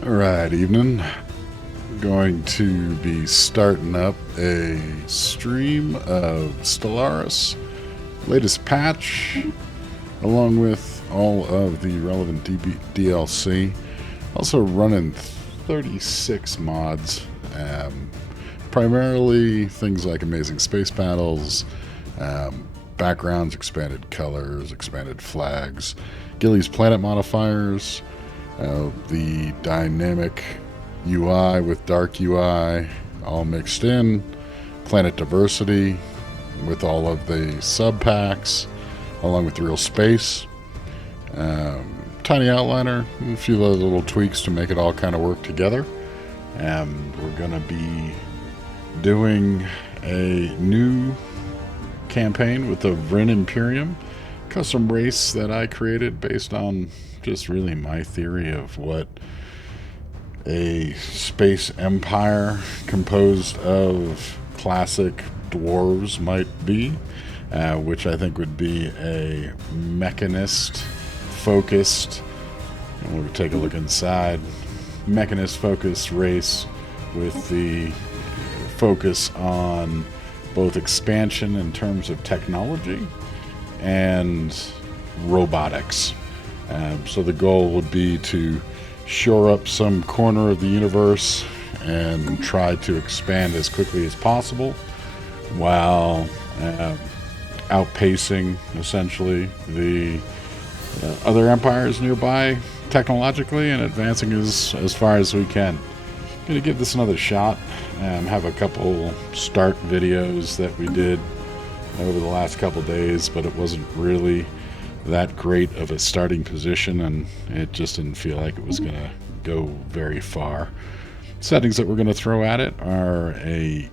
Alright, evening. Going to be starting up a stream of Stellaris, latest patch, along with all of the relevant DLC. Also running 36 mods, primarily things like amazing space battles, backgrounds, expanded colors, expanded flags, Gilly's planet modifiers, the dynamic UI with dark UI all mixed in, planet diversity with all of the sub packs, along with real space, tiny outliner, and a few other little tweaks to make it all kind of work together. We're going to be doing a new campaign with the Vrinn Imperium, custom race that I created based on just really my theory of what a space empire composed of classic dwarves might be, which I think would be a mechanist focused, and we'll take a look inside, mechanist focused race with the focus on both expansion in terms of technology and robotics. So the goal would be to shore up some corner of the universe and try to expand as quickly as possible while outpacing essentially the other empires nearby technologically and advancing as far as we can. Going to give this another shot. Have a couple start videos that we did over the last couple days, but it wasn't really that great of a starting position, and it just didn't feel like it was going to go very far. Settings that we're going to throw at it are a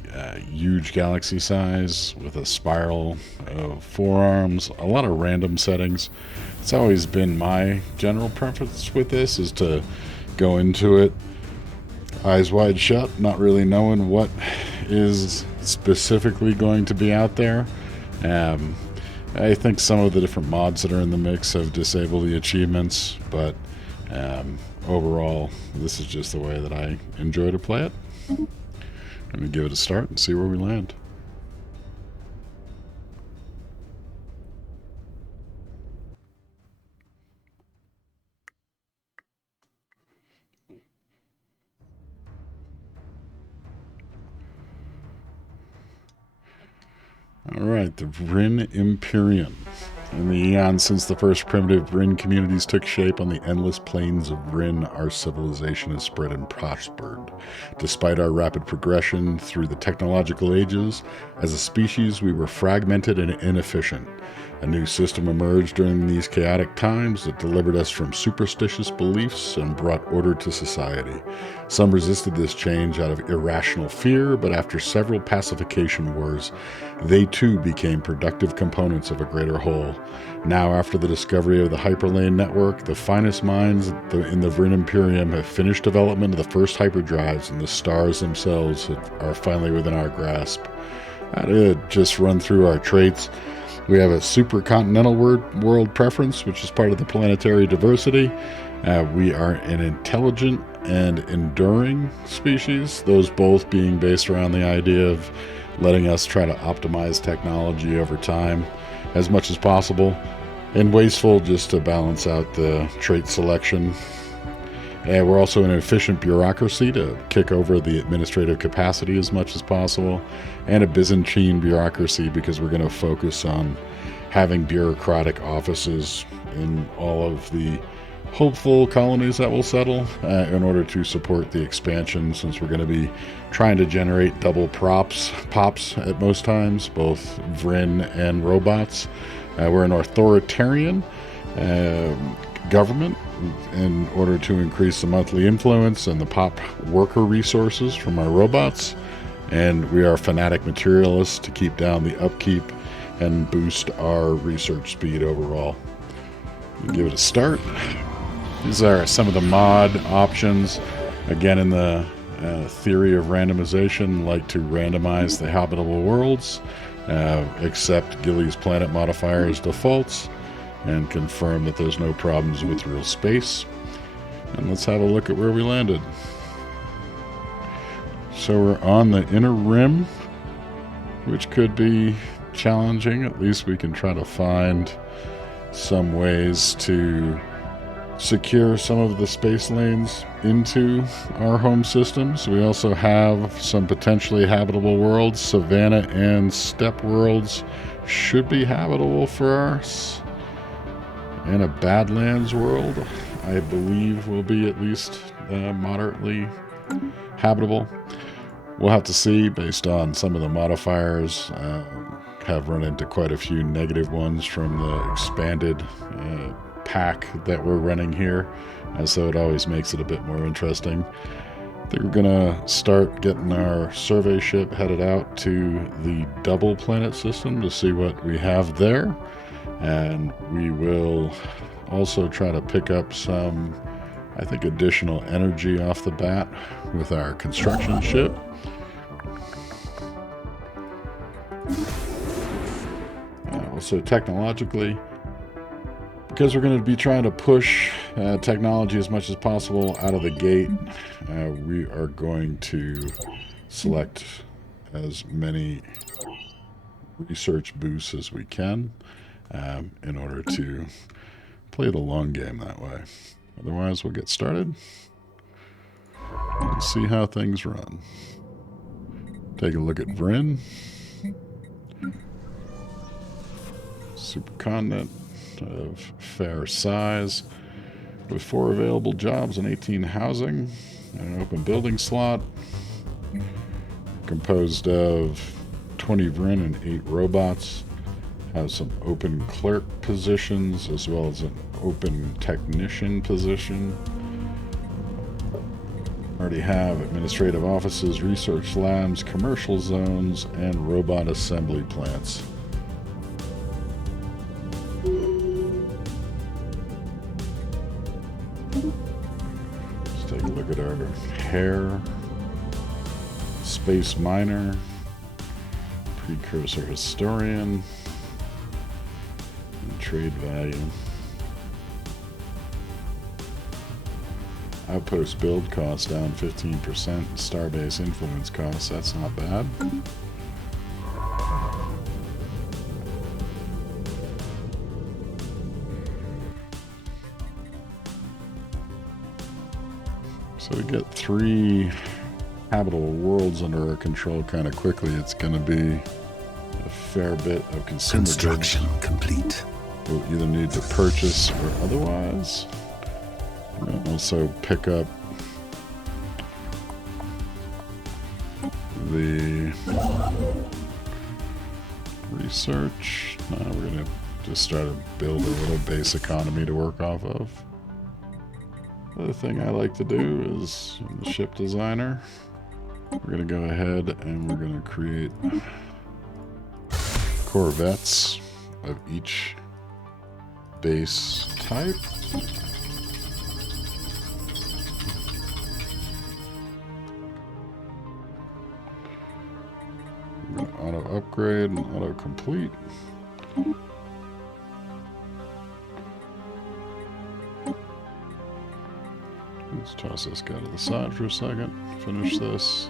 huge galaxy size with a spiral of forearms, a lot of random settings. It's always been my general preference with this, is to go into it eyes wide shut, not really knowing what is specifically going to be out there. I think some of the different mods that are in the mix have disabled the achievements, but overall, this is just the way that I enjoy to play it. I'm going to give it a start and see where we land. Alright, the Vrinn Imperium. In the eons since the first primitive Vrinn communities took shape on the endless plains of Vrinn, our civilization has spread and prospered. Despite our rapid progression through the technological ages, as a species we were fragmented and inefficient. A new system emerged during these chaotic times that delivered us from superstitious beliefs and brought order to society. Some resisted this change out of irrational fear, but after several pacification wars, they too became productive components of a greater whole. Now, after the discovery of the Hyperlane network, the finest minds in the Vrinn Imperium have finished development of the first hyperdrives, and the stars themselves are finally within our grasp. To just run through our traits. We have a supercontinental world preference, which is part of the planetary diversity. We are an intelligent and enduring species, those both being based around the idea of letting us try to optimize technology over time as much as possible, and wasteful just to balance out the trait selection. And we're also an efficient bureaucracy to kick over the administrative capacity as much as possible, and a Byzantine bureaucracy because we're going to focus on having bureaucratic offices in all of the hopeful colonies that will settle in order to support the expansion, since we're going to be trying to generate double pops at most times, both Vrinn and robots. We're an authoritarian government in order to increase the monthly influence and the pop worker resources from our robots, and we are fanatic materialists to keep down the upkeep and boost our research speed overall. Give it a start. These are some of the mod options. Again, in the theory of randomization, like to randomize the habitable worlds, accept Gilly's planet modifiers defaults, and confirm that there's no problems with real space. And let's have a look at where we landed. So we're on the inner rim, which could be challenging. At least we can try to find some ways to secure some of the space lanes into our home systems. We also have some potentially habitable worlds. Savannah and steppe worlds should be habitable for us. And a Badlands world, I believe, will be at least moderately habitable. We'll have to see based on some of the modifiers. Have run into quite a few negative ones from the expanded pack that we're running here, and so it always makes it a bit more interesting. I think we're gonna start getting our survey ship headed out to the double planet system to see what we have there, and we will also try to pick up some, I think, additional energy off the bat with our construction ship. So technologically, because we're going to be trying to push technology as much as possible out of the gate, we are going to select as many research boosts as we can in order to play the long game that way. Otherwise, we'll get started and see how things run. Take a look at Vrinn. Supercontinent of fair size with 4 available jobs and 18 housing, and an open building slot composed of 20 Vrinn and 8 robots. Has some open clerk positions as well as an open technician position. Already have administrative offices, research labs, commercial zones, and robot assembly plants. Let's take a look at our hair, space miner, precursor historian, and trade value. Outpost build cost down 15%, starbase influence costs, that's not bad. So we get 3 habitable worlds under our control kind of quickly. It's going to be a fair bit of consumer construction goods complete. we'll either need to purchase or otherwise. We're going to also pick up the research. We're going to just start to build a little base economy to work off of. The other thing I like to do is in the ship designer, we're going to go ahead and we're going to create corvettes of each base type. We're going to auto upgrade and auto complete. Let's toss this guy to the side for a second. Finish this.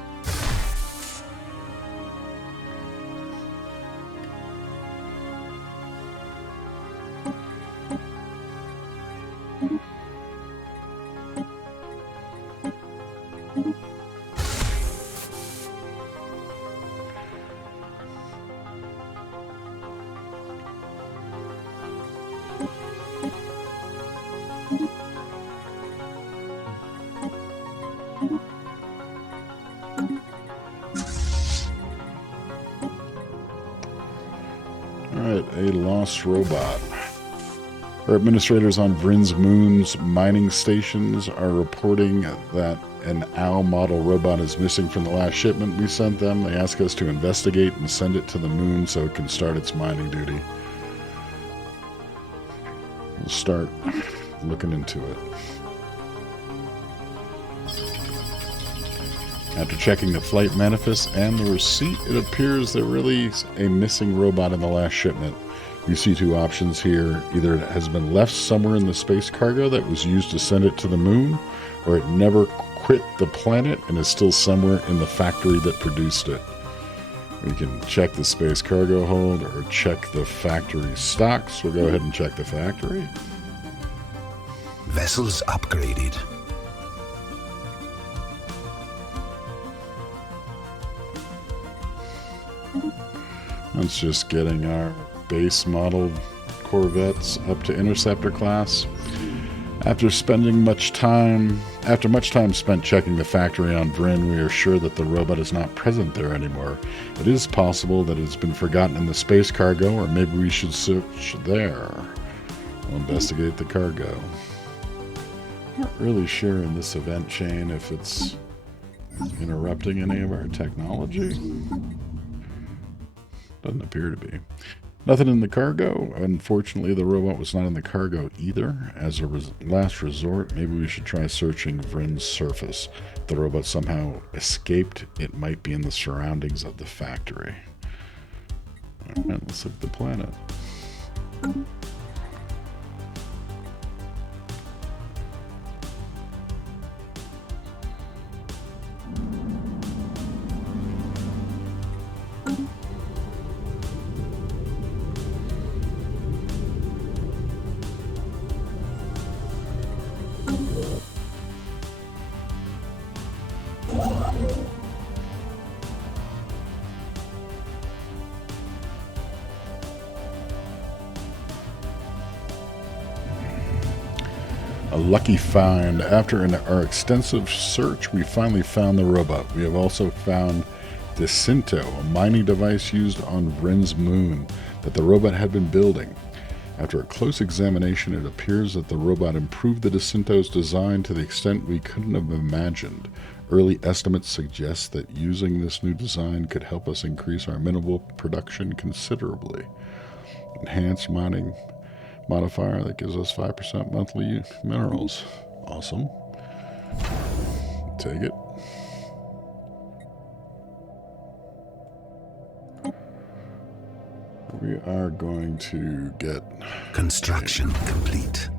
Alright, a lost robot. Our administrators on Vrinn's Moon's mining stations are reporting that an owl model robot is missing from the last shipment we sent them. They ask us to investigate and send it to the moon so it can start its mining duty. We'll start looking into it. After checking the flight manifest and the receipt, it appears there really is a missing robot in the last shipment. We see two options here. Either it has been left somewhere in the space cargo that was used to send it to the moon, or it never quit the planet and is still somewhere in the factory that produced it. We can check the space cargo hold or check the factory stocks. We'll go ahead and check the factory. Vessels upgraded. That's just getting our base model corvettes up to interceptor class. After much time spent checking the factory on Vrinn, we are sure that the robot is not present there anymore. It is possible that it's been forgotten in the space cargo, or maybe we should search there. We'll investigate the cargo. Not really sure in this event chain if it's interrupting any of our technology. Doesn't appear to be. Nothing in the cargo. Unfortunately, the robot was not in the cargo either. As a last resort, maybe we should try searching Vrinn's surface. If the robot somehow escaped, it might be in the surroundings of the factory. Alright, let's look at the planet. A lucky find. After our extensive search, we finally found the robot. We have also found the Sinto, a mining device used on Vrinn's moon that the robot had been building. After a close examination, it appears that the robot improved the Desinto's design to the extent we couldn't have imagined. Early estimates suggest that using this new design could help us increase our mineral production considerably. Enhanced mining modifier that gives us 5% monthly minerals. Awesome. Take it. We are going to get construction complete.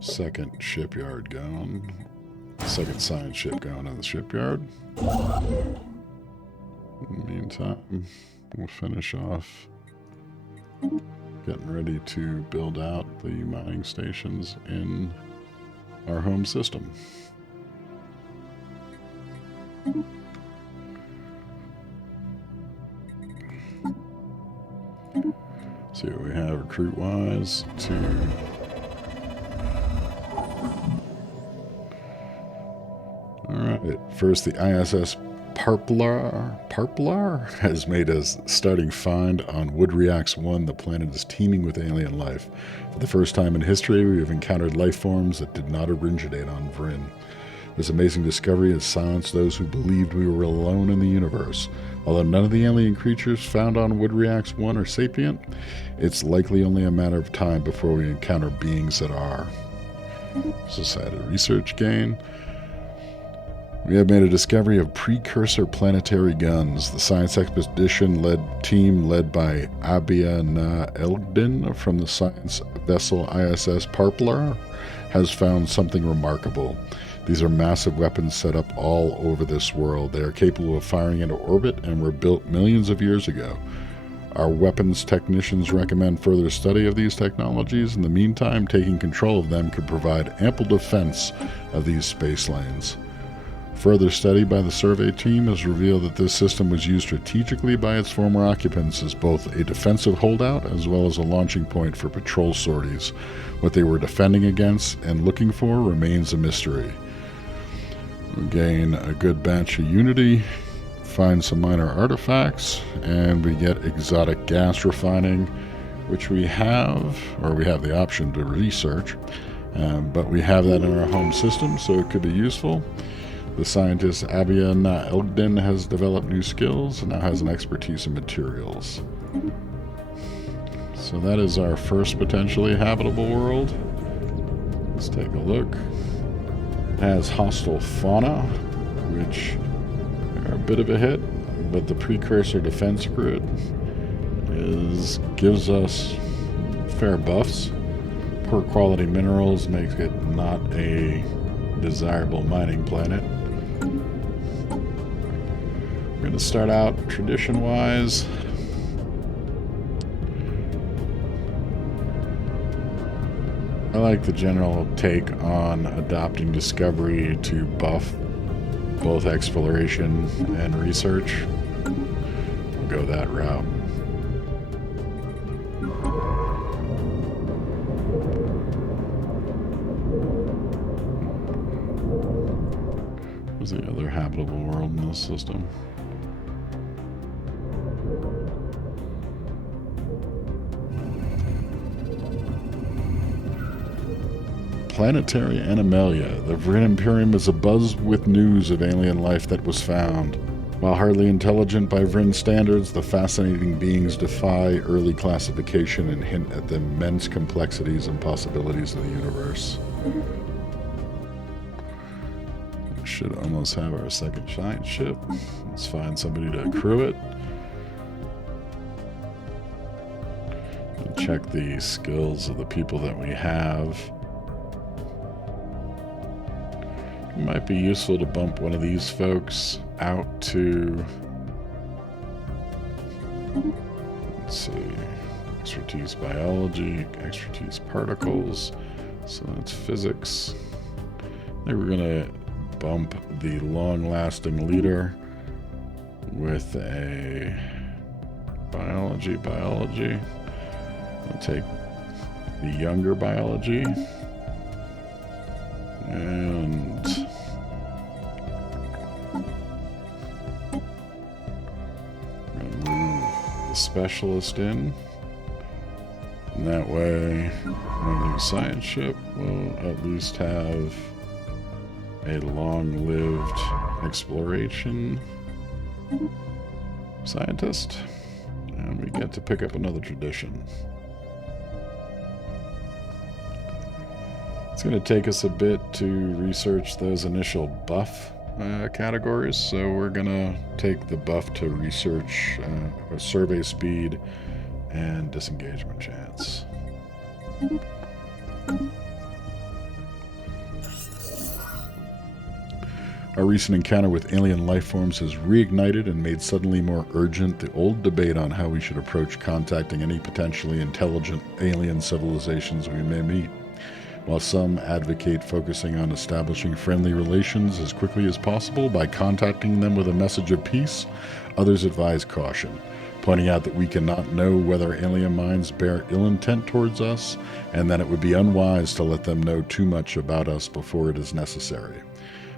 Second shipyard going. Second science ship going in the shipyard. In the meantime, we'll finish off getting ready to build out the mining stations in our home system. See what we have recruit-wise to... Alright, first the ISS Parplar has made a starting find on Woodriax 1. The planet is teeming with alien life. For the first time in history, we have encountered life forms that did not originate on Vrinn. This amazing discovery has silenced those who believed we were alone in the universe. Although none of the alien creatures found on Woodriax 1 are sapient, it's likely only a matter of time before we encounter beings that are. Society research gain. We have made a discovery of Precursor planetary guns. The science expedition team led by Abia Na Elgden from the science vessel ISS Parplar has found something remarkable. These are massive weapons set up all over this world. They are capable of firing into orbit and were built millions of years ago. Our weapons technicians recommend further study of these technologies. In the meantime, taking control of them could provide ample defense of these space lanes. Further study by the survey team has revealed that this system was used strategically by its former occupants as both a defensive holdout as well as a launching point for patrol sorties. What they were defending against and looking for remains a mystery. We gain a good batch of Unity, find some minor artifacts, and we get exotic gas refining, which we have the option to research, but we have that in our home system, so it could be useful. The scientist Abia Na Elgden has developed new skills and now has an expertise in materials. So that is our first potentially habitable world. Let's take a look. It has hostile fauna, which are a bit of a hit, but the Precursor defense grid gives us fair buffs. Poor quality minerals makes it not a desirable mining planet. We're going to start out tradition-wise. I like the general take on adopting discovery to buff both exploration and research. We'll go that route. What's the other habitable world in this system? Planetary and Amelia. The Vrinn Imperium is abuzz with news of alien life that was found. While hardly intelligent by Vrinn standards, the fascinating beings defy early classification and hint at the immense complexities and possibilities of the universe. We should almost have our second giant ship. Let's find somebody to crew it. And check the skills of the people that we have. It might be useful to bump one of these folks out to, let's see, expertise biology, expertise particles, so that's physics. Then we're going to bump the long-lasting leader with a biology. I'll take the younger biology. And I'm going to move the specialist in. And that way, my new science ship will at least have a long-lived exploration scientist. And we get to pick up another tradition. It's going to take us a bit to research those initial buff categories, so we're going to take the buff to research survey speed and disengagement chance. Our recent encounter with alien life forms has reignited and made suddenly more urgent the old debate on how we should approach contacting any potentially intelligent alien civilizations we may meet. While some advocate focusing on establishing friendly relations as quickly as possible by contacting them with a message of peace, others advise caution, pointing out that we cannot know whether alien minds bear ill intent towards us, and that it would be unwise to let them know too much about us before it is necessary.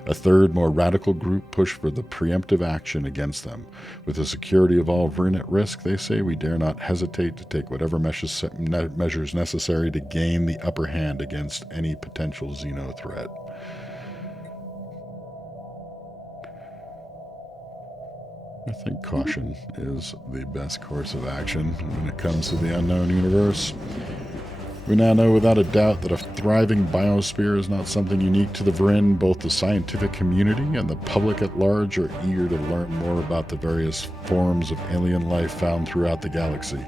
A third, more radical group push for the preemptive action against them. With the security of all Vrinn at risk, they say we dare not hesitate to take whatever measures necessary to gain the upper hand against any potential Xeno threat. I think caution is the best course of action when it comes to the unknown universe. We now know without a doubt that a thriving biosphere is not something unique to the Vrinn. Both the scientific community and the public at large are eager to learn more about the various forms of alien life found throughout the galaxy.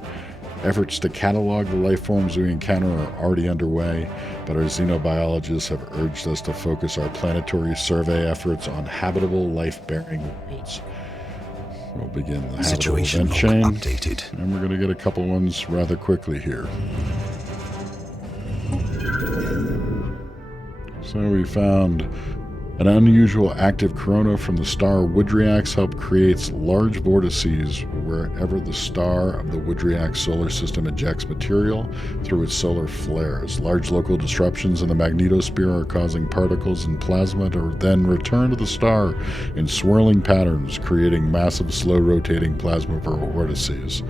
Efforts to catalog the life forms we encounter are already underway, but our xenobiologists have urged us to focus our planetary survey efforts on habitable life-bearing worlds. We'll begin the habitable event chain, updated. And we're going to get a couple ones rather quickly here. So we found an unusual active corona from the star Woodriax helped creates large vortices wherever the star of the Woodriax solar system ejects material through its solar flares. Large local disruptions in the magnetosphere are causing particles and plasma to then return to the star in swirling patterns, creating massive slow-rotating plasma vortices.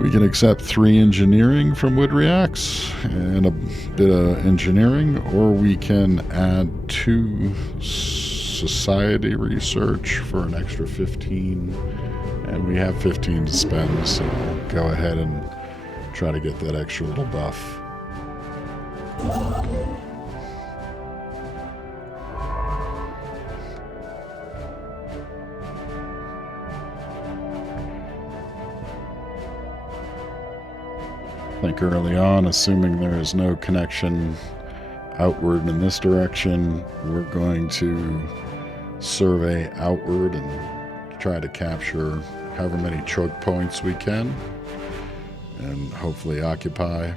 We can accept 3 engineering from Woodriax and a bit of engineering, or we can add 2 society research for an extra 15, and we have 15 to spend, so we'll go ahead and try to get that extra little buff. I think early on, assuming there is no connection outward in this direction, we're going to survey outward and try to capture however many choke points we can and hopefully occupy.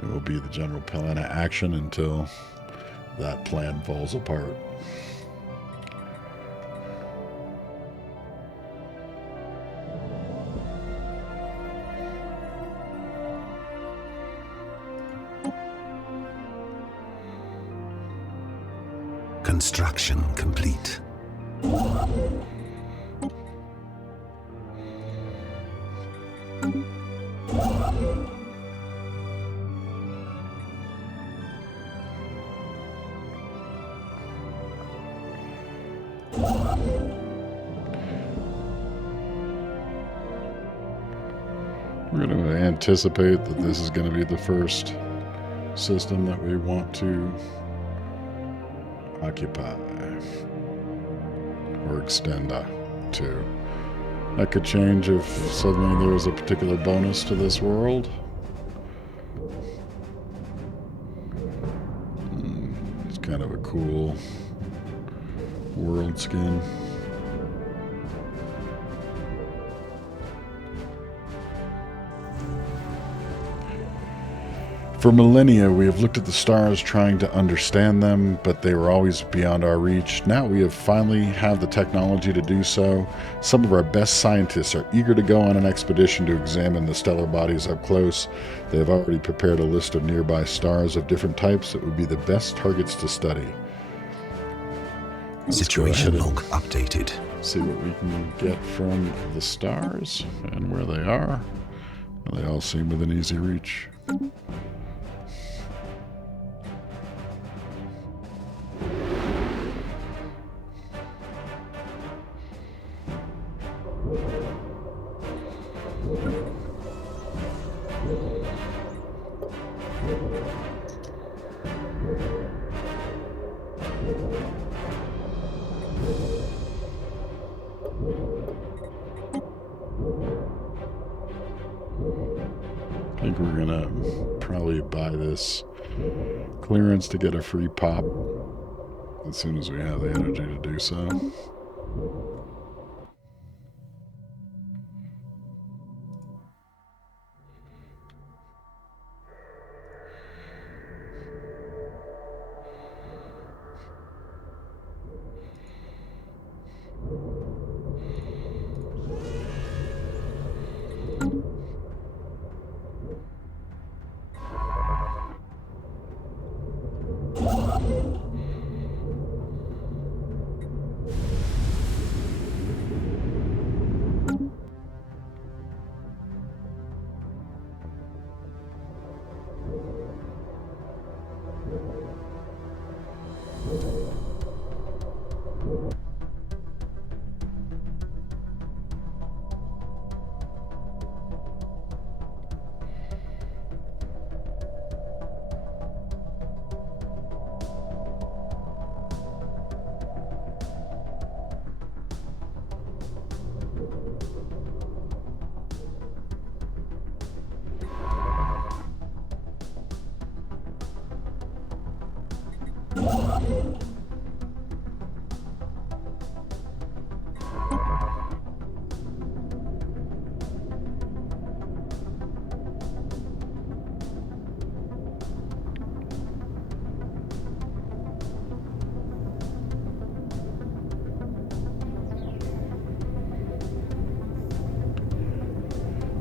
It will be the general plan of action until that plan falls apart. Construction complete. We're going to anticipate that this is going to be the first system that we want to occupy or extend to. That could change if suddenly there was a particular bonus to this world. It's kind of a cool world skin. For millennia, we have looked at the stars trying to understand them, but they were always beyond our reach. Now we have finally have the technology to do so. Some of our best scientists are eager to go on an expedition to examine the stellar bodies up close. They have already prepared a list of nearby stars of different types that would be the best targets to study. Situation log updated. See what we can get from the stars and where they are. They all seem within easy reach. I think we're gonna probably buy this clearance to get a free pop as soon as we have the energy to do so.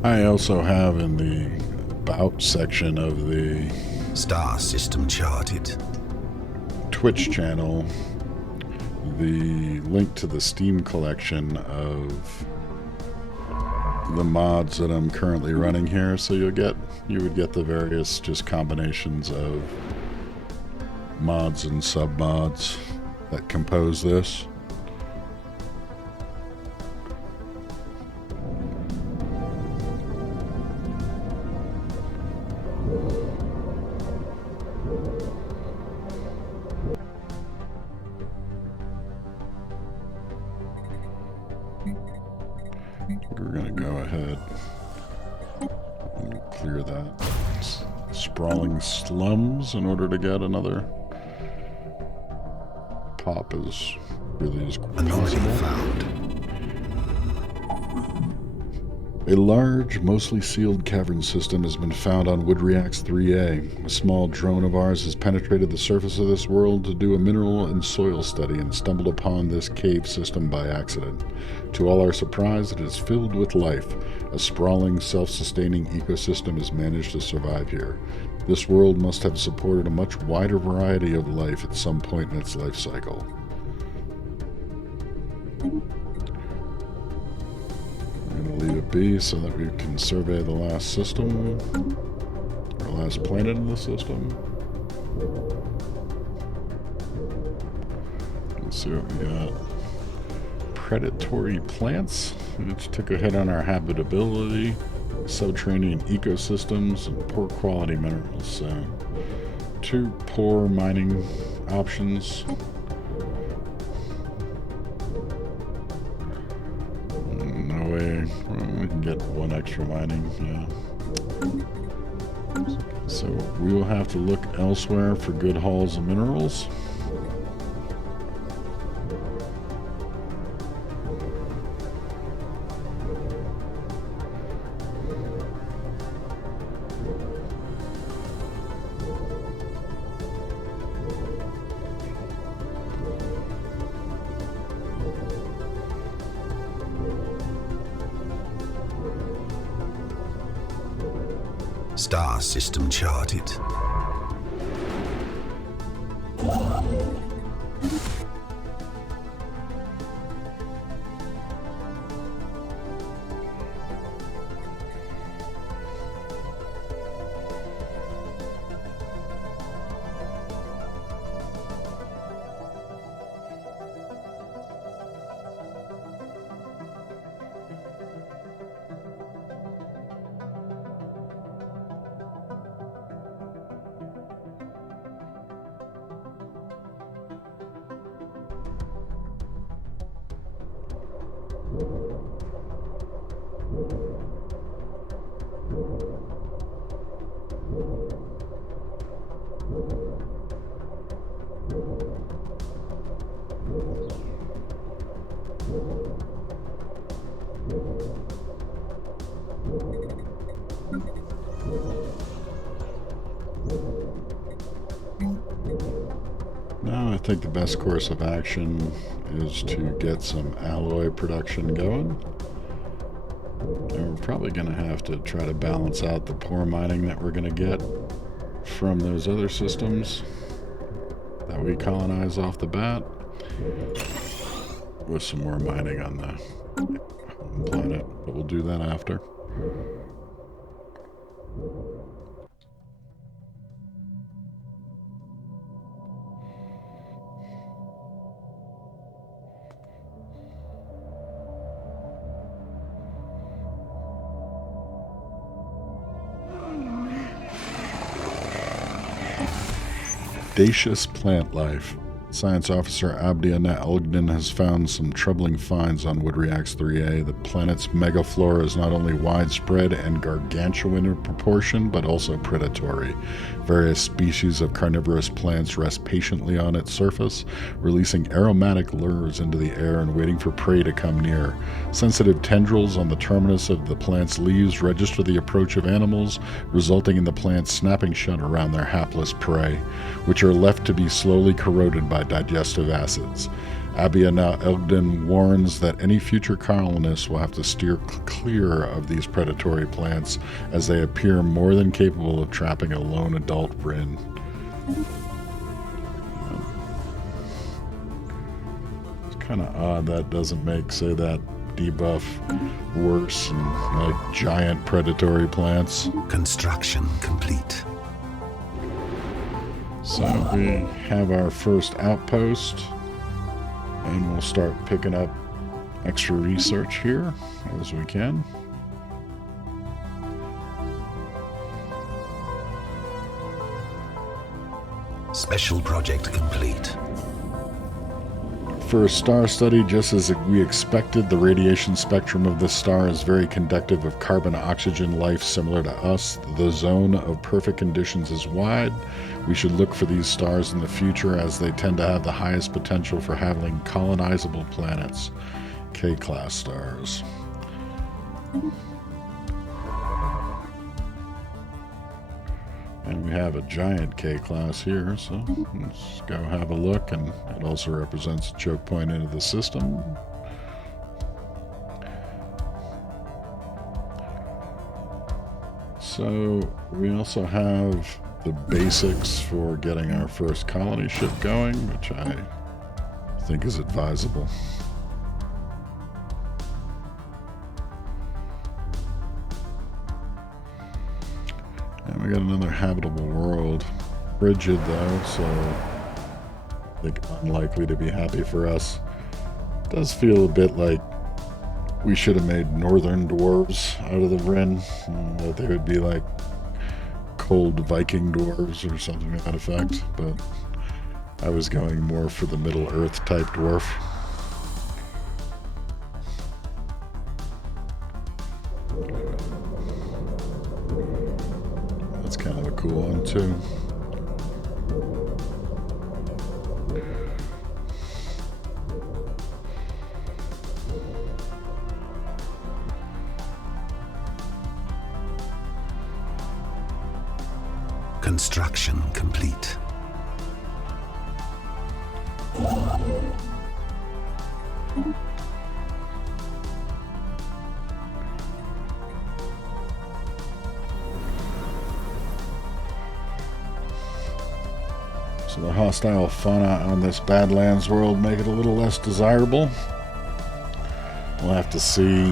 I also have in the About section of the Star system charted. Twitch channel the link to the Steam collection of the mods that I'm currently running here, so you would get the various just combinations of mods and sub-mods that compose this. We're going to go ahead and clear that. sprawling slums in order to get another pop as really as Anomaly found. A large, mostly sealed cavern system has been found on Woodreax 3A. A small drone of ours has penetrated the surface of this world to do a mineral and soil study and stumbled upon this cave system by accident. To all our surprise, it is filled with life. A sprawling, self-sustaining ecosystem has managed to survive here. This world must have supported a much wider variety of life at some point in its life cycle. Leave it be so that we can survey the last system, or last planet in the system. Let's see what we got. Predatory plants, which took a hit on our habitability, subterranean ecosystems, and poor quality minerals. So, 2 poor mining options. We can get 1 extra mining, yeah. So we will have to look elsewhere for good hauls of minerals. Star system charted. Now I think the best course of action is to get some alloy production going. And we're probably going to have to try to balance out the poor mining that we're going to get from those other systems that we colonize off the bat with some more mining on the home planet, but we'll do that after. Audacious plant life. Science Officer Abdiana Elgden has found some troubling finds on Woodreax 3A. The planet's megaflora is not only widespread and gargantuan in proportion, but also predatory. Various species of carnivorous plants rest patiently on its surface, releasing aromatic lures into the air and waiting for prey to come near. Sensitive tendrils on the terminus of the plant's leaves register the approach of animals, resulting in the plants snapping shut around their hapless prey, which are left to be slowly corroded by digestive acids. Abdiana Elgden warns that any future colonists will have to steer clear of these predatory plants, as they appear more than capable of trapping a lone adult Vrinn. It's kind of odd that doesn't make, say, that debuff worse and like giant predatory plants. Construction complete. So we have our first outpost, and we'll start picking up extra research here as we can. Special project complete. for a star study, just as we expected, the radiation spectrum of this star is very conductive of carbon-oxygen life similar to us. The zone of perfect conditions is wide. We should look for these stars in the future as they tend to have the highest potential for having colonizable planets. K-class stars. And we have a giant K-class here, so let's go have a look, and it also represents a choke point into the system. So we also have the basics for getting our first colony ship going, which I think is advisable. And we got another habitable world. Frigid though, so I think unlikely to be happy for us. Does feel a bit like we should have made northern dwarves out of the Vrinn. That they would be like cold Viking dwarves or something to that effect, but I was going more for the Middle Earth type dwarf. That's kind of a cool one too. Construction complete. So the hostile fauna on this Badlands world make it a little less desirable. We'll have to see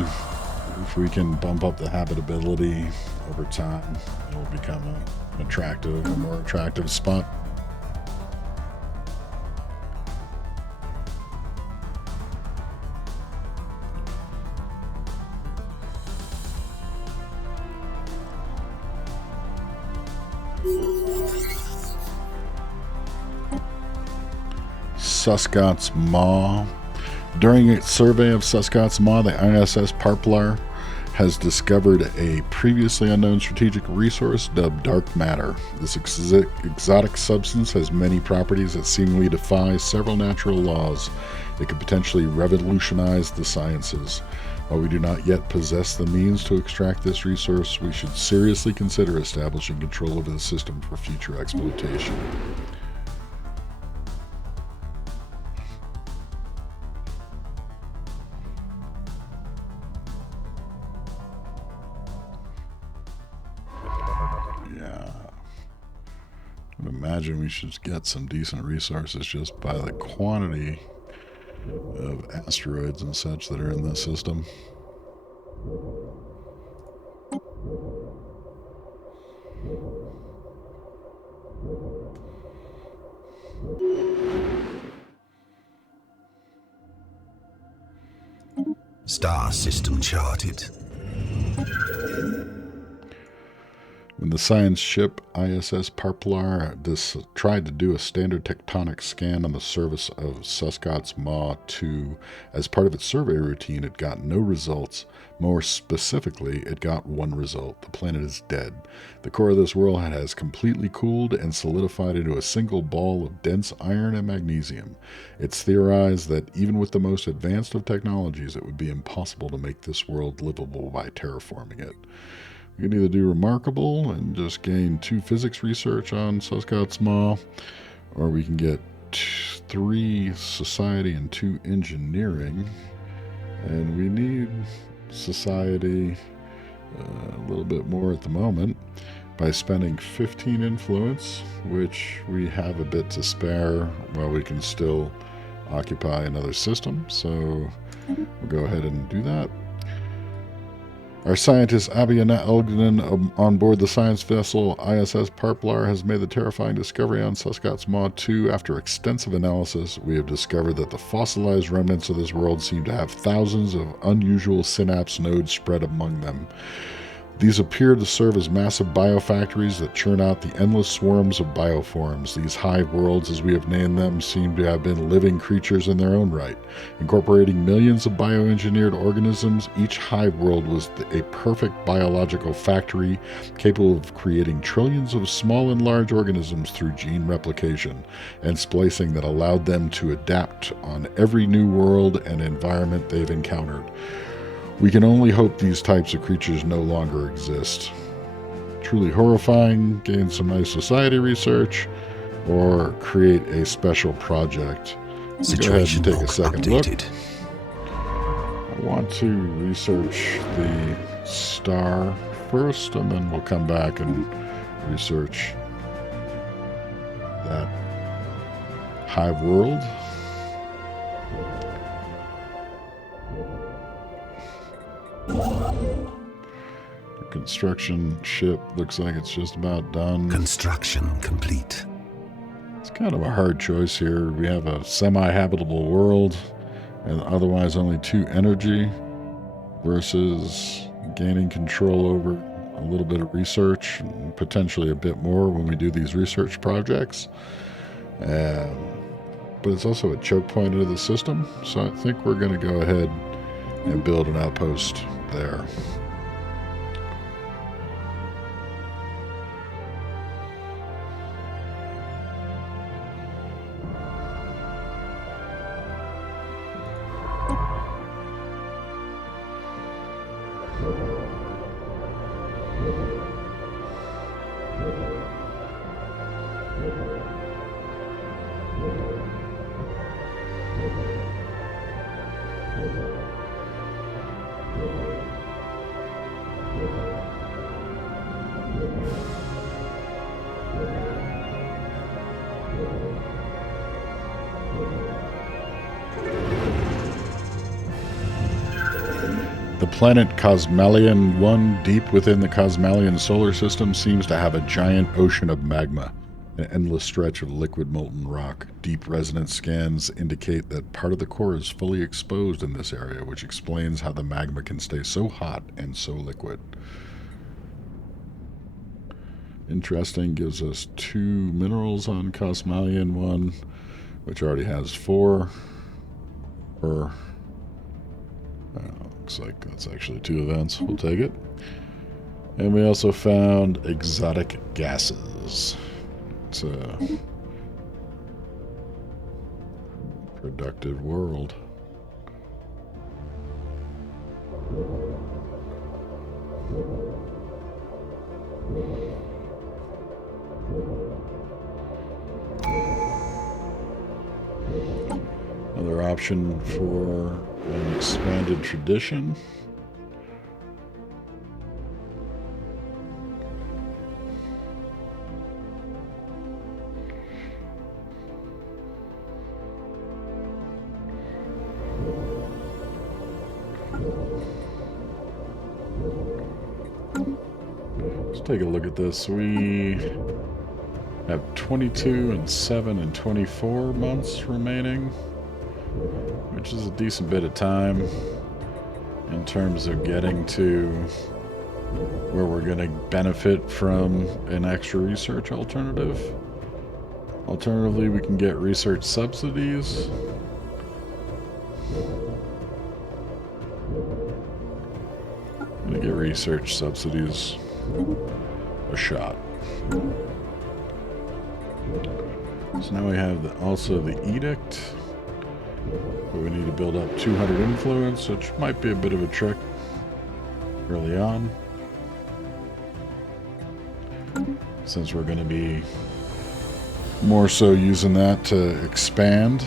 if we can bump up the habitability over time. It'll become a more attractive spot. Suscot's Maw. During its survey of Suscot's Maw, the ISS Parplar has discovered a previously unknown strategic resource dubbed dark matter. This exotic substance has many properties that seemingly defy several natural laws. It could potentially revolutionize the sciences. While we do not yet possess the means to extract this resource, we should seriously consider establishing control over the system for future exploitation. I imagine we should get some decent resources just by the quantity of asteroids and such that are in this system. Star system charted. When the science ship ISS Parplar tried to do a standard tectonic scan on the surface of Suscot's Maw 2, as part of its survey routine, it got no results. More specifically, it got one result. The planet is dead. The core of this world has completely cooled and solidified into a single ball of dense iron and magnesium. It's theorized that even with the most advanced of technologies, it would be impossible to make this world livable by terraforming it. We can either do Remarkable and just gain 2 physics research on Suscot's Maw, or we can get 3 society and 2 engineering. And we need society a little bit more at the moment by spending 15 influence, which we have a bit to spare while we can still occupy another system. So we'll go ahead and do that. Our scientist Abiana Elgden on board the science vessel ISS Parplar has made the terrifying discovery on Suscot's Maw 2. After extensive analysis, we have discovered that the fossilized remnants of this world seem to have thousands of unusual synapse nodes spread among them. These appear to serve as massive biofactories that churn out the endless swarms of bioforms. These hive worlds, as we have named them, seem to have been living creatures in their own right. Incorporating millions of bioengineered organisms, each hive world was a perfect biological factory capable of creating trillions of small and large organisms through gene replication and splicing that allowed them to adapt on every new world and environment they've encountered. We can only hope these types of creatures no longer exist. Truly horrifying, gain some nice society research, or create a special project. Situation go ahead and take a second updated. look. I want to research the star first, and then we'll come back and research that hive world. The construction ship looks like it's just about done. Construction complete. It's kind of a hard choice here. We have a semi-habitable world and otherwise only 2 energy versus gaining control over a little bit of research and potentially a bit more when we do these research projects. But it's also a choke point into the system, so I think we're going to go ahead and build an outpost there. The planet Cosmalion 1, deep within the Cosmalion solar system, seems to have a giant ocean of magma, an endless stretch of liquid molten rock. Deep resonance scans indicate that part of the core is fully exposed in this area, which explains how the magma can stay so hot and so liquid. Interesting, gives us 2 minerals on Cosmalion 1, which already has 4. Looks like that's actually 2 events. We'll take it. And we also found exotic gases. It's a productive world. Another option for an expanded tradition. Let's take a look at this. We have 22 and 7 and 24 months remaining, which is a decent bit of time in terms of getting to where we're going to benefit from an extra research alternative. Alternatively, we can get research subsidies. I'm going to get research subsidies a shot. So now we have also the edict. But we need to build up 200 influence, which might be a bit of a trick early on, since we're going to be more so using that to expand,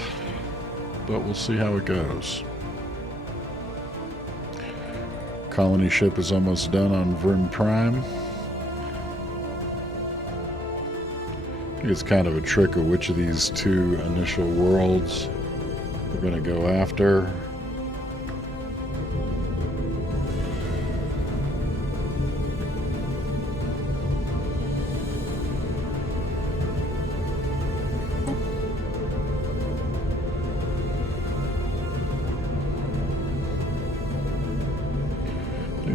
but we'll see how it goes. Colony ship is almost done on Vrinn Prime. I think it's kind of a trick of which of these 2 initial worlds we're going to go after.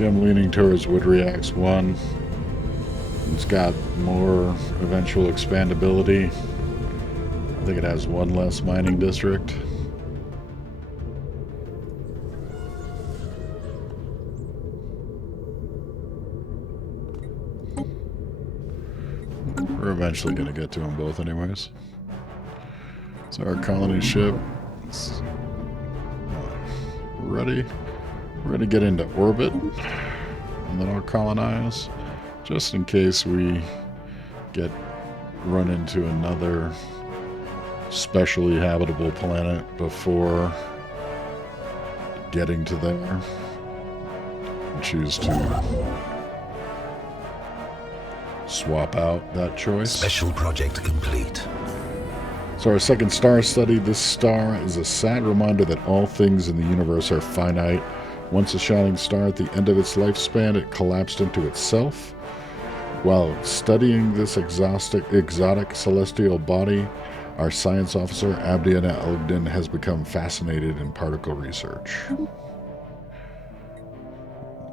think I'm leaning towards Wood Reacts 1. It's got more eventual expandability. I think it has one less mining district. We're eventually going to get to them both anyways. So our colony ship is ready. We're going to get into orbit, and then I'll colonize, just in case we run into another specially habitable planet before getting to there. And choose to swap out that choice. Special project complete. So our second star study. This star is a sad reminder that all things in the universe are finite. Once a shining star, at the end of its lifespan, it collapsed into itself. While studying this exotic celestial body, our science officer, Abdiana Elgden, has become fascinated in particle research.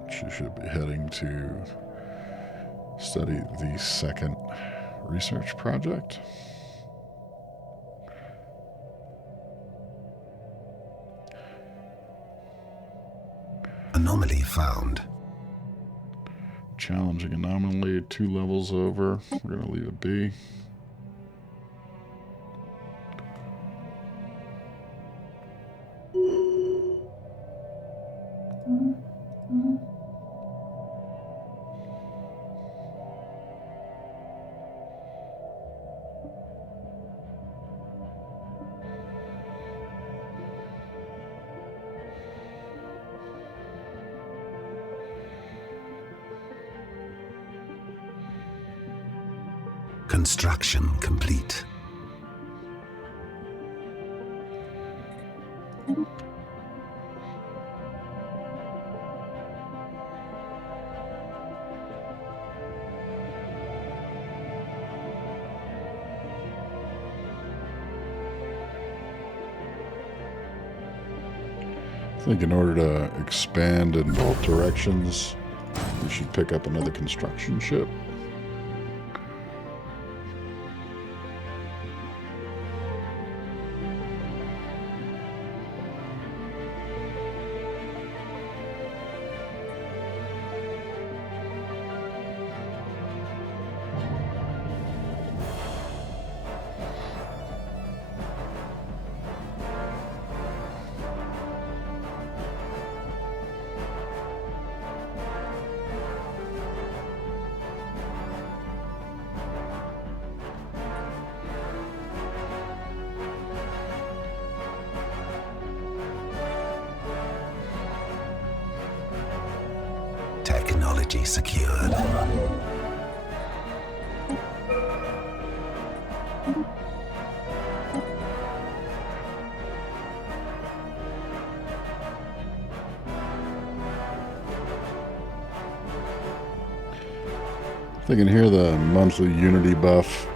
She should be heading to study the second research project. Anomaly found. Challenging anomaly, 2 levels over. We're going to leave it be. Construction complete. I think in order to expand in both directions, we should pick up another construction ship. Technology secured. Thinking here the monthly Unity buff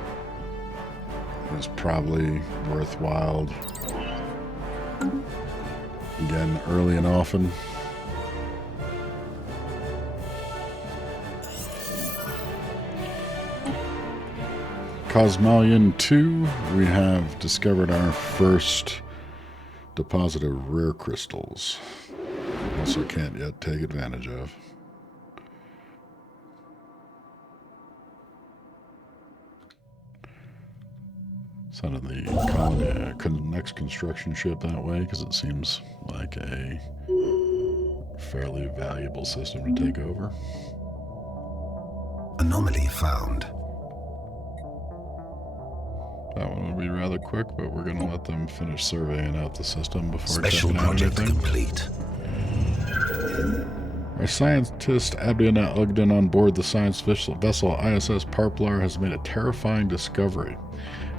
is probably worthwhile. Again, early and often. Cosmalian 2, we have discovered our first deposit of rare crystals. Also can't yet take advantage of. Sending the colony, next construction ship that way because it seems like a fairly valuable system to take over. Anomaly found. That one will be rather quick, but we're going to let them finish surveying out the system before Special checking out project anything. complete. Our scientist Abdiana Ugden on board the science vessel ISS Parplar has made a terrifying discovery.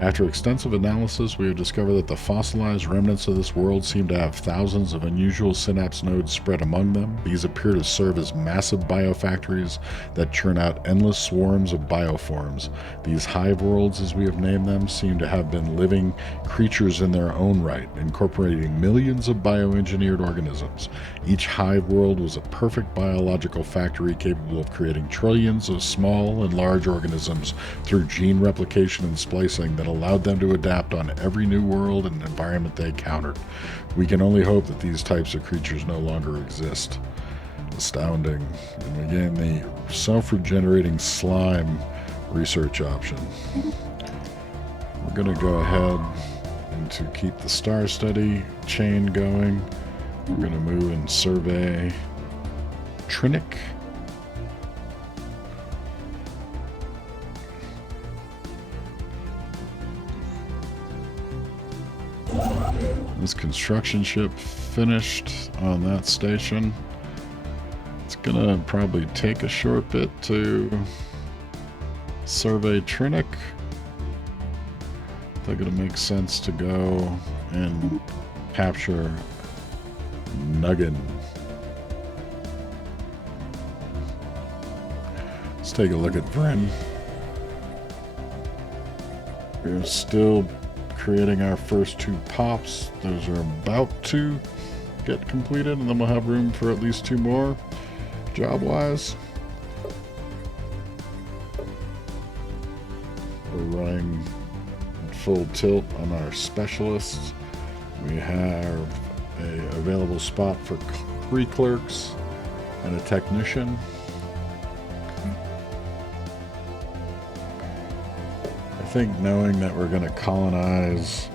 After extensive analysis, we have discovered that the fossilized remnants of this world seem to have thousands of unusual synapse nodes spread among them. These appear to serve as massive biofactories that churn out endless swarms of bioforms. These hive worlds, as we have named them, seem to have been living creatures in their own right, incorporating millions of bioengineered organisms. Each hive world was a perfect biological factory capable of creating trillions of small and large organisms through gene replication and splicing that allowed them to adapt on every new world and environment they encountered. We can only hope that these types of creatures no longer exist. Astounding. And we gain the self-regenerating slime research option. We're going to go ahead and to keep the star study chain going. We're going to move and survey Trinic. This construction ship finished on that station. It's gonna probably take a short bit to survey Trinic. I think it'll make sense to go and capture Nuggin. Let's take a look at Vrinn. We're still creating our first 2 pops. Those are about to get completed, and then we'll have room for at least 2 more job-wise. We're running full tilt on our specialists. We have a available spot for 3 clerks and a technician. I think knowing that we're going to colonize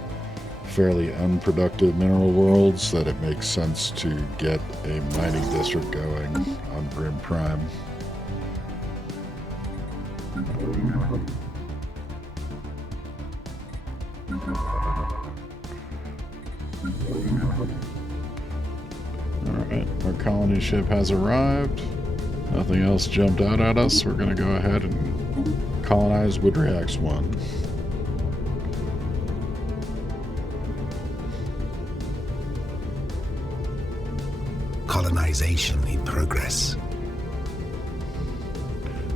fairly unproductive mineral worlds, that it makes sense to get a mining district going on Vrinn Prime. Alright, our colony ship has arrived. Nothing else jumped out at us. We're going to go ahead and colonize Woodreax 1. Colonization in progress.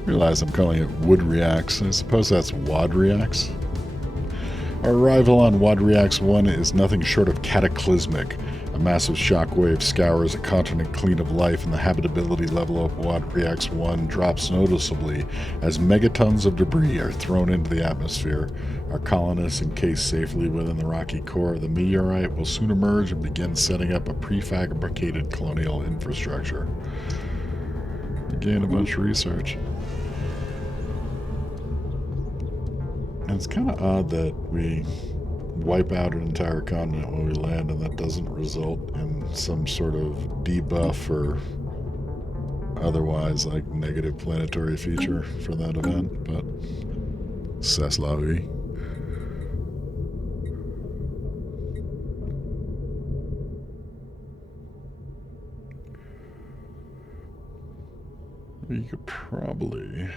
Realize I'm calling it Woodreax. I suppose that's Wadreax. Our arrival on Wadreax 1 is nothing short of cataclysmic. A massive shockwave scours a continent clean of life, and the habitability level of Wadreax 1 drops noticeably as megatons of debris are thrown into the atmosphere. Our colonists, encased safely within the rocky core of the meteorite, will soon emerge and begin setting up a prefabricated colonial infrastructure. Again, a bunch of research. And it's kind of odd that we wipe out an entire continent when we land, and that doesn't result in some sort of debuff or otherwise like negative planetary feature for that event, but c'est la vie. You could probably...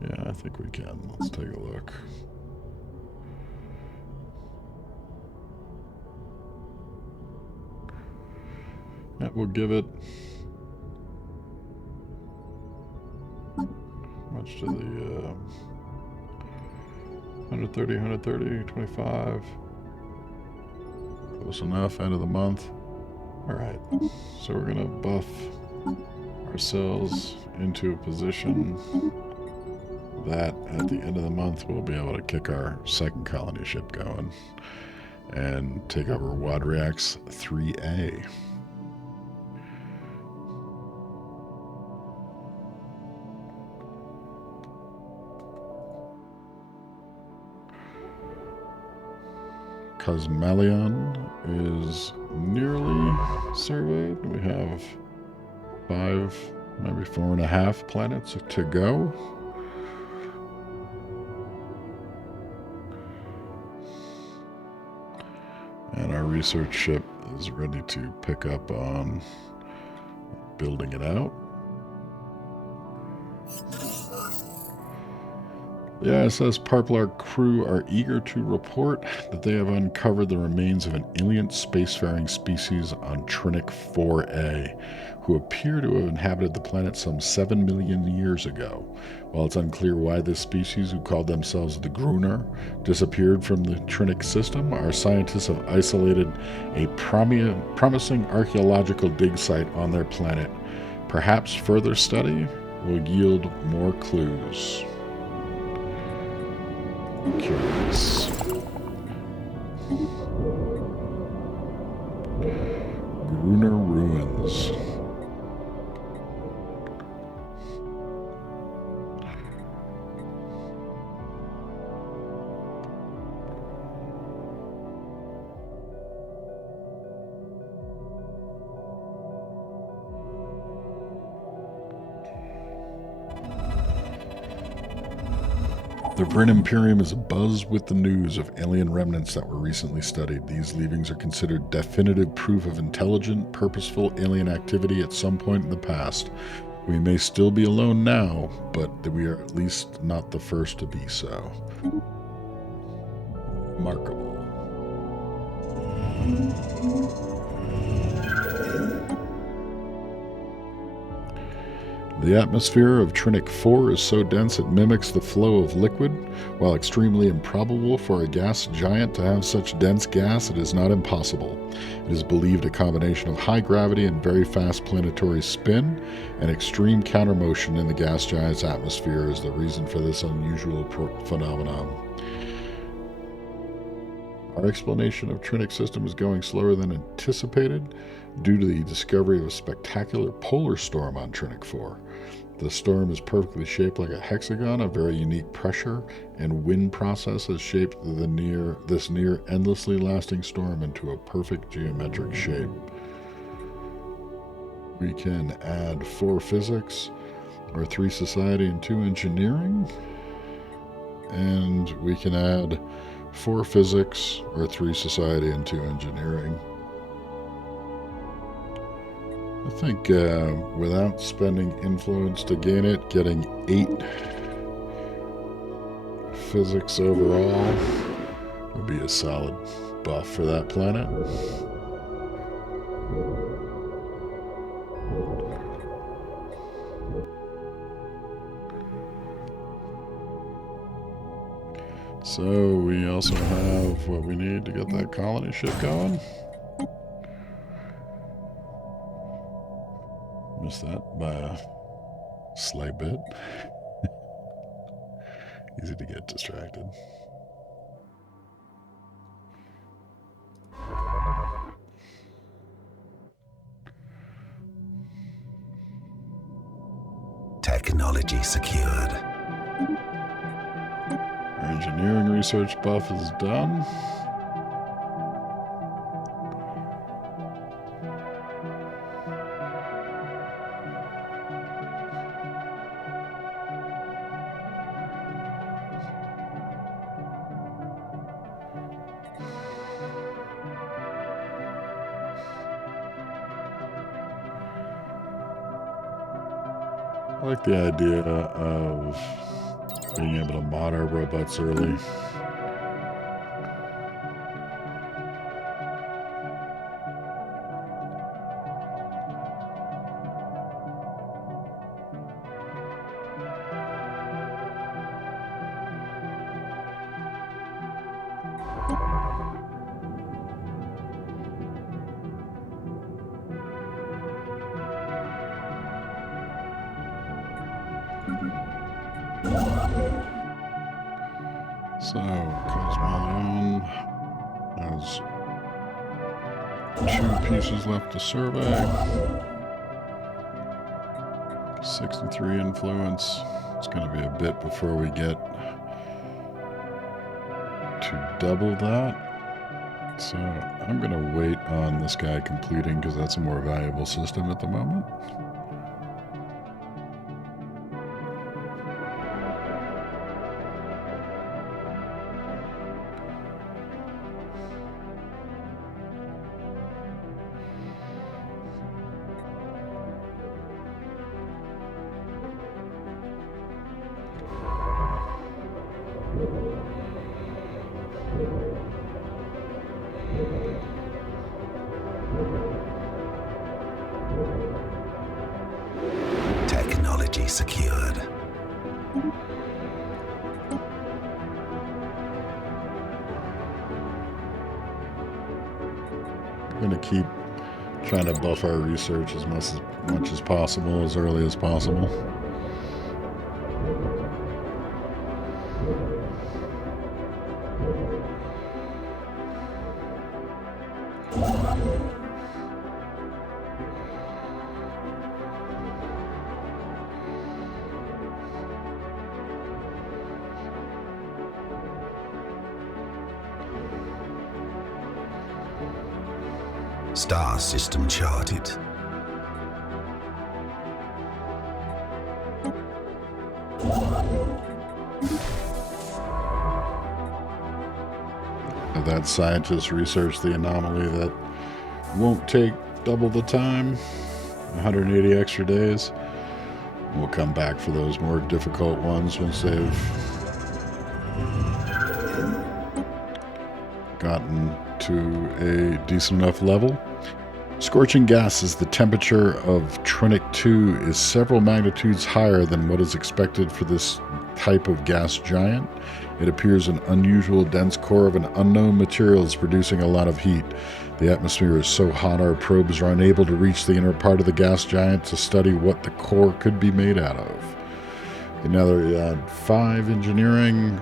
Yeah, I think we can. Let's take a look. That will give it much to the 130, 130, 25. Close enough, end of the month. Alright, so we're going to buff ourselves into a position that at the end of the month we'll be able to kick our second colony ship going and take over Wadreax 3A. Cosmalion is nearly surveyed. We have 5, maybe 4.5 planets to go. And our research ship is ready to pick up on building it out. The ISS Parplar crew are eager to report that they have uncovered the remains of an alien spacefaring species on Trinic 4A, who appear to have inhabited the planet some 7 million years ago. While it's unclear why this species, who called themselves the Gruner, disappeared from the Trinic system, our scientists have isolated a promising archaeological dig site on their planet. Perhaps further study will yield more clues. Curious. Gruner ruins. The Vrinn Imperium is abuzz with the news of alien remnants that were recently studied. These leavings are considered definitive proof of intelligent, purposeful alien activity at some point in the past. We may still be alone now, but we are at least not the first to be so. Remarkable. The atmosphere of Trinic 4 is so dense it mimics the flow of liquid. While extremely improbable for a gas giant to have such dense gas, it is not impossible. It is believed a combination of high gravity and very fast planetary spin and extreme countermotion in the gas giant's atmosphere is the reason for this unusual phenomenon. Our explanation of Trinic system is going slower than anticipated due to the discovery of a spectacular polar storm on Trinic 4. The storm is perfectly shaped like a hexagon. A very unique pressure and wind process has shaped this near endlessly lasting storm into a perfect geometric shape. We can add 4 physics, or 3 society and 2 engineering. And we can add 4 physics, or 3 society and 2 engineering. I think without spending influence to gain it, getting 8 physics overall would be a solid buff for that planet. So we also have what we need to get that colony ship going. Missed that by a slight bit. Easy to get distracted. Technology secured. Our engineering research buff is done. I like the idea of being able to mod our robots early. So, Cosmolion has 2 pieces left to survey. 63 influence. It's going to be a bit before we get to double that. So, I'm going to wait on this guy completing because that's a more valuable system at the moment. secured. I'm going to keep trying to buff our research as much as possible, as early as possible. Star system charted. That scientist researched the anomaly that won't take double the time, 180 extra days. We'll come back for those more difficult ones once they've gotten to a decent enough level. Scorching Gases, the temperature of Trinic 2 is several magnitudes higher than what is expected for this type of gas giant. It appears an unusual dense core of an unknown material is producing a lot of heat. The atmosphere is so hot our probes are unable to reach the inner part of the gas giant to study what the core could be made out of. Another 5 engineering,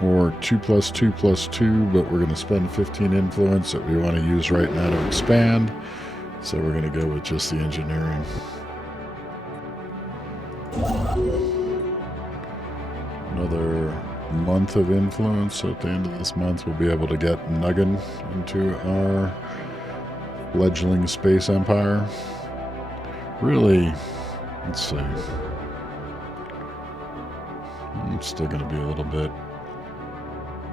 or 2 + 2 + 2, but we're going to spend 15 influence that we want to use right now to expand. So we're going to go with just the engineering. Another month of influence. At the end of this month, we'll be able to get Nuggin into our fledgling space empire. Really, let's see. It's still going to be a little bit.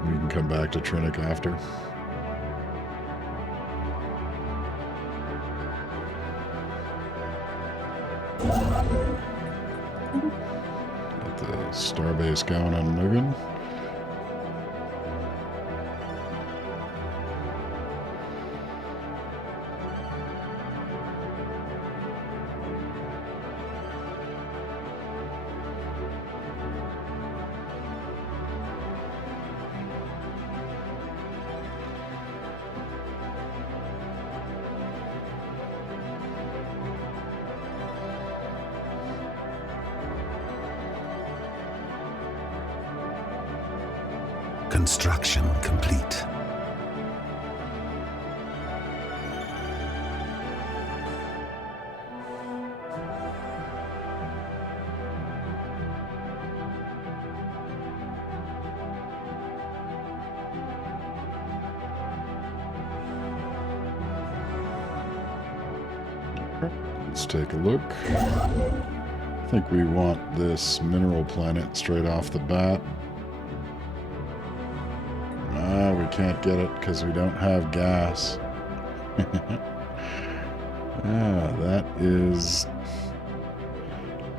We can come back to Trinic after. Got the starbase going on Nuggin. Construction complete. Let's take a look. I think we want this mineral planet straight off the bat. We can't get it because we don't have gas. That is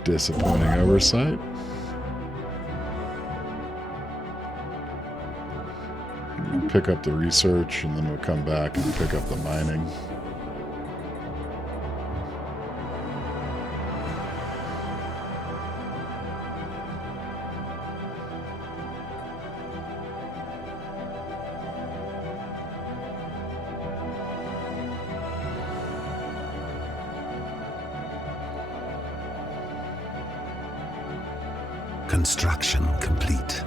disappointing oversight. We'll pick up the research and then we'll come back and pick up the mining. Construction complete.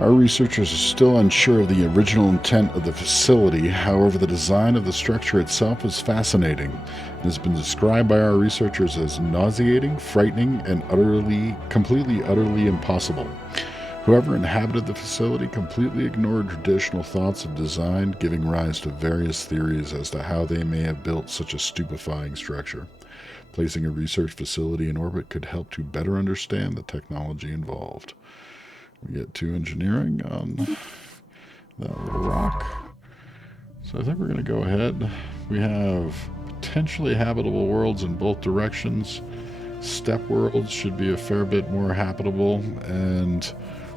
Our researchers are still unsure of the original intent of the facility. However, the design of the structure itself is fascinating. It has been described by our researchers as nauseating, frightening, and completely impossible. Whoever inhabited the facility completely ignored traditional thoughts of design, giving rise to various theories as to how they may have built such a stupefying structure. Placing a research facility in orbit could help to better understand the technology involved. We get 2 engineering on that little rock. So I think we're going to go ahead. We have potentially habitable worlds in both directions. Step worlds should be a fair bit more habitable, and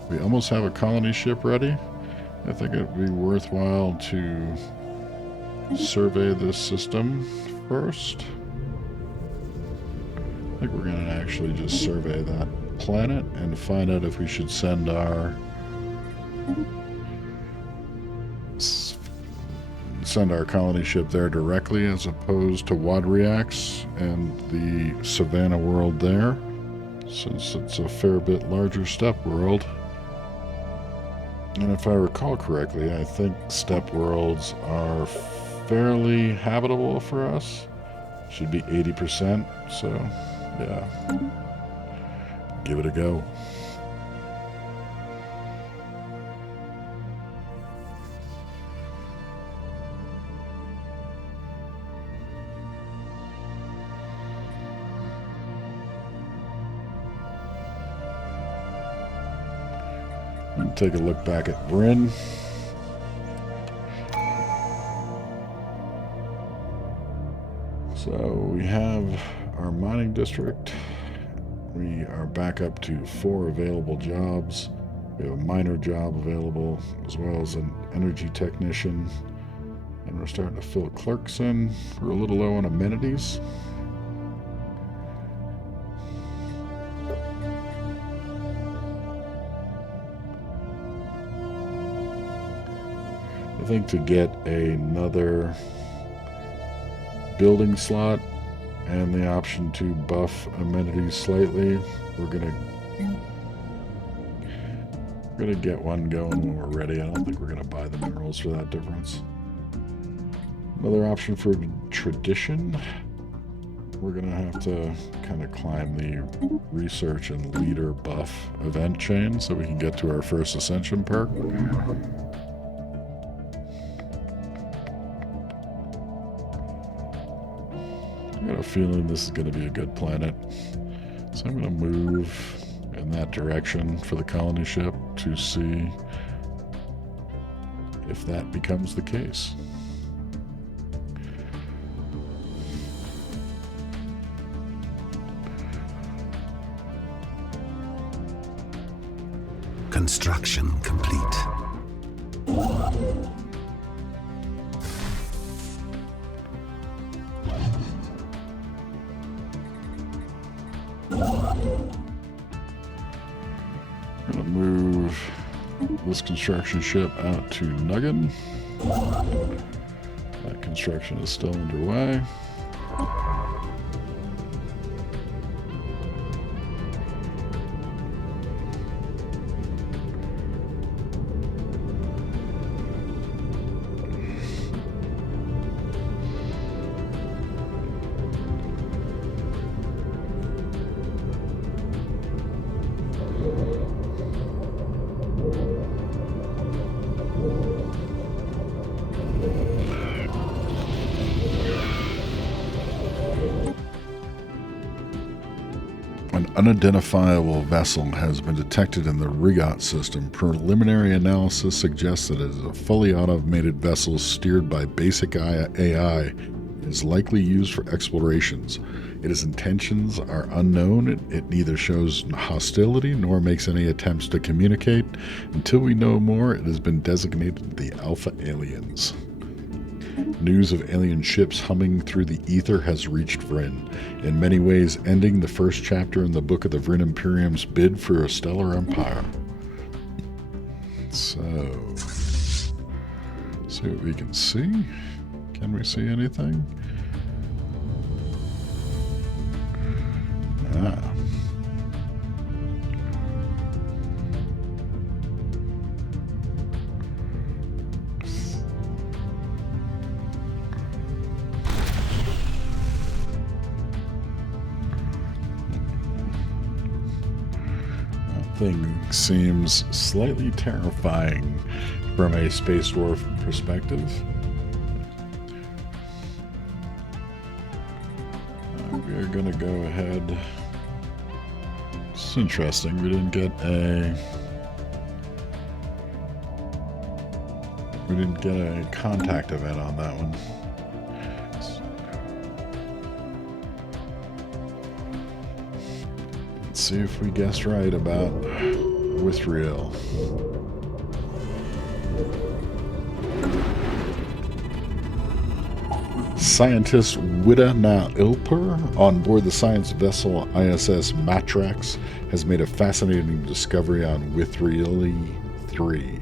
We almost have a colony ship ready. I think it'd be worthwhile to survey this system first. I think we're going to actually just survey that planet and find out if we should send our colony ship there directly as opposed to Wadriax and the Savannah world there, since it's a fair bit larger steppe world. And if I recall correctly, I think steppe worlds are fairly habitable for us. Should be 80%, so yeah. Give it a go. And take a look back at Vrinn. So we have our mining district. We are back up to 4 available jobs. We have a miner job available, as well as an energy technician. And we're starting to fill clerks in. We're a little low on amenities. I think to get another building slot and the option to buff amenities slightly, we're gonna get one going when we're ready. I don't think we're gonna buy the minerals for that difference. Another option for tradition, we're gonna have to kind of climb the research and leader buff event chain so we can get to our first ascension perk. I got a feeling this is going to be a good planet, so I'm going to move in that direction for the colony ship to see if that becomes the case. Construction complete. I'm going to move this construction ship out to Nuggin. That construction is still underway. An unidentifiable vessel has been detected in the Rigot system. Preliminary analysis suggests that it is a fully automated vessel steered by basic AI. It is likely used for explorations. Its intentions are unknown. It neither shows hostility nor makes any attempts to communicate. Until we know more, it has been designated the Alpha Aliens. News of alien ships humming through the ether has reached Vrinn, in many ways ending the first chapter in the book of the Vrinn Imperium's bid for a stellar empire. So, see what we can see. Can we see anything? Ah. Thing seems slightly terrifying from a Space Dwarf perspective. We're gonna go ahead. It's interesting. We didn't get a contact event on that one. Let's see if we guessed right about Withriel. Scientist Wida Na Ilper on board the science vessel ISS Matrax has made a fascinating discovery on Withriel 3.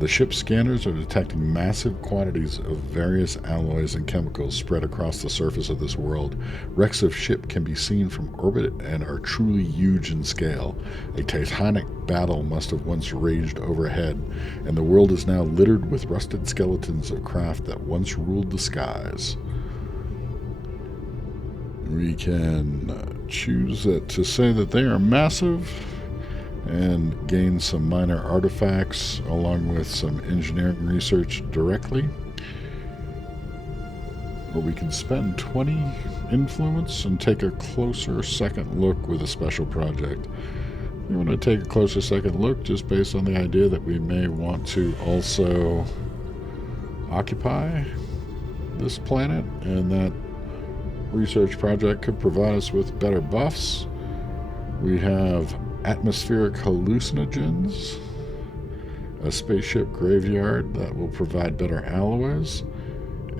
The ship's scanners are detecting massive quantities of various alloys and chemicals spread across the surface of this world. Wrecks of ship can be seen from orbit and are truly huge in scale. A titanic battle must have once raged overhead, and the world is now littered with rusted skeletons of craft that once ruled the skies. We can choose to say that they are massive and gain some minor artifacts along with some engineering research directly. Or we can spend 20 influence and take a closer second look with a special project. We want to take a closer second look just based on the idea that we may want to also occupy this planet, and that research project could provide us with better buffs. We have atmospheric hallucinogens, a spaceship graveyard that will provide better alloys,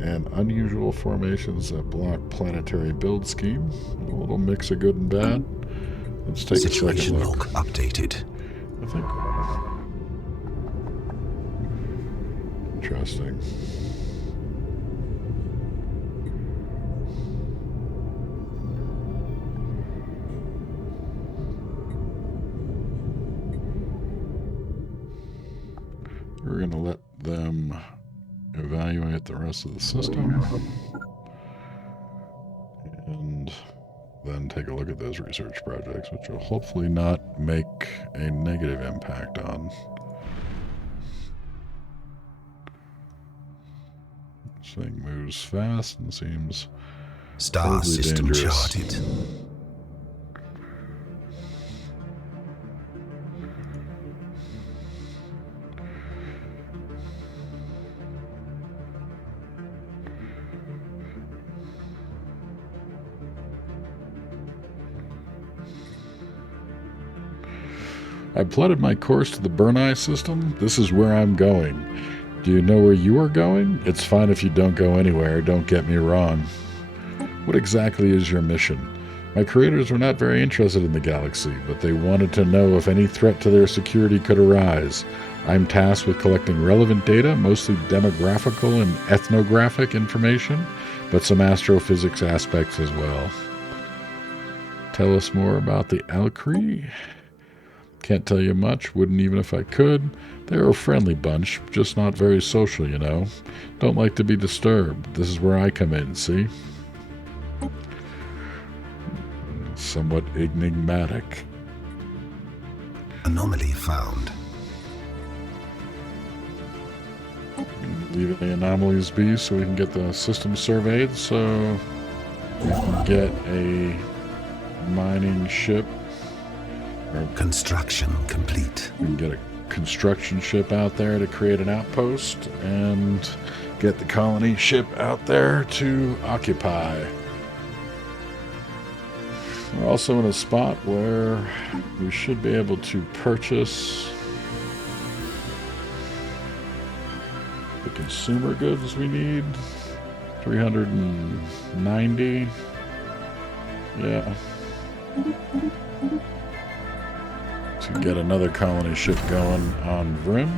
and unusual formations that block planetary build scheme. A little mix of good and bad. Let's take Situation a second look. log updated. I think. Interesting. We're going to let them evaluate the rest of the system and then take a look at those research projects, which will hopefully not make a negative impact on. This thing moves fast and seems Star system dangerous. charted. I plotted my course to the Burneye system. This is where I'm going. Do you know where you are going? It's fine if you don't go anywhere, don't get me wrong. What exactly is your mission? My creators were not very interested in the galaxy, but they wanted to know if any threat to their security could arise. I'm tasked with collecting relevant data, mostly demographical and ethnographic information, but some astrophysics aspects as well. Tell us more about the Alcree. Can't tell you much, wouldn't even if I could. They're a friendly bunch, just not very social, you know. Don't like to be disturbed. This is where I come in, see? Somewhat enigmatic. Anomaly found. Leave the anomalies be so we can get the system surveyed, so we can get a mining ship. Construction complete. We can get a construction ship out there to create an outpost and get the colony ship out there to occupy. We're also in a spot where we should be able to purchase the consumer goods we need. 390. Yeah. To get another colony ship going on Vrinn.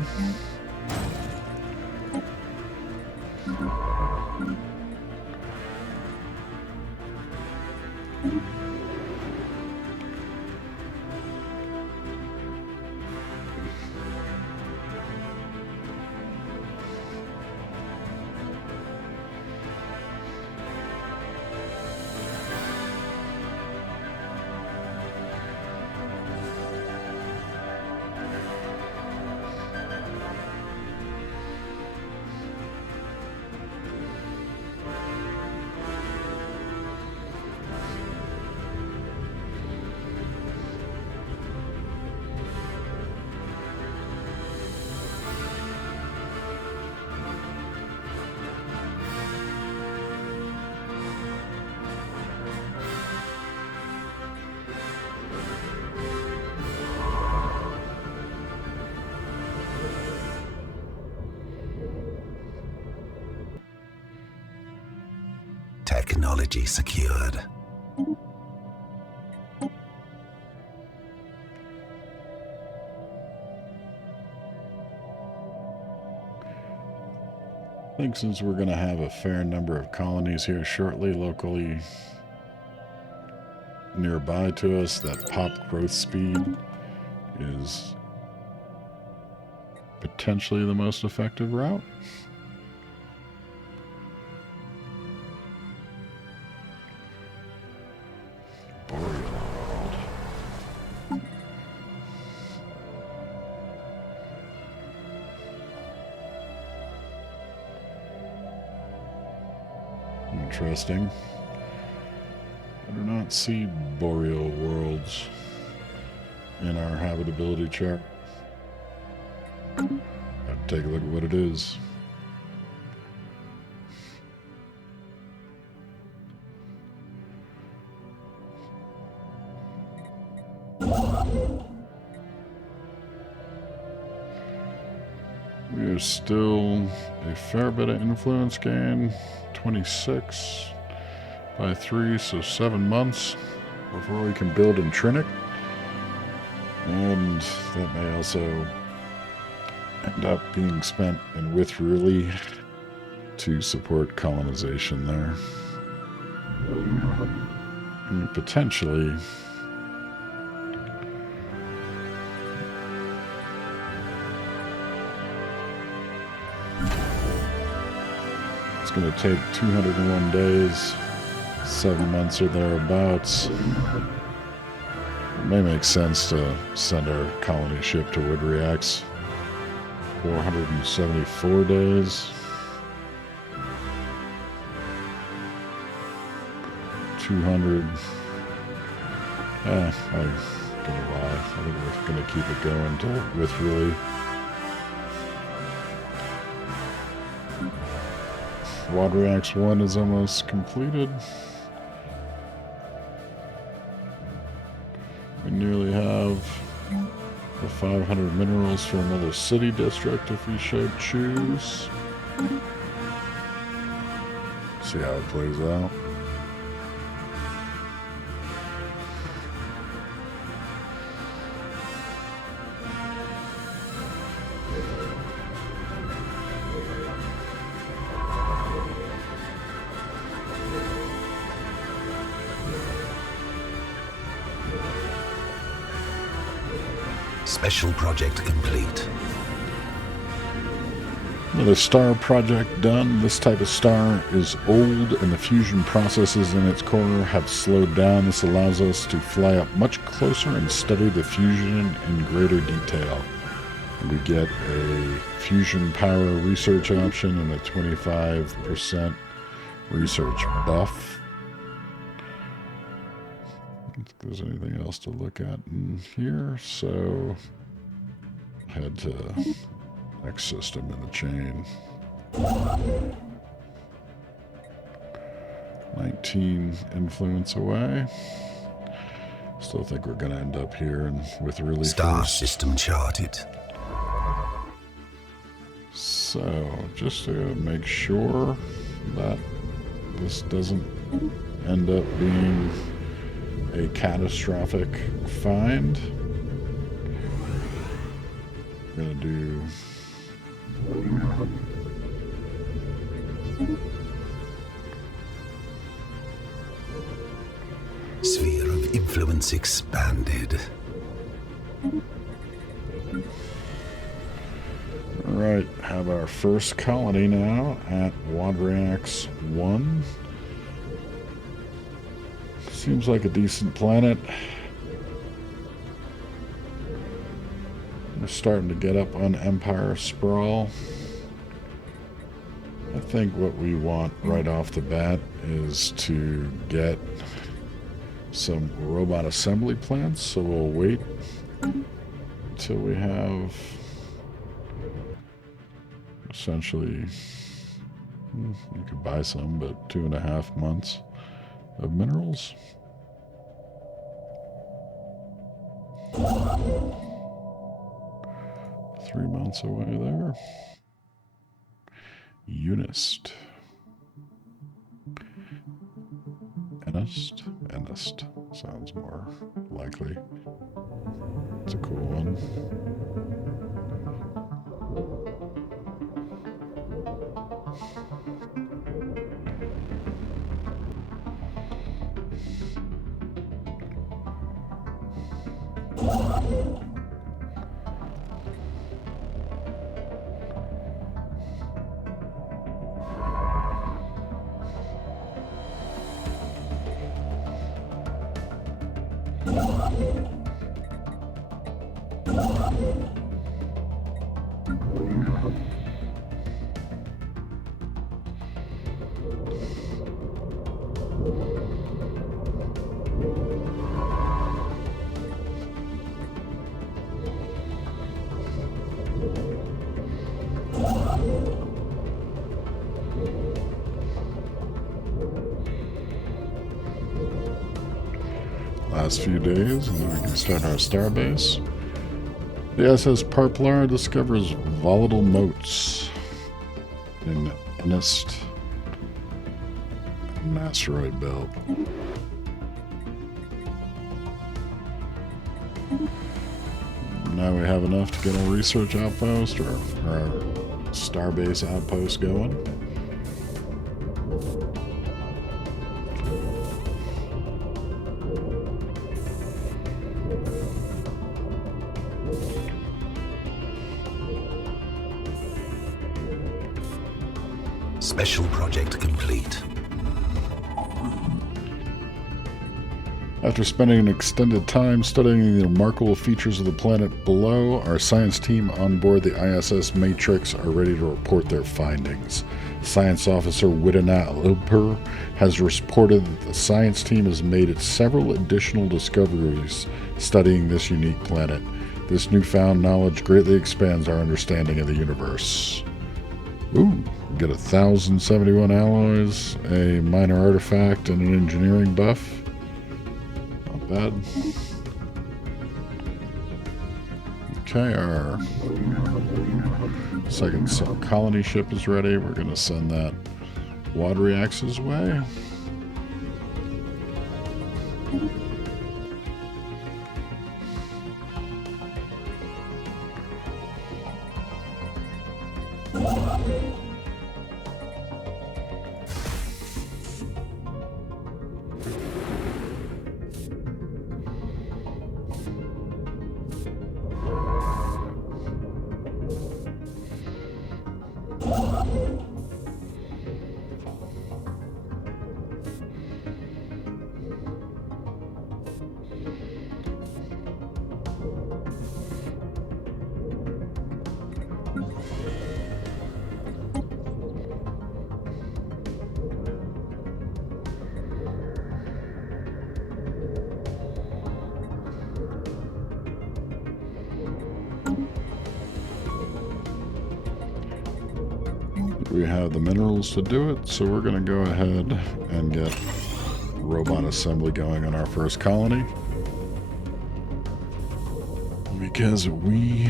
Technology secured. I think since we're going to have a fair number of colonies here shortly, locally nearby to us, that pop growth speed is potentially the most effective route. Boreal world. Interesting. I do not see boreal worlds in our habitability chart. I'd take a look at what it is. We are still a fair bit of influence gain. 26 by 3, so 7 months before we can build in Trinic. And that may also end up being spent in Withruli to support colonization there. And potentially it's going to take 201 days, 7 months or thereabouts. It may make sense to send our colony ship to Woodriax. 474 days. 200. I'm gonna lie. I think we're gonna keep it going to Withruli. Woodriax 1 is almost completed. We nearly have the 500 minerals for another city district if we should choose. See how it plays out. Special project complete. Another star project done. This type of star is old and the fusion processes in its core have slowed down. This allows us to fly up much closer and study the fusion in greater detail. We get a fusion power research option and a 25% research buff. I don't think there's anything else to look at in here, so head to next system in the chain. 19 influence away. Still think we're going to end up here and with really Star first. system charted. So just to make sure that this doesn't end up being a catastrophic find, we're going to do Sphere of influence expanded. Alright, have our first colony now at Woodriax 1. Seems like a decent planet. We're starting to get up on Empire Sprawl. I think what we want right off the bat is to get some robot assembly plants, so we'll wait until we have essentially, you could buy some, but 2.5 months of minerals. Three months away there. Unist. Ennist? Ennist sounds more likely. It's a cool one. Last few days, and then we can start our starbase. The SS Parplar discovers volatile motes in Ennist, an asteroid belt. Now we have enough to get our research outpost or our starbase outpost going. Special project complete. After spending an extended time studying the remarkable features of the planet below, our science team on board the ISS Matrix are ready to report their findings. Science Officer Widana Lilper has reported that the science team has made several additional discoveries studying this unique planet. This newfound knowledge greatly expands our understanding of the universe. Ooh, get 1,071 alloys, a minor artifact, and an engineering buff. Not bad. Okay, our second colony ship is ready. We're going to send that watery axe's way. We have the minerals to do it, so we're going to go ahead and get robot assembly going on our first colony. Because we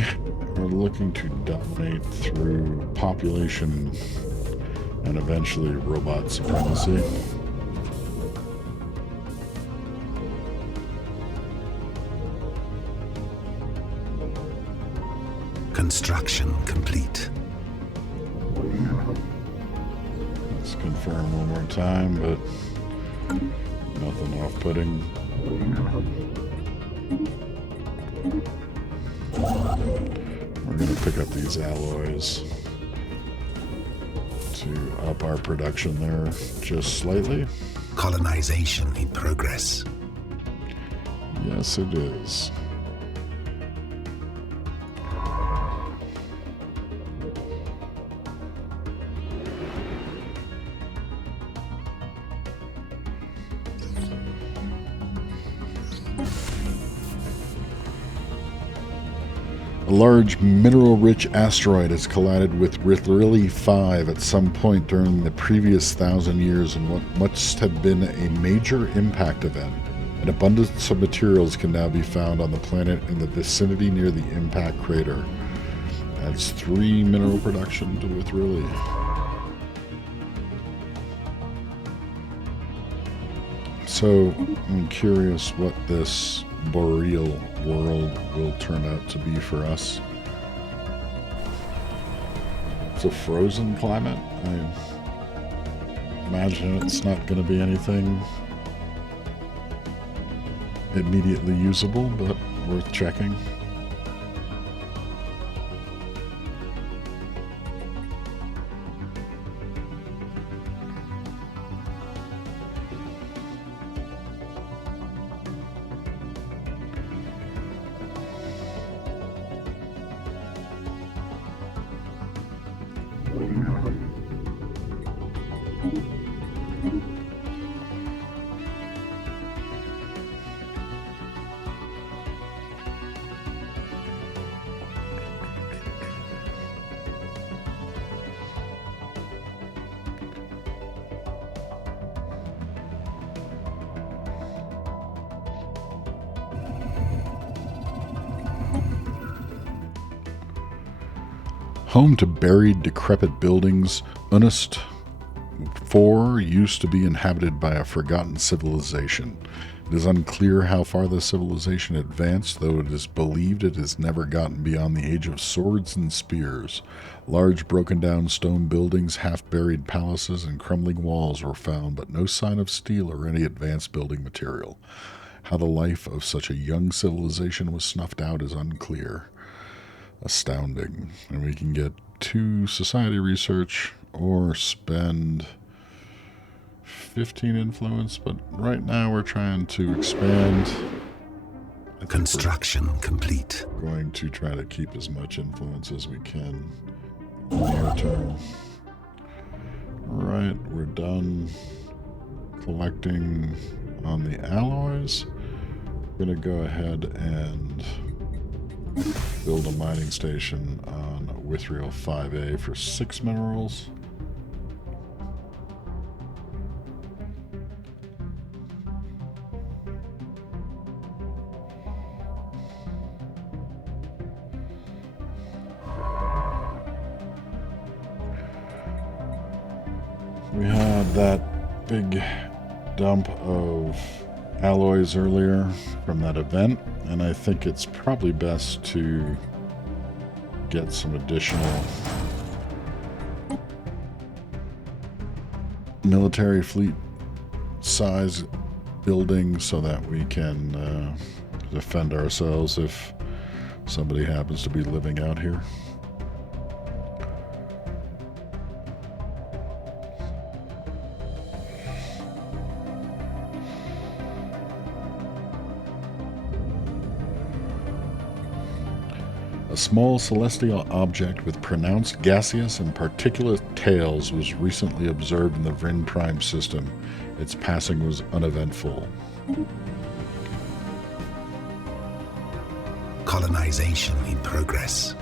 are looking to dominate through population and eventually robot supremacy. Construction complete. Let's confirm one more time, but nothing off-putting. We're going to pick up these alloys to up our production there just slightly. Colonization in progress. Yes, it is. A large mineral-rich asteroid has collided with Vrinn 5 at some point during the previous 1,000 years in what must have been a major impact event. An abundance of materials can now be found on the planet in the vicinity near the impact crater. Adds 3 mineral production to Vrinn. So I'm curious what this boreal world will turn out to be for us. It's a frozen climate. I imagine it's not going to be anything immediately usable, but worth checking. Home to buried, decrepit buildings, Unist 4 used to be inhabited by a forgotten civilization. It is unclear how far the civilization advanced, though it is believed it has never gotten beyond the age of swords and spears. Large broken-down stone buildings, half-buried palaces, and crumbling walls were found, but no sign of steel or any advanced building material. How the life of such a young civilization was snuffed out is unclear. Astounding. And we can get 2 society research or spend 15 influence, but right now we're trying to expand. Construction complete. Going to try to keep as much influence as we can near term. Right, we're done collecting on the alloys. We're going to go ahead and build a mining station on Withriel 5A for 6 minerals. We had that big dump of alloys earlier from that event, and I think it's probably best to get some additional military fleet size buildings so that we can defend ourselves if somebody happens to be living out here. A small celestial object with pronounced gaseous and particulate tails was recently observed in the Vrinn Prime system. Its passing was uneventful. Colonization in progress.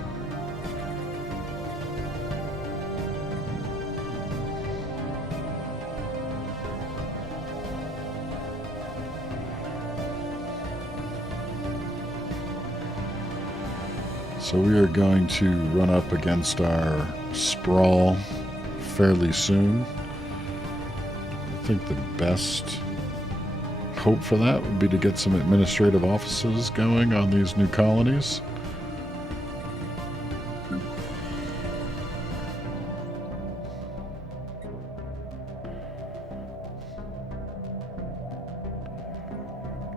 So we are going to run up against our sprawl fairly soon. I think the best hope for that would be to get some administrative offices going on these new colonies.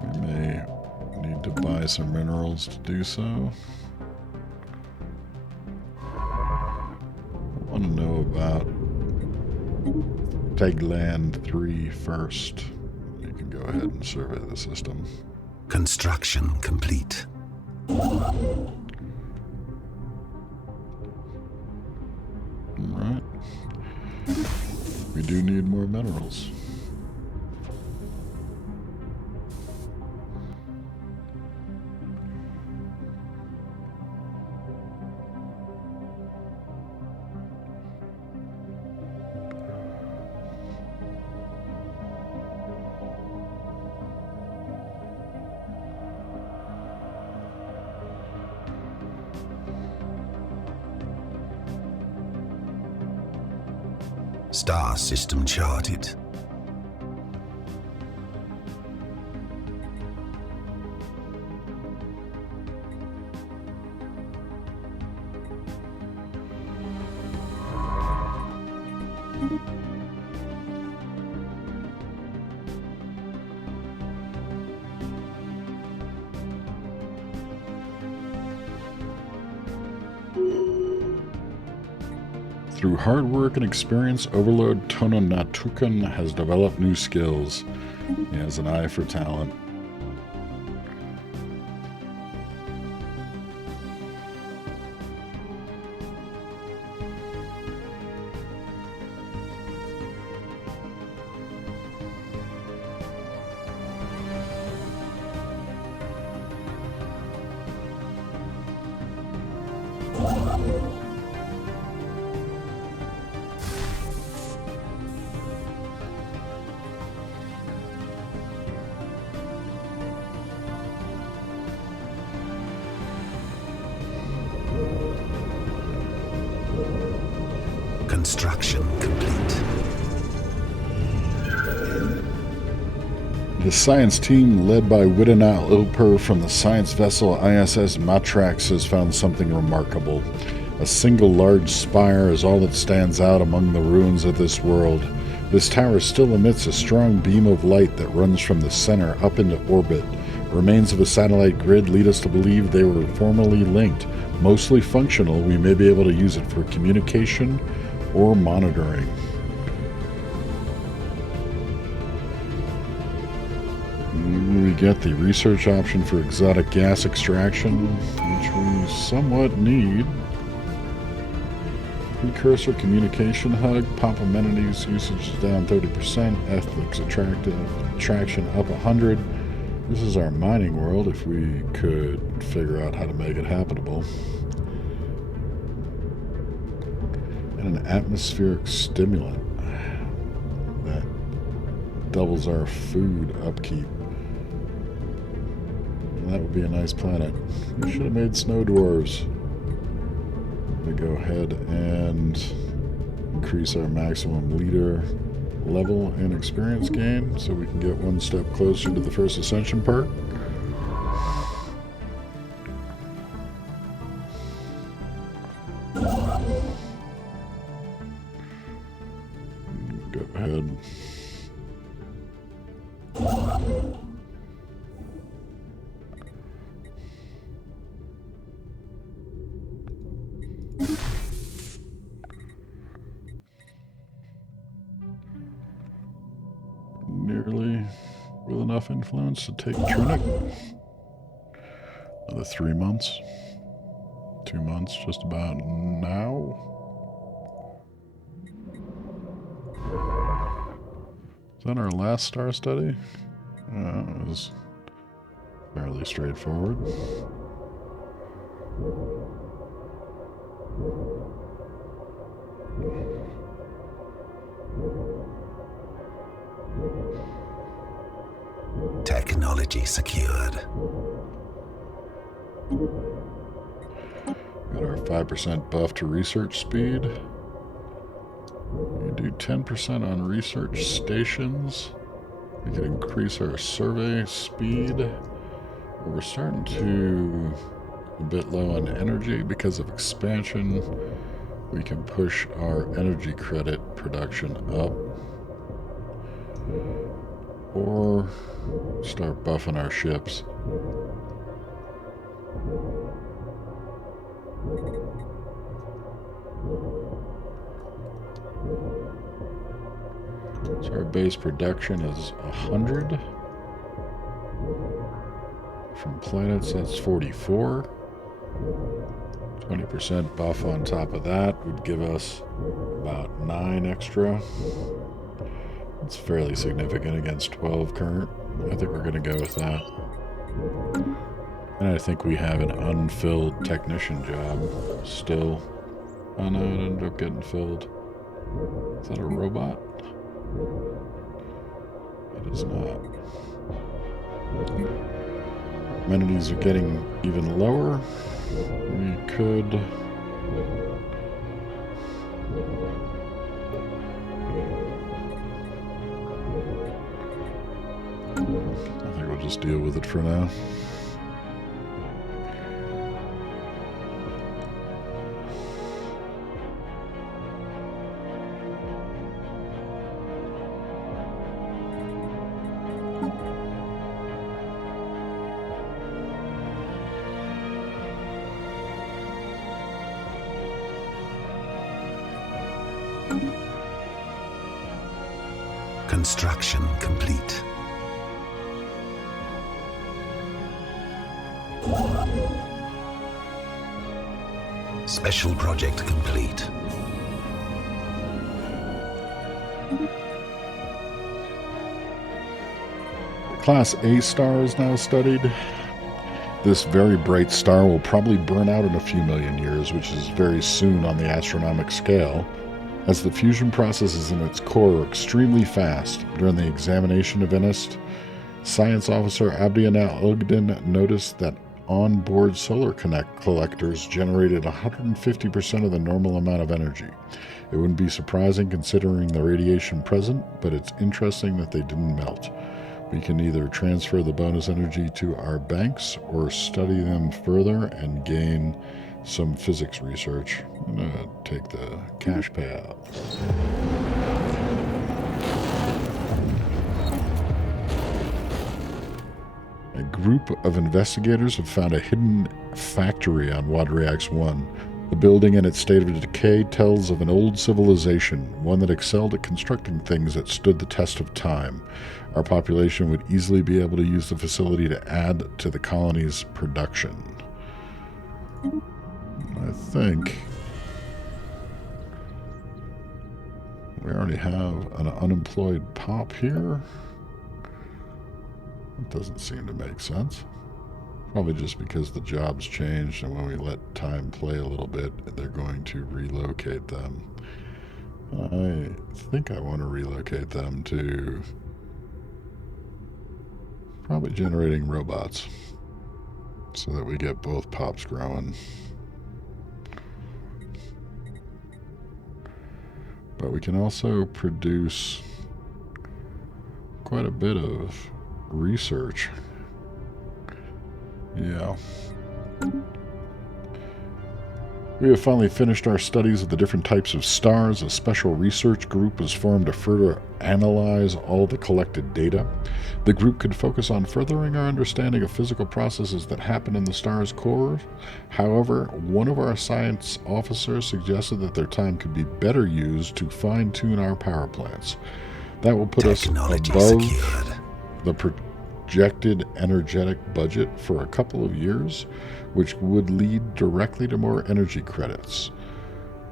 We may need to buy some minerals to do so. I want to know about Tegland 3 first. You can go ahead and survey the system. Construction complete. Alright. We do need more minerals. Star system charted. Through hard work and experience, Overlord Tono Natukan has developed new skills. He has an eye for talent. Construction complete. The science team, led by Widdenal Ilper from the science vessel ISS Matrax, has found something remarkable. A single large spire is all that stands out among the ruins of this world. This tower still emits a strong beam of light that runs from the center up into orbit. Remains of a satellite grid lead us to believe they were formerly linked. Mostly functional, we may be able to use it for communication or monitoring. We get the research option for exotic gas extraction, which we somewhat need. Precursor communication hug, pop amenities usage is down 30%, ethics attraction up 100. This is our mining world if we could figure out how to make it habitable. And an atmospheric stimulant that doubles our food upkeep. And that would be a nice planet. We should have made snow dwarves. We go ahead and increase our maximum leader level and experience gain so we can get one step closer to the first ascension perk. Go ahead. Nearly with enough influence to take Trinic. Another 3 months. 2 months just about now. Is that our last star study? It was fairly straightforward. Technology secured. Got our 5% buff to research speed. We do 10% on research stations. We can increase our survey speed. We're starting to a bit low on energy because of expansion. We can push our energy credit production up. Or start buffing our ships. So our base production is 100. From planets, that's 44. 20% buff on top of that would give us about 9 extra. It's fairly significant against 12 current. I think we're going to go with that. And I think we have an unfilled technician job still. Oh no, it ended up getting filled. Is that a robot? It is not. Amenities are getting even lower. We could... I think we'll just deal with it for now. Construction complete. Special project complete. Class A star is now studied. This very bright star will probably burn out in a few million years, which is very soon on the astronomical scale, as the fusion processes in its core are extremely fast. During the examination of Inist, Science Officer Abdiana Ogden noticed that on-board solar collectors generated 150% of the normal amount of energy. It wouldn't be surprising considering the radiation present, but it's interesting that they didn't melt. We can either transfer the bonus energy to our banks or study them further and gain some physics research. I'm going to take the cash payout. A group of investigators have found a hidden factory on Wadriax 1. The building and its state of decay tells of an old civilization, one that excelled at constructing things that stood the test of time. Our population would easily be able to use the facility to add to the colony's production. I think we already have an unemployed pop here. That doesn't seem to make sense. Probably just because the job's changed, and when we let time play a little bit, they're going to relocate them. I think I want to relocate them to probably generating robots so that we get both pops growing. But we can also produce quite a bit of research. Yeah. We have finally finished our studies of the different types of stars. A special research group was formed to further analyze all the collected data. The group could focus on furthering our understanding of physical processes that happen in the star's core. However, one of our science officers suggested that their time could be better used to fine-tune our power plants. That will put us above the projected energetic budget for a couple of years, which would lead directly to more energy credits.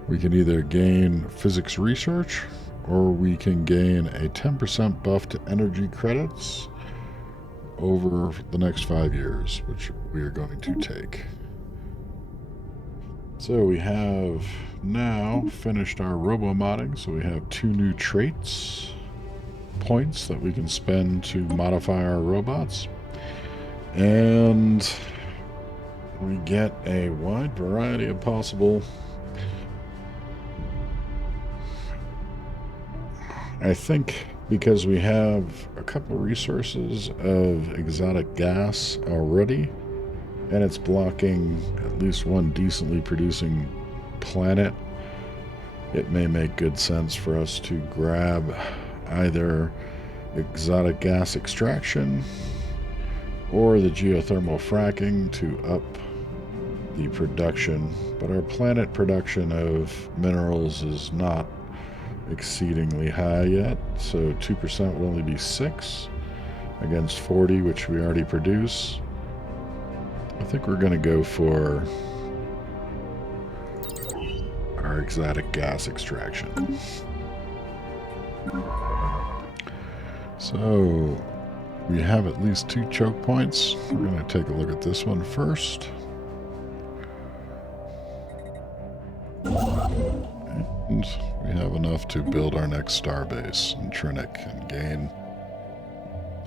We can either gain physics research, or we can gain a 10% buff to energy credits over the next 5 years, which we are going to take. So we have now finished our robo-modding, so we have 2 new traits points that we can spend to modify our robots, and we get a wide variety of possible, I think, because we have a couple resources of exotic gas already, and it's blocking at least one decently producing planet, it may make good sense for us to grab either exotic gas extraction or the geothermal fracking to up the production. But our planet production of minerals is not exceedingly high yet, so 2% would only be 6 against 40, which we already produce. I think we're going to go for our exotic gas extraction. So we have at least 2 choke points. We're going to take a look at this one first. And we have enough to build our next star base in Trinnic and gain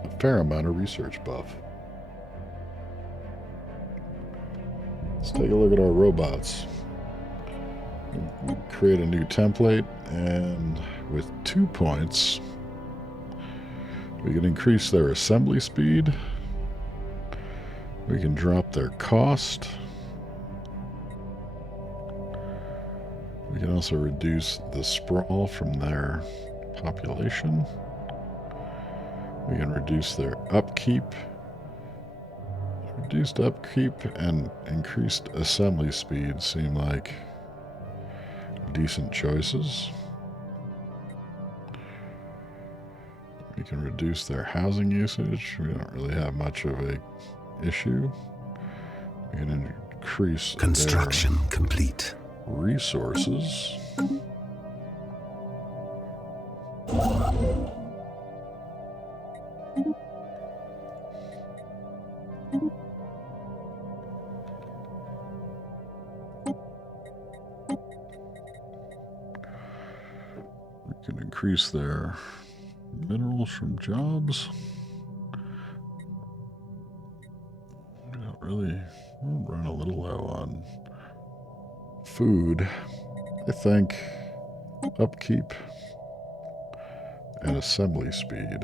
a fair amount of research buff. Let's take a look at our robots. We create a new template, and with 2 points, we can increase their assembly speed. We can drop their cost. We can also reduce the sprawl from their population. We can reduce their upkeep. Reduced upkeep and increased assembly speed seem like decent choices. can reduce their housing usage. We don't really have much of a issue. We can increase Construction complete. Resources. We can increase their minerals from jobs. We don't really, we'll run a little low on food. I think upkeep and assembly speed.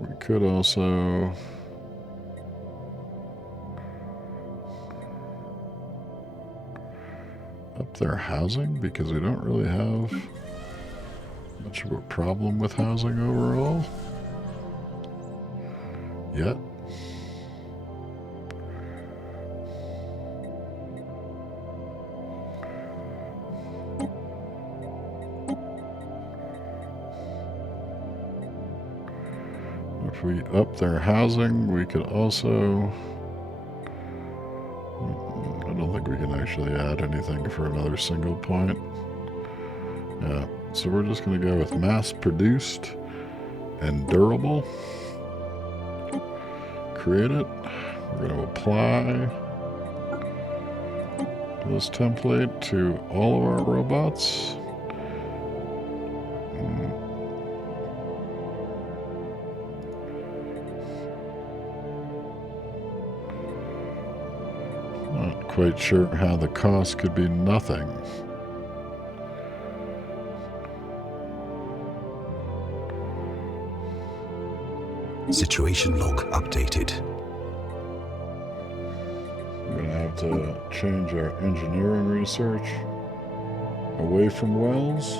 We could also up their housing because we don't really have much of a problem with housing overall yet. If we up their housing, we could also... I don't think we can actually add anything for another single point. Yeah, so we're just going to go with mass-produced and durable. Create it. We're going to apply this template to all of our robots. Not quite sure how the cost could be nothing. Situation log updated. We're going to have to change our engineering research away from wells.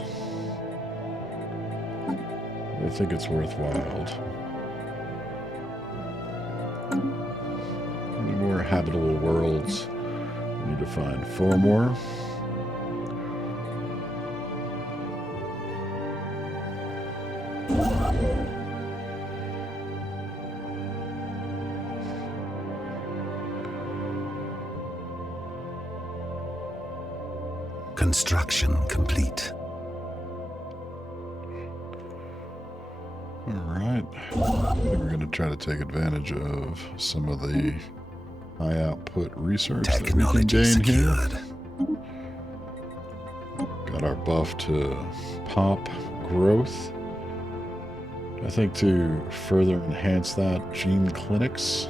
I think it's worthwhile. Any more habitable worlds? We need to find 4 more. Construction complete. Alright. I think we're going to try to take advantage of some of the high output research Technology that we can gain secured. here. Got our buff to pop growth. I think to further enhance that, gene clinics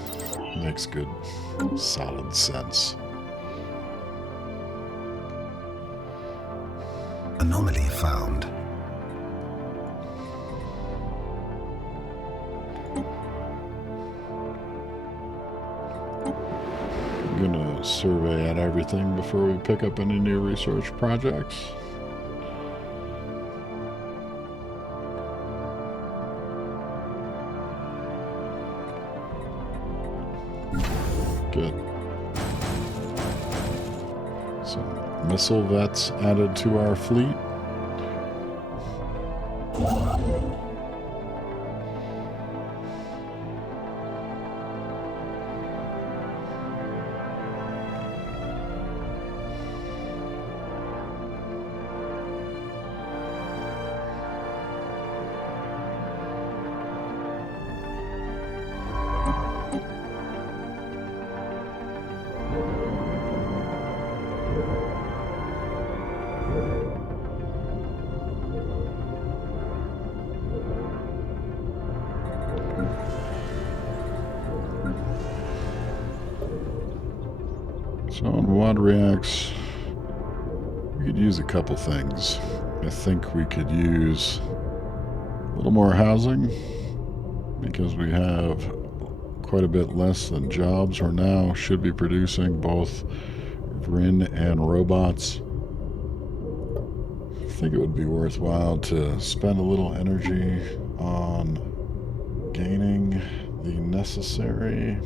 makes good, solid sense. Anomaly found. I'm gonna survey out everything before we pick up any new research projects. Get some missile vets added to our fleet. So on Wad Reacts, we could use a couple things. I think we could use a little more housing because we have quite a bit less than jobs. We're now should be producing both Vrinn and robots. I think it would be worthwhile to spend a little energy on gaining the necessary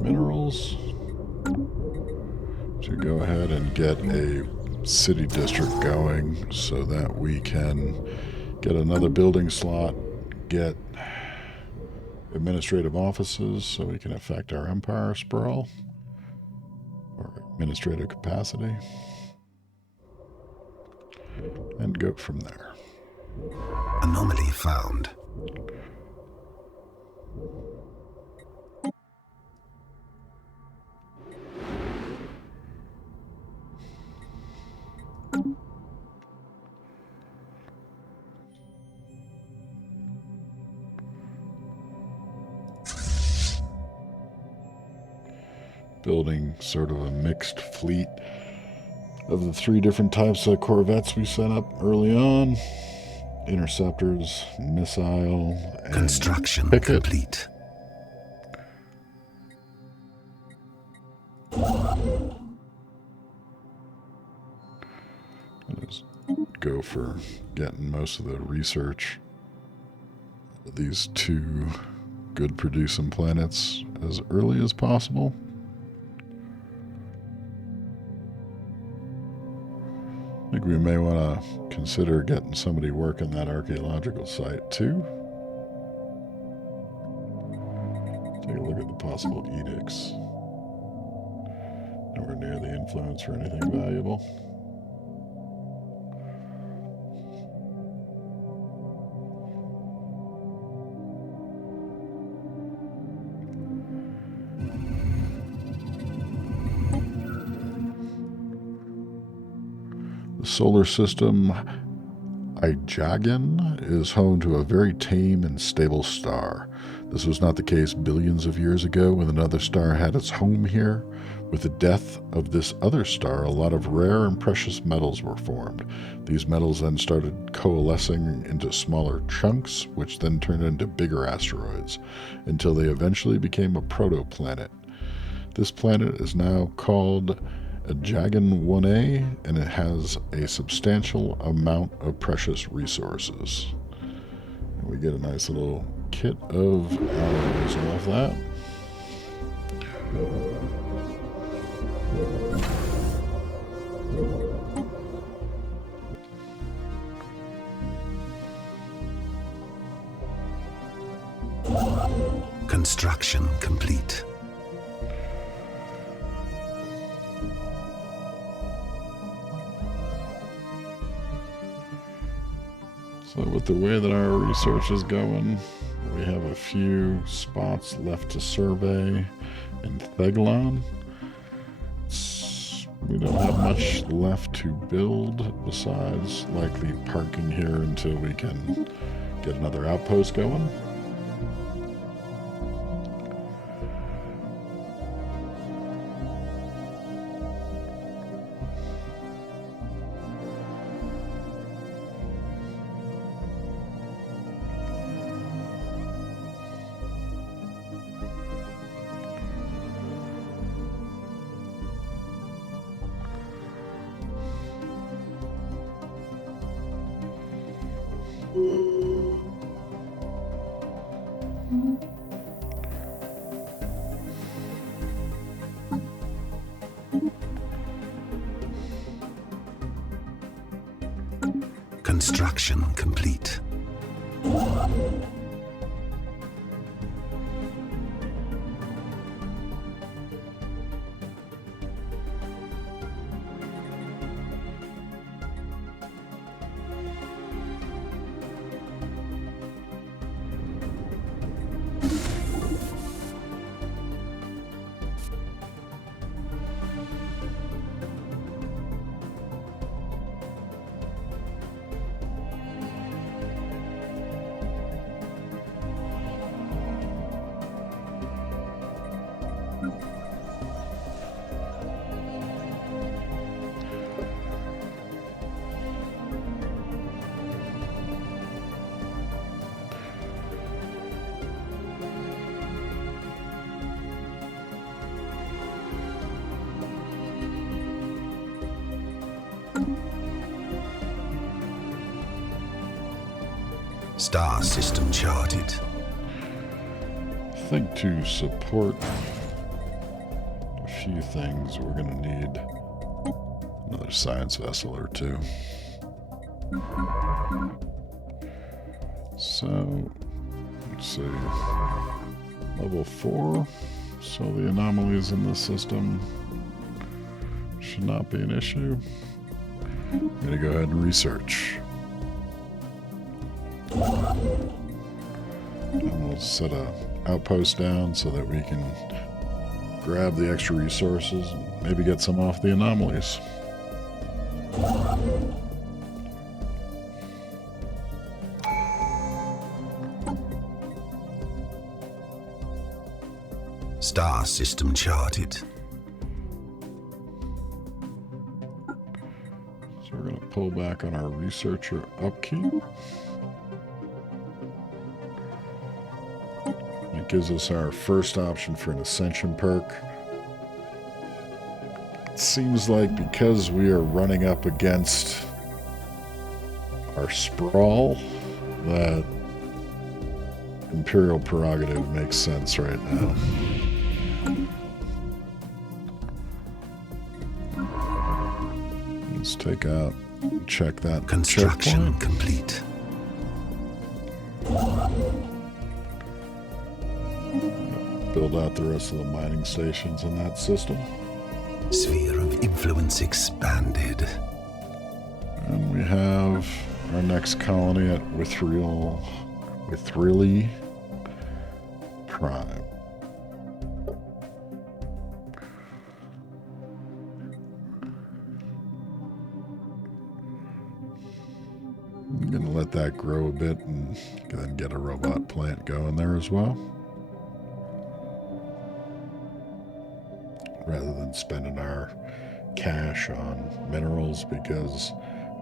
minerals to go ahead and get a city district going so that we can get another building slot, get administrative offices so we can affect our empire sprawl or administrative capacity, and go from there. Anomaly found. Building sort of a mixed fleet of the 3 different types of corvettes we set up early on. Interceptors, missile, and Construction picket. complete. Let's go for getting most of the research of these 2 good producing planets as early as possible. I think we may want to consider getting somebody working that archaeological site too. Take a look at the possible edicts. Nowhere near the influence for anything valuable. The solar system Ijagan is home to a very tame and stable star. This was not the case billions of years ago when another star had its home here. With the death of this other star, a lot of rare and precious metals were formed. These metals then started coalescing into smaller chunks, which then turned into bigger asteroids, until they eventually became a protoplanet. This planet is now called Ijagan 1A, and it has a substantial amount of precious resources. And we get a nice little kit of alloys off that. Construction complete. So with the way that our research is going, we have a few spots left to survey in Theglon. We don't have much left to build besides likely parking here until we can get another outpost going. Construction complete. Star system charted. I think to support a few things we're going to need Another science vessel or two. So, let's see. Level 4. So the anomalies in the system should not be an issue. I'm going to go ahead and research. And we'll set a outpost down so that we can grab the extra resources and maybe get some off the anomalies. Star system charted. So we're going to pull back on our researcher upkeep. It gives us our first option for an ascension perk. It seems like because we are running up against our sprawl, that Imperial prerogative makes sense right now. Let's take out, check that Construction checkpoint. complete. Build out the rest of the mining stations in that system. Sphere of influence expanded. And we have our next colony at Withrilli Prime. I'm going to let that grow a bit and then get a robot plant going there as well. Rather than spending our cash on minerals because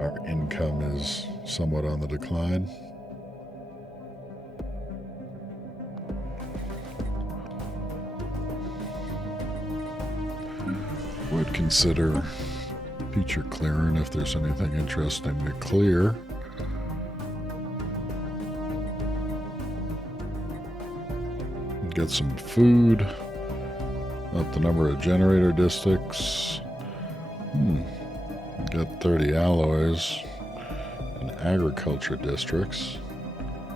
our income is somewhat on the decline. Would consider feature clearing if there's anything interesting to clear. Get some food. Up the number of generator districts. Got 30 alloys and agriculture districts.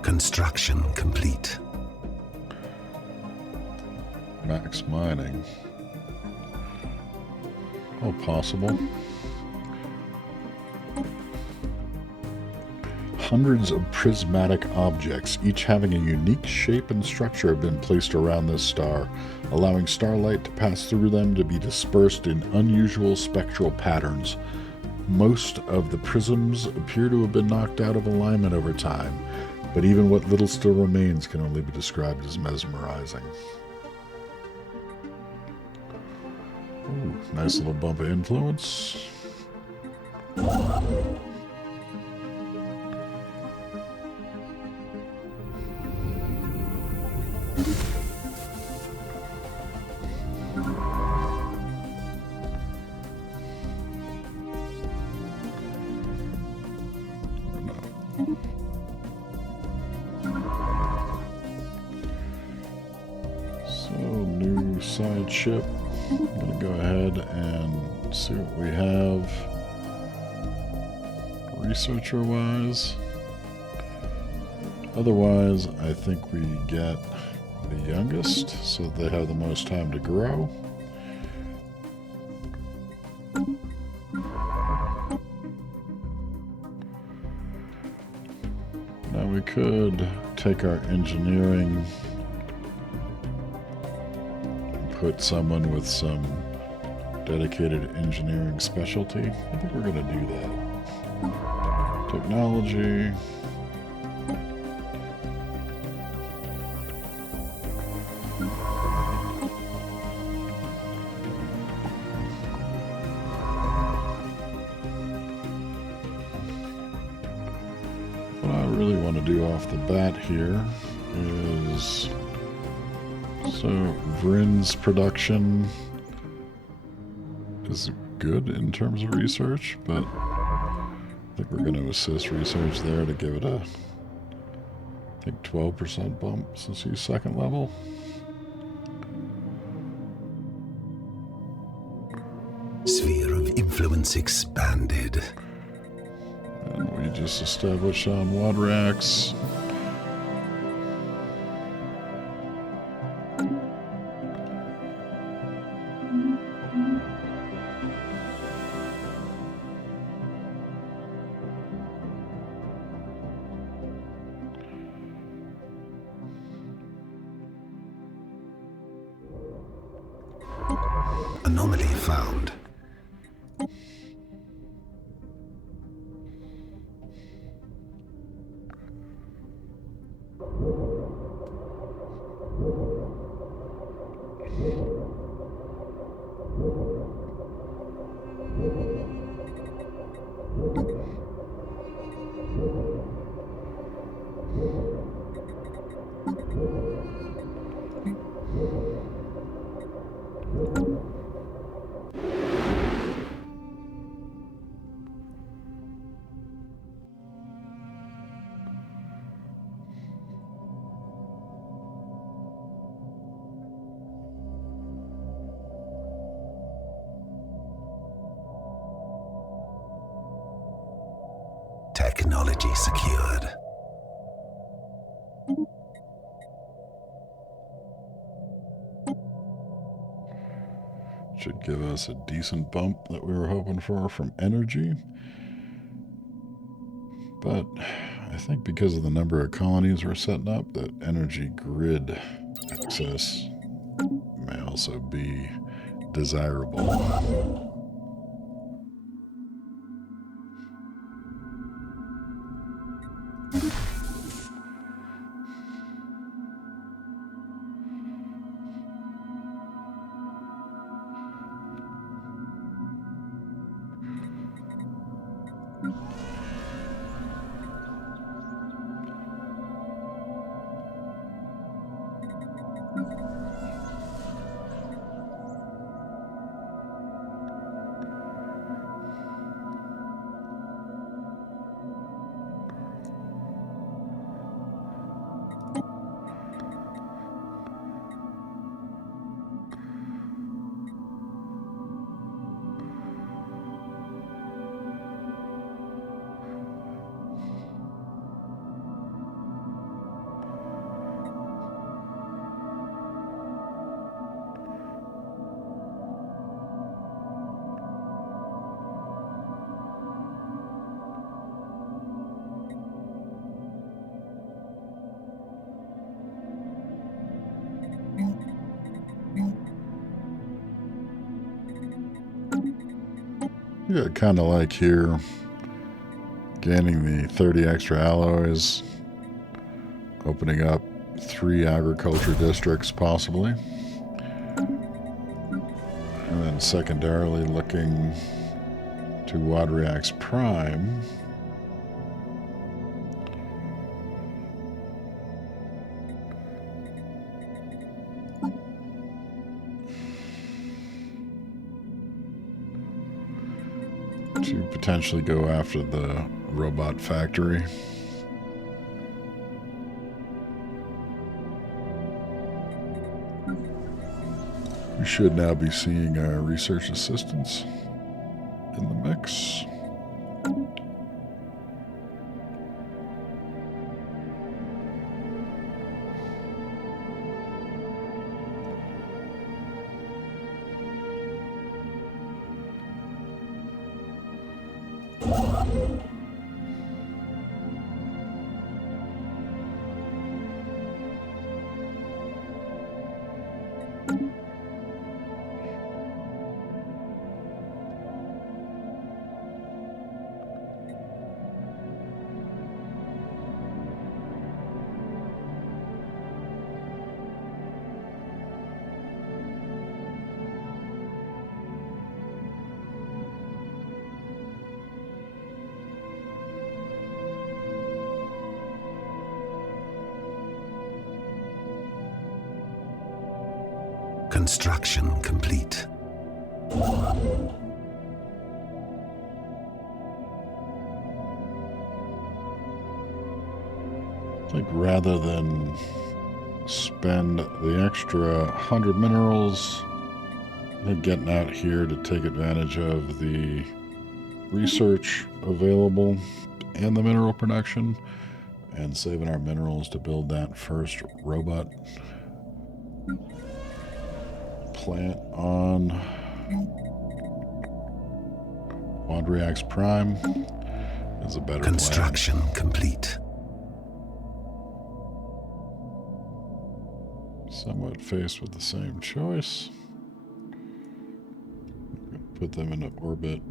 Construction complete. Max mining. Oh, possible. Hundreds of prismatic objects, each having a unique shape and structure, have been placed around this star, allowing starlight to pass through them to be dispersed in unusual spectral patterns. Most of the prisms appear to have been knocked out of alignment over time, but even what little still remains can only be described as mesmerizing. Ooh, nice little bump of influence. So, new side ship. I'm going to go ahead and see what we have researcher-wise. Otherwise, I think we get the youngest, so they have the most time to grow. Now we could take our engineering, put someone with some dedicated engineering specialty. I think we're going to do that. Technology. What I really want to do off the bat here is, so Vrinn's production is good in terms of research, but I think we're going to assist research there to give it a, I think, 12% bump since he's second level. Sphere of influence influence expanded. And we just established on Wadrax. Anomaly found. Technology secured. Should give us a decent bump that we were hoping for from energy. But I think because of the number of colonies we're setting up, that energy grid access may also be desirable. Yeah, kind of like here, gaining the 30 extra alloys, opening up 3 agriculture districts possibly, and then secondarily looking to Wadriax Prime. To potentially go after the robot factory. We should now be seeing our research assistants in the mix. Construction complete. I think rather than spend the extra 100 minerals, I think getting out here to take advantage of the research available and the mineral production, and saving our minerals to build that first robot plant on Quadriax Prime is a better Construction plan. complete. Somewhat faced with the same choice. Put them into orbit.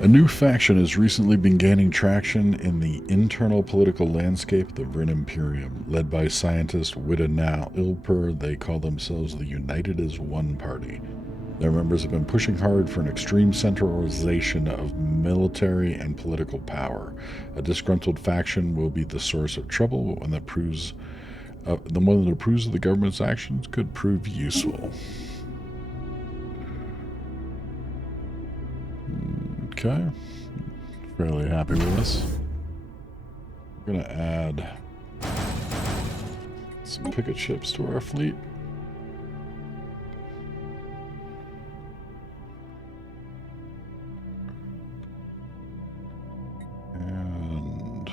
A new faction has recently been gaining traction in the internal political landscape of the Vrinn Imperium. Led by scientist Widana Ilper, they call themselves the United as One Party. Their members have been pushing hard for an extreme centralization of military and political power. A disgruntled faction will be the source of trouble, but one that approves of the government's actions could prove useful. Okay, fairly happy with this. We're gonna add some picket ships to our fleet. And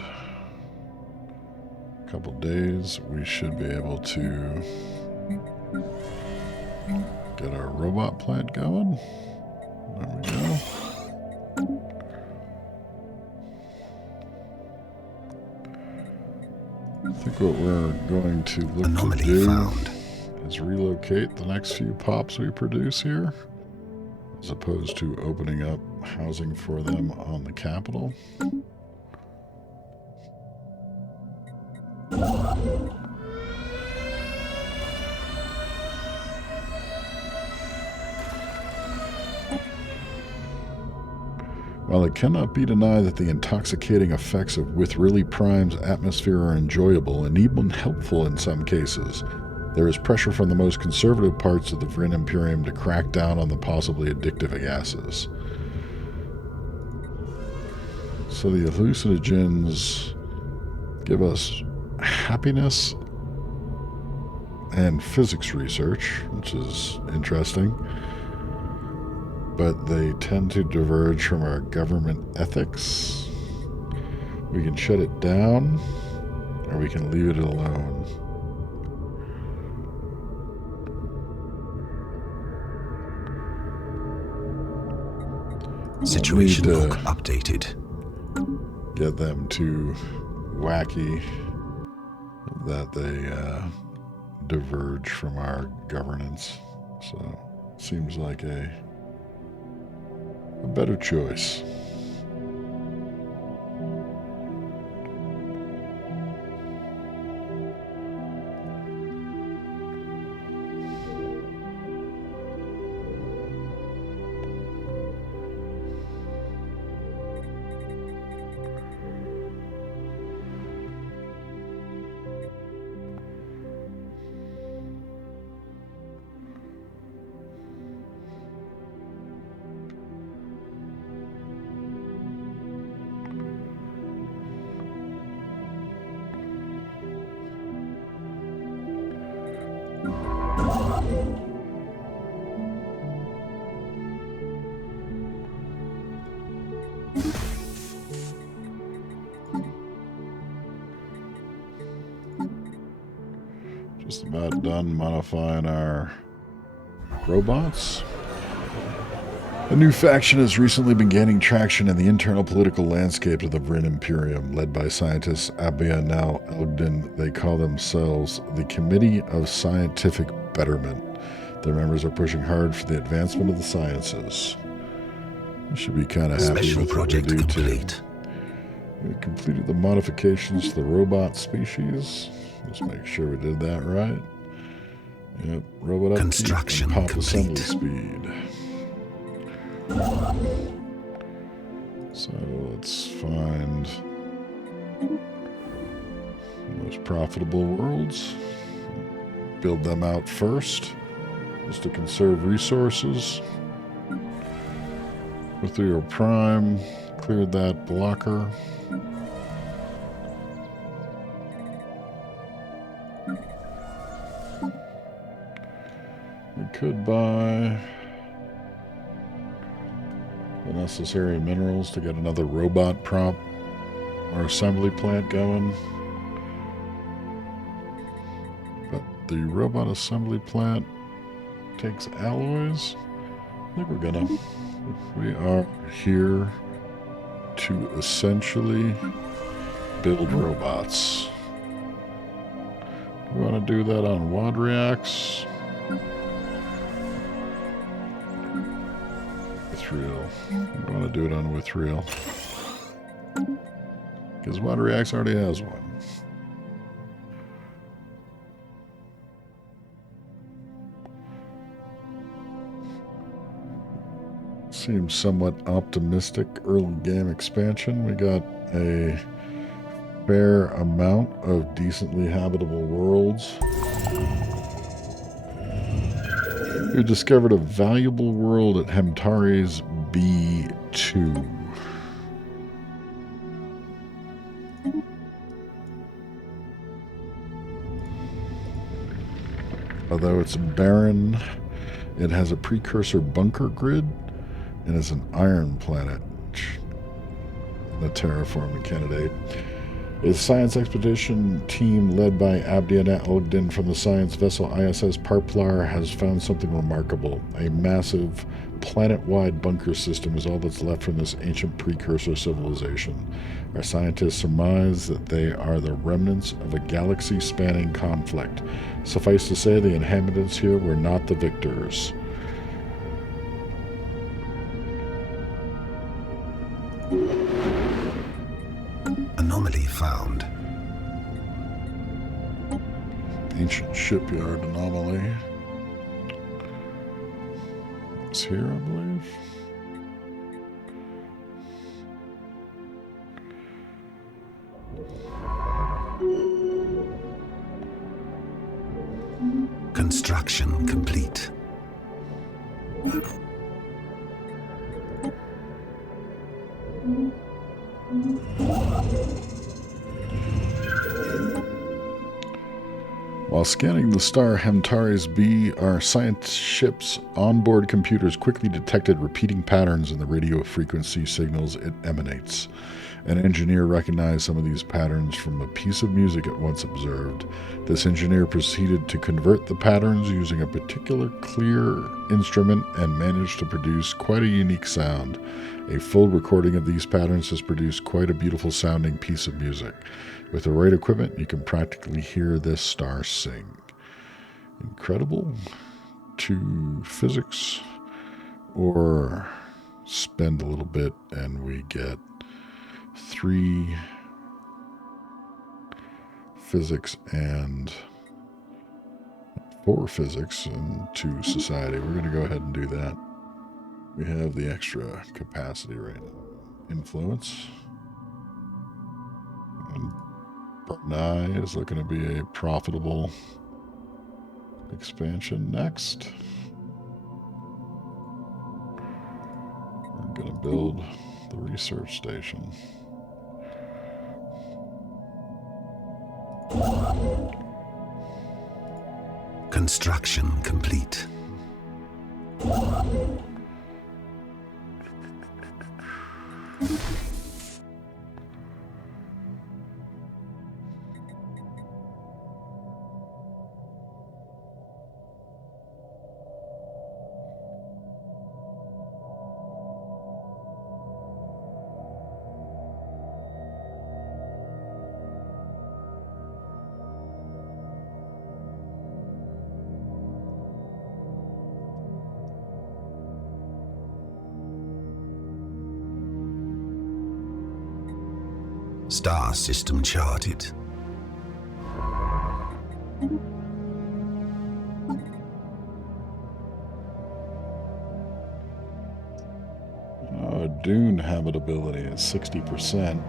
a couple days, we should be able to get our robot plant going. There we go. I think what we're going to look to do is relocate the next few pops we produce here, as opposed to opening up housing for them on the capital. While it cannot be denied that the intoxicating effects of Withrilli Prime's atmosphere are enjoyable and even helpful in some cases, there is pressure from the most conservative parts of the Vrinn Imperium to crack down on the possibly addictive gases. So the hallucinogens give us happiness and physics research, which is interesting. But they tend to diverge from our government ethics. We can shut it down, or we can leave it alone. Situation log updated. Get them too wacky that they diverge from our governance. So, seems like a better choice. Just about done modifying our robots. A new faction has recently been gaining traction in the internal political landscape of the Vrinn Imperium. Led by scientists Abianel Elgden, they call themselves the Committee of Scientific Betterment. Their members are pushing hard for the advancement of the sciences. We should be kind of happy with what we do too. We completed the modifications to the robot species. Let's make sure we did that right. Yep, robot Construction upkeep and pop complete. assembly speed. So let's find the most profitable worlds. Build them out first, just to conserve resources. With your prime, cleared that blocker. could buy the necessary minerals to get another robot prop or assembly plant going. But the robot assembly plant takes alloys. I think we're gonna. We are here to essentially build robots. We want to do that on WAD reacts. Withreal. We want to do it on Withreal. Because WAD reacts already has one. Seems somewhat optimistic early game expansion. We got a fair amount of decently habitable worlds. We discovered a valuable world at Hemtari's B2. Although it's barren, it has a precursor bunker grid and is an iron planet. A terraforming candidate. A science expedition team led by Abdiana Ogden from the science vessel ISS Parplar has found something remarkable. A massive planet-wide bunker system is all that's left from this ancient precursor civilization. Our scientists surmise that they are the remnants of a galaxy-spanning conflict. Suffice to say, the inhabitants here were not the victors. Anomaly found. Ancient shipyard anomaly. It's here, I believe. Construction complete. While scanning the star Hemtari's B, our science ship's onboard computers quickly detected repeating patterns in the radio frequency signals it emanates. An engineer recognized some of these patterns from a piece of music it once observed. This engineer proceeded to convert the patterns using a particular clear instrument and managed to produce quite a unique sound. A full recording of these patterns has produced quite a beautiful sounding piece of music. With the right equipment, you can practically hear this star sing. Incredible. 2 physics, or spend a little bit and we get 3 physics and 4 physics and 2 society. We're going to go ahead and do that. We have the extra capacity right now. Influence. And Brunei is looking to be a profitable expansion next. We're going to build the research station. Construction complete. Star system charted. Dune habitability is 60%.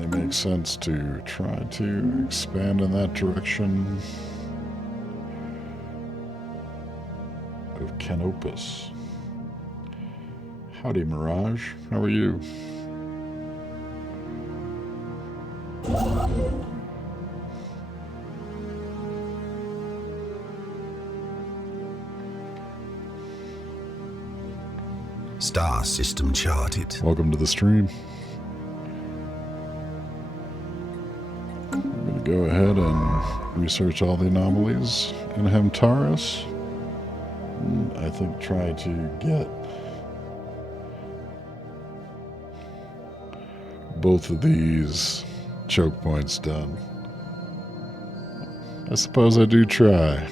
It makes sense to try to expand in that direction of Canopus. Howdy, Mirage. How are you? Star system charted. Welcome to the stream. I'm going to go ahead and research all the anomalies in Hemtaris. And I think try to get both of these choke points done. I suppose I do try.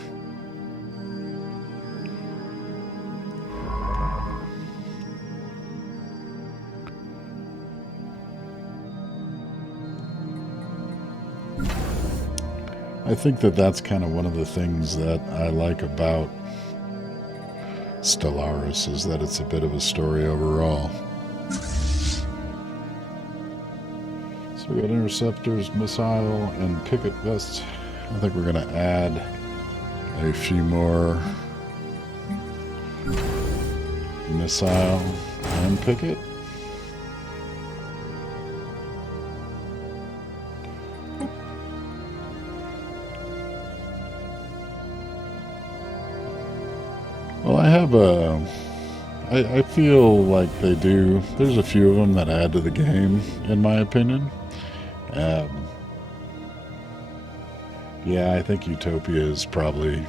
I think that that's kind of one of the things that I like about Stellaris, is that it's a bit of a story overall. So we got interceptors, missile, and picket vests. I think we're going to add a few more missile and picket. Well, I have I feel like they do. There's a few of them that add to the game, in my opinion. Yeah, I think Utopia is probably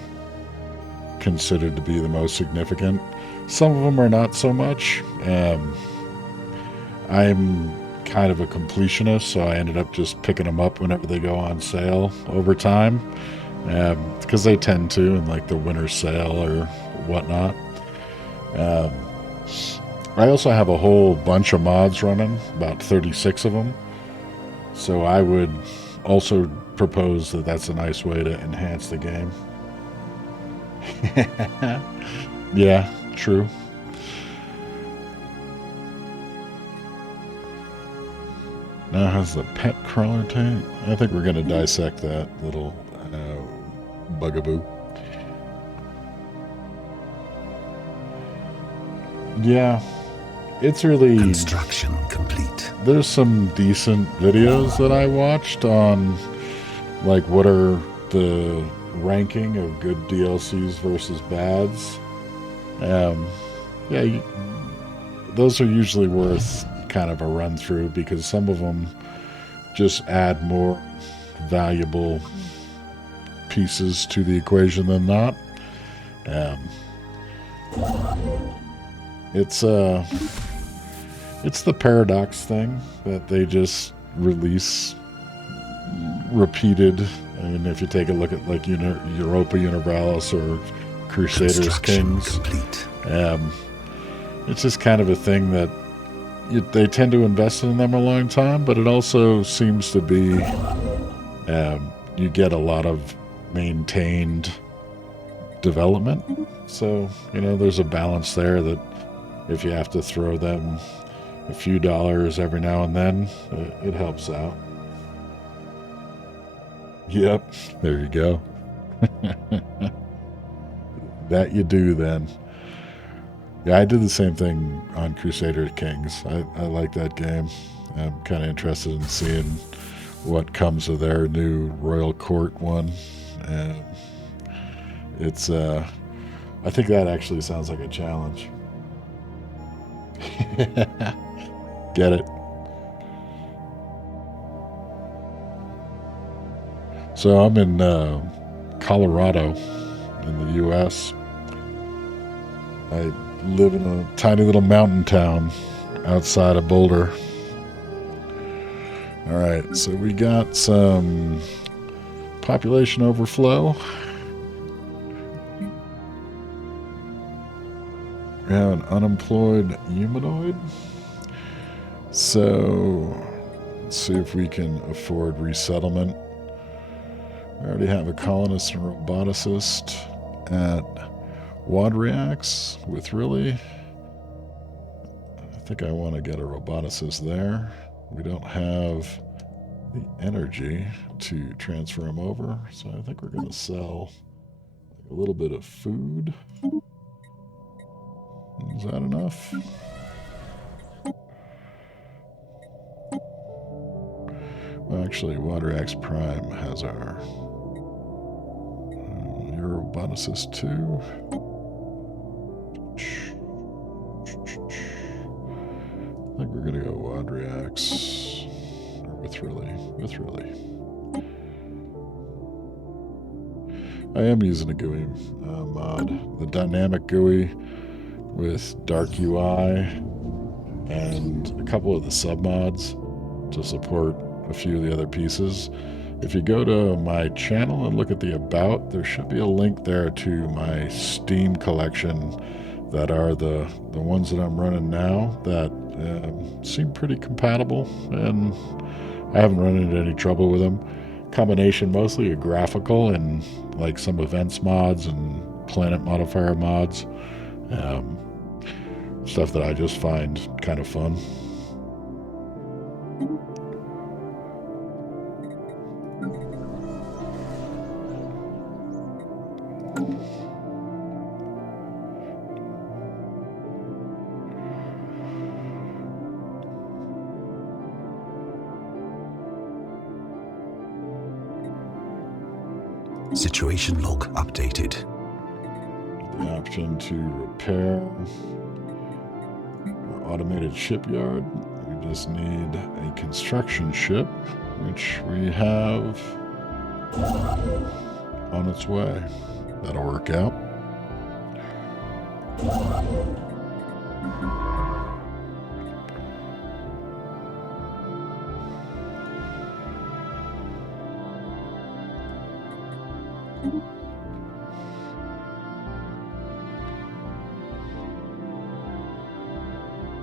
considered to be the most significant. Some of them are not so much. I'm kind of a completionist, so I ended up just picking them up whenever they go on sale over time. Because they tend to, in like the winter sale or whatnot. I also have a whole bunch of mods running, about 36 of them. So I would also propose that that's a nice way to enhance the game. Yeah, true. Now has the pet crawler tank. I think we're going to dissect that little bugaboo. Yeah, it's really... Construction complete. There's some decent videos that I watched on, like, what are the ranking of good DLCs versus bads. Yeah, those are usually worth kind of a run through, because some of them just add more valuable pieces to the equation than not. It's the paradox thing that they just release repeated. I mean, if you take a look at like Europa Universalis or Crusaders Kings, complete. It's just kind of a thing that they tend to invest in them a long time, but it also seems to be you get a lot of maintained development. So, you know, there's a balance there that if you have to throw them a few dollars every now and then, it helps out. Yep, there you go. That you do then. Yeah, I did the same thing on Crusader Kings. I like that game. I'm kind of interested in seeing what comes of their new Royal Court one. It's I think that actually sounds like a challenge. Get it? So I'm in Colorado in the U.S. I live in a tiny little mountain town outside of Boulder. All right, so we got some population overflow. We have an unemployed humanoid. So let's see if we can afford resettlement. I already have a colonist and roboticist at Wadriax with really. I think I want to get a roboticist there. We don't have the energy to transfer him over, so I think we're going to sell a little bit of food. Is that enough? Well, actually, Wadriax Prime has our you're a roboticist too. reacts. Or with really. I am using a GUI mod. The dynamic GUI with dark UI and a couple of the submods to support a few of the other pieces. If you go to my channel and look at the About, there should be a link there to my Steam collection that are the ones that I'm running now that seem pretty compatible, and I haven't run into any trouble with them. Combination mostly of graphical and like some events mods and planet modifier mods. Stuff that I just find kind of fun. Situation log updated. The option to repair our automated shipyard. We just need a construction ship, which we have on its way. That'll work out.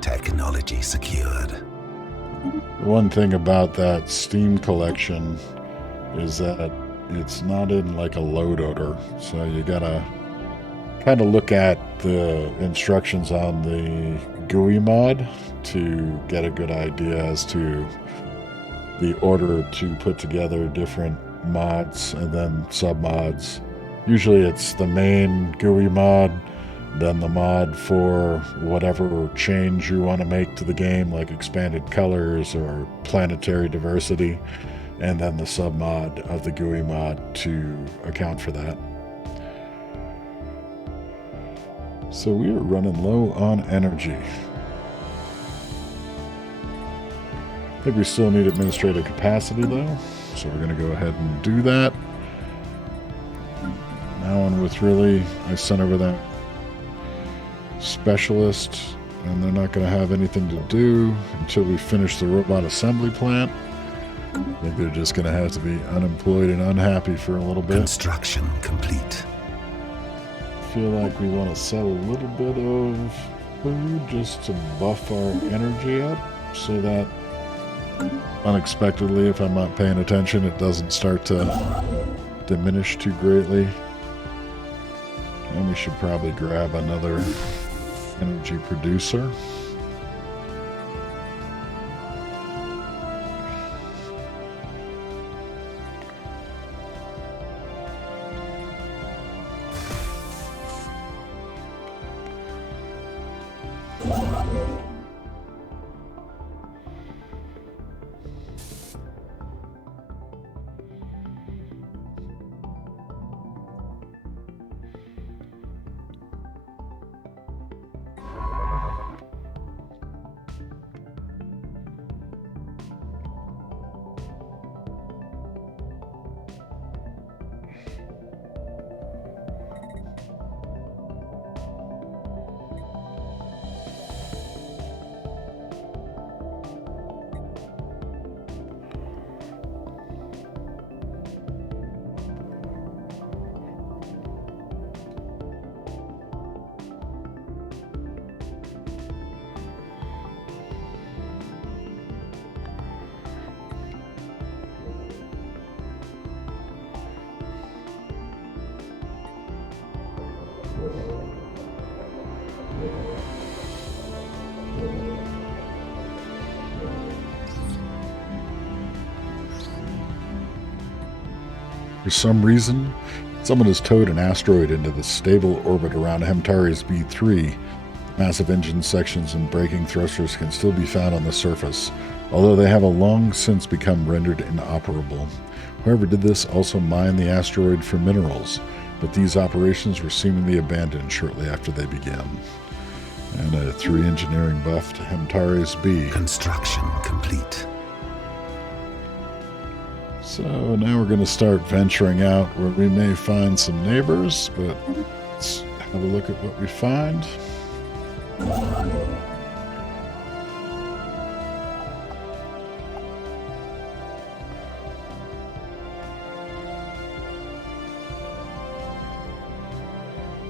Technology secured. The one thing about that Steam collection is that it's not in like a load order, so you gotta kind of look at the instructions on the GUI mod to get a good idea as to the order to put together different mods and then submods. Usually it's the main GUI mod, then the mod for whatever change you want to make to the game, like expanded colors or planetary diversity, and then the submod of the GUI mod to account for that. So we are running low on energy. I think we still need administrative capacity though, so we're going to go ahead and do that. Now on with really, I sent over that specialist, and they're not going to have anything to do until we finish the robot assembly plant. I think they're just going to have to be unemployed and unhappy for a little bit. Construction complete. I feel like we want to sell a little bit of food just to buff our energy up so that unexpectedly, if I'm not paying attention, it doesn't start to diminish too greatly. And we should probably grab another energy producer. For some reason, someone has towed an asteroid into the stable orbit around Hemtari's B3. Massive engine sections and braking thrusters can still be found on the surface, although they have long since become rendered inoperable. Whoever did this also mined the asteroid for minerals, but these operations were seemingly abandoned shortly after they began. And a 3 engineering buff to Hemtares B. Construction complete. So now we're going to start venturing out where we may find some neighbors, but let's have a look at what we find.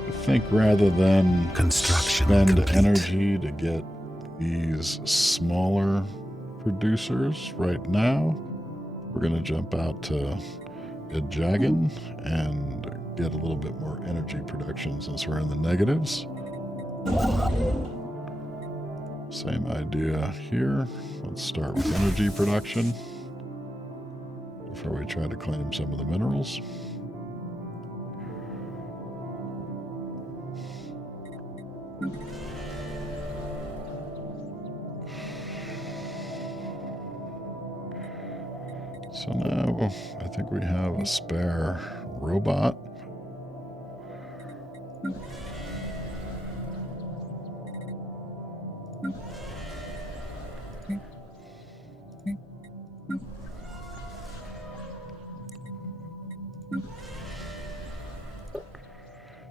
I think rather than spend energy to get these smaller producers right now, we're going to jump out to Jagan and get a little bit more energy production since we're in the negatives. Same idea here. Let's start with energy production before we try to claim some of the minerals. So now I think we have a spare robot.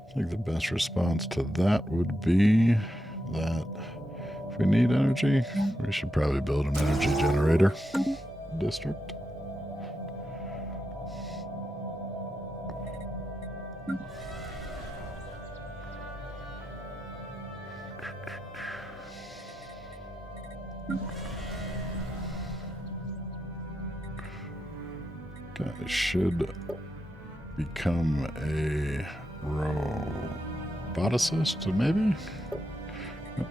I think the best response to that would be that if we need energy, we should probably build an energy generator district. Guy should become a roboticist, maybe?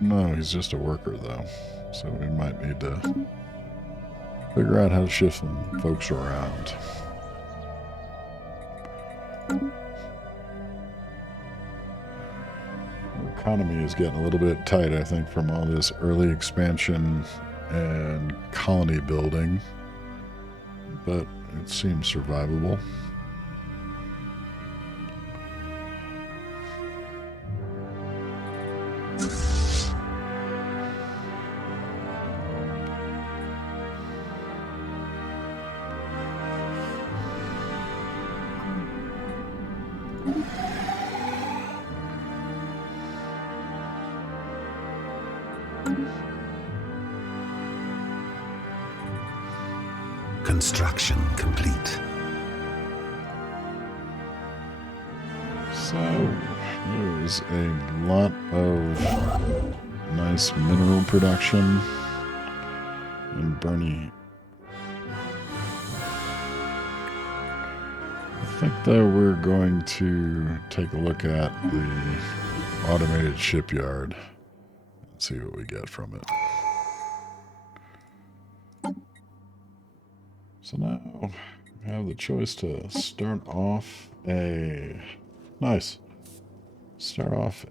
No, he's just a worker, though. So we might need to figure out how to shift some folks around. The economy is getting a little bit tight, I think, from all this early expansion and colony building. But it seems survivable. Construction complete. So, there's a lot of nice mineral production. And Bernie, I think that we're going to take a look at the automated shipyard and see what we get from it. So now we have the choice to start off a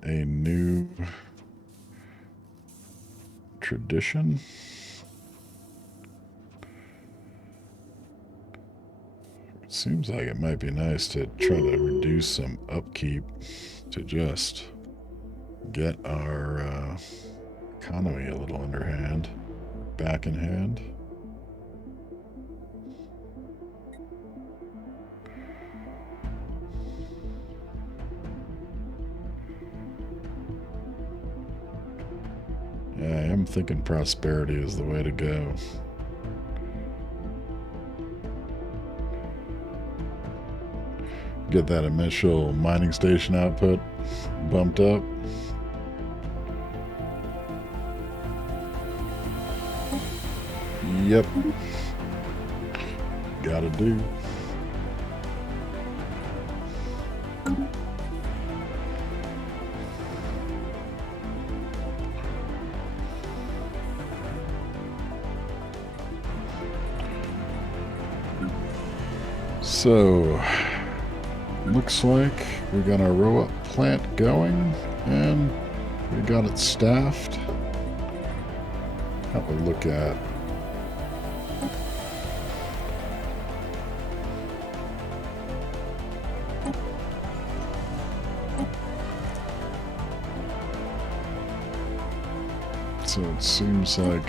new tradition. It seems like it might be nice to try to reduce some upkeep to just get our economy a little underhand, back in hand. Yeah, I am thinking prosperity is the way to go. Get that initial mining station output bumped up. Yep. Gotta do. So, looks like we got our row-up plant going, and we got it staffed. Have a look at So it seems like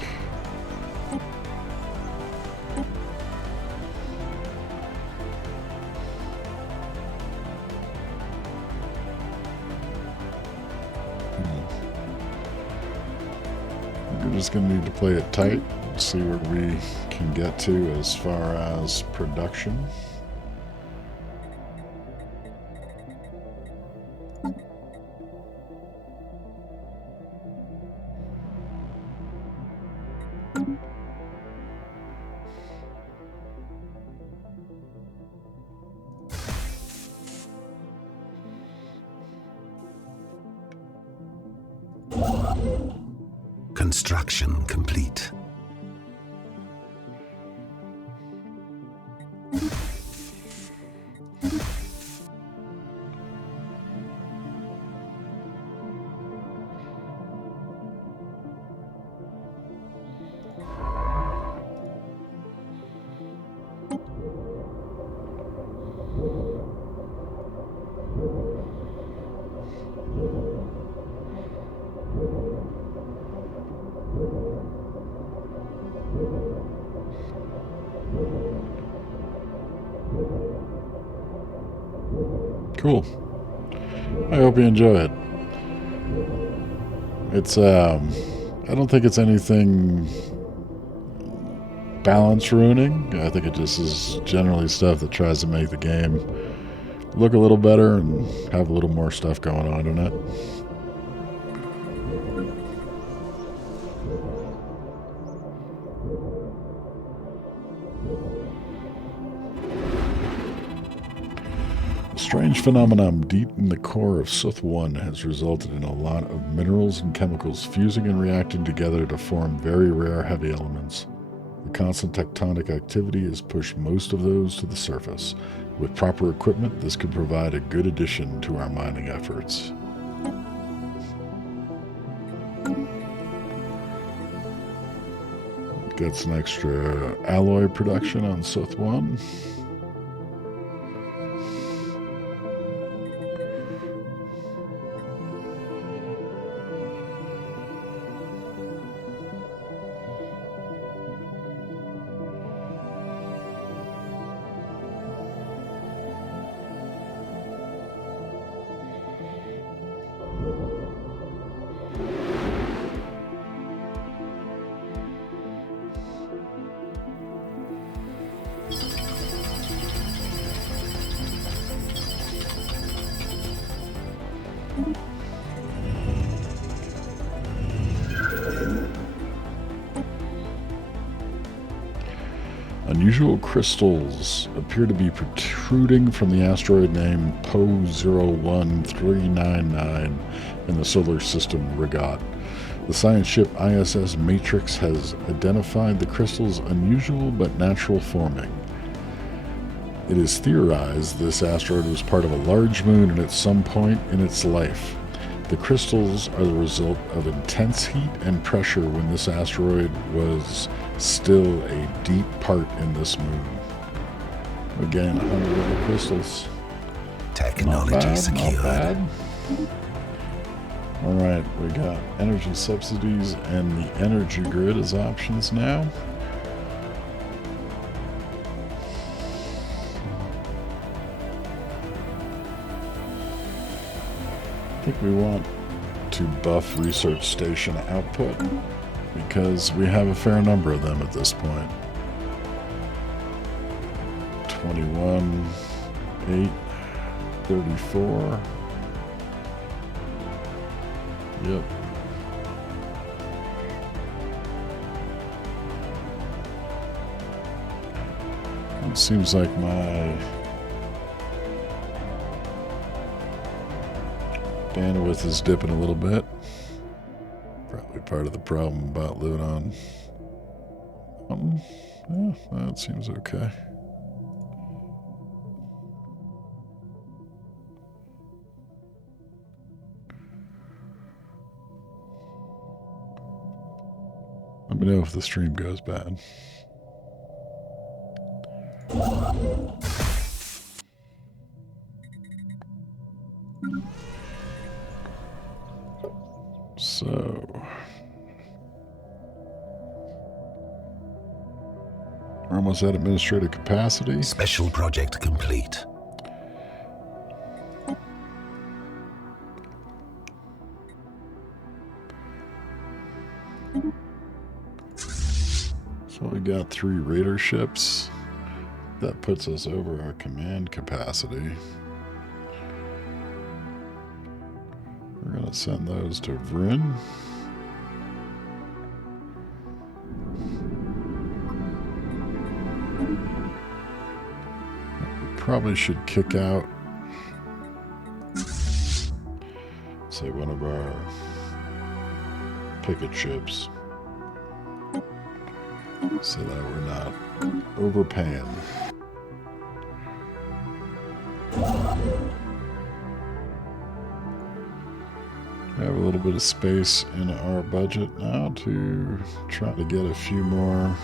we're just going to need to play it tight, see where we can get to as far as production. Construction complete. Cool. I hope you enjoy it. It's, I don't think it's anything balance ruining. I think it just is generally stuff that tries to make the game look a little better and have a little more stuff going on in it. A strange phenomenon deep in the core of Suth 1 has resulted in a lot of minerals and chemicals fusing and reacting together to form very rare heavy elements. The constant tectonic activity has pushed most of those to the surface. With proper equipment, this could provide a good addition to our mining efforts. Got some extra alloy production on Suth 1. Unusual crystals appear to be protruding from the asteroid named Po-01399 in the solar system Regat. The science ship ISS Matrix has identified the crystal's unusual but natural forming. It is theorized this asteroid was part of a large moon at some point in its life. The crystals are the result of intense heat and pressure when this asteroid was still a deep part in this moon. Again, 100 little crystals. Technology secured. Not bad. Alright, we got energy subsidies and the energy grid as options now. I think we want to buff research station output because we have a fair number of them at this point. 21, 8, 34. Yep. It seems like my bandwidth is dipping a little bit. Probably part of the problem about living on yeah, that seems okay. Let me know if the stream goes bad. So, almost at administrative capacity. Special project complete. So we got 3 raider ships. That puts us over our command capacity. We're going to send those to Vrinn. We probably should kick out, say, one of our picket ships, so that we're not overpaying. We have a little bit of space in our budget now to try to get a few more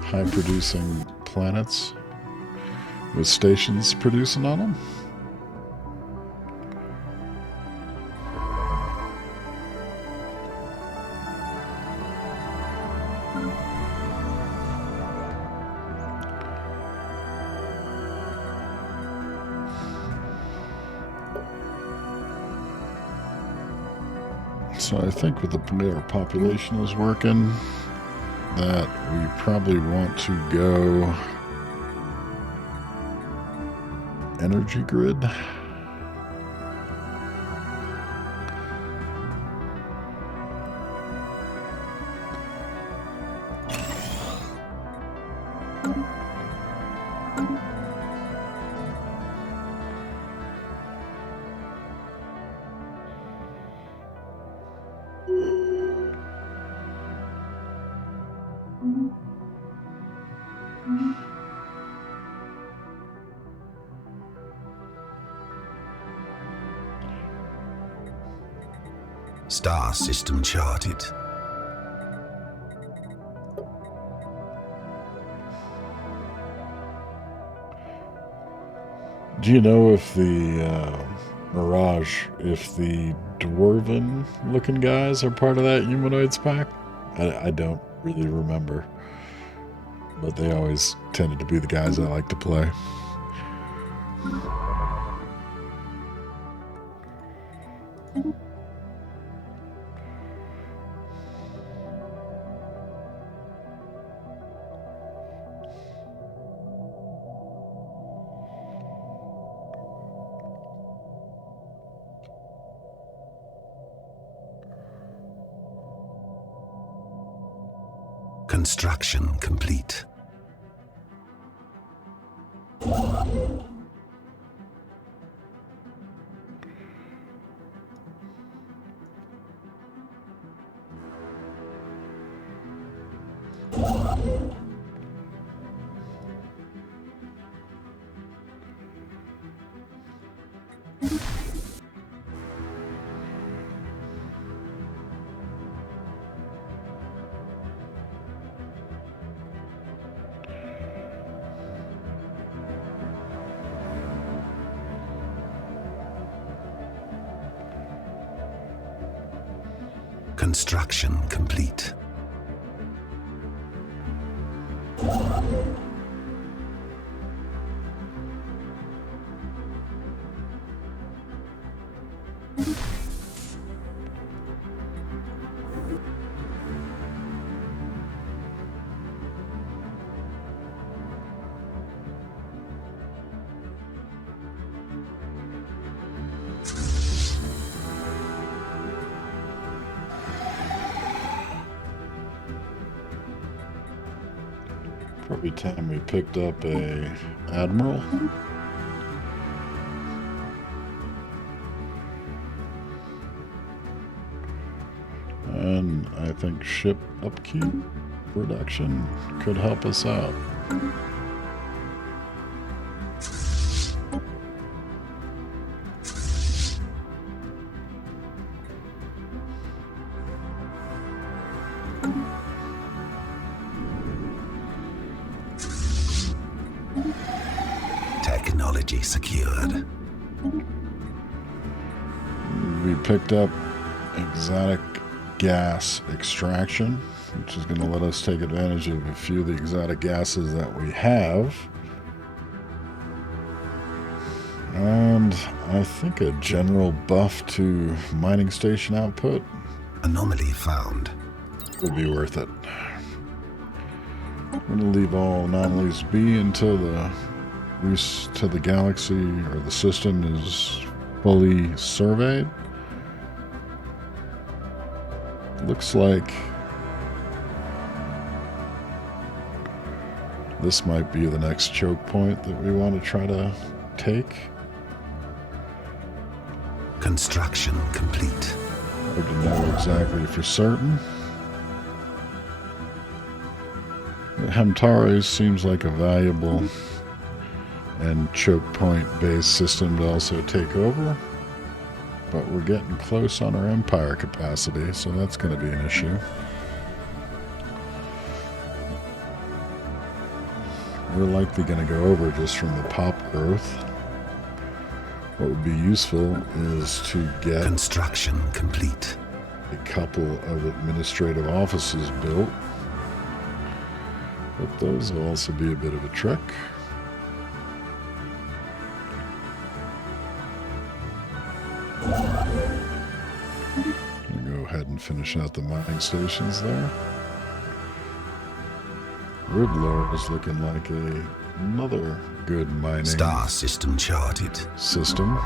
high-producing planets with stations producing on them. So I think with the way our population is working, that we probably want to go energy grid. Star system charted. Do you know if the Mirage, if the Dwarven looking guys are part of that humanoids pack? I don't really remember, but they always tended to be the guys I like to play. Construction complete. Construction complete. Probably time we picked up a admiral. And I think ship upkeep reduction could help us out. Technology secured. We picked up exotic gas extraction. which is going to let us take advantage of a few of the exotic gases that we have. And I think a general buff to mining station output. Anomaly found. Would be worth it. I'm going to leave all anomalies be until the galaxy or the system is fully surveyed. Looks like this might be the next choke point that we want to try to take. Construction complete. Hard to know exactly for certain. Hamtares seems like a valuable and choke point based system to also take over, but we're getting close on our empire capacity, so that's going to be an issue. We're likely going to go over just from the pop growth. What would be useful is to get construction complete. A couple of administrative offices built, but those will also be a bit of a trick. I'll go ahead and finish out the mining stations there. Riddler is looking like another good mining star system charted. System.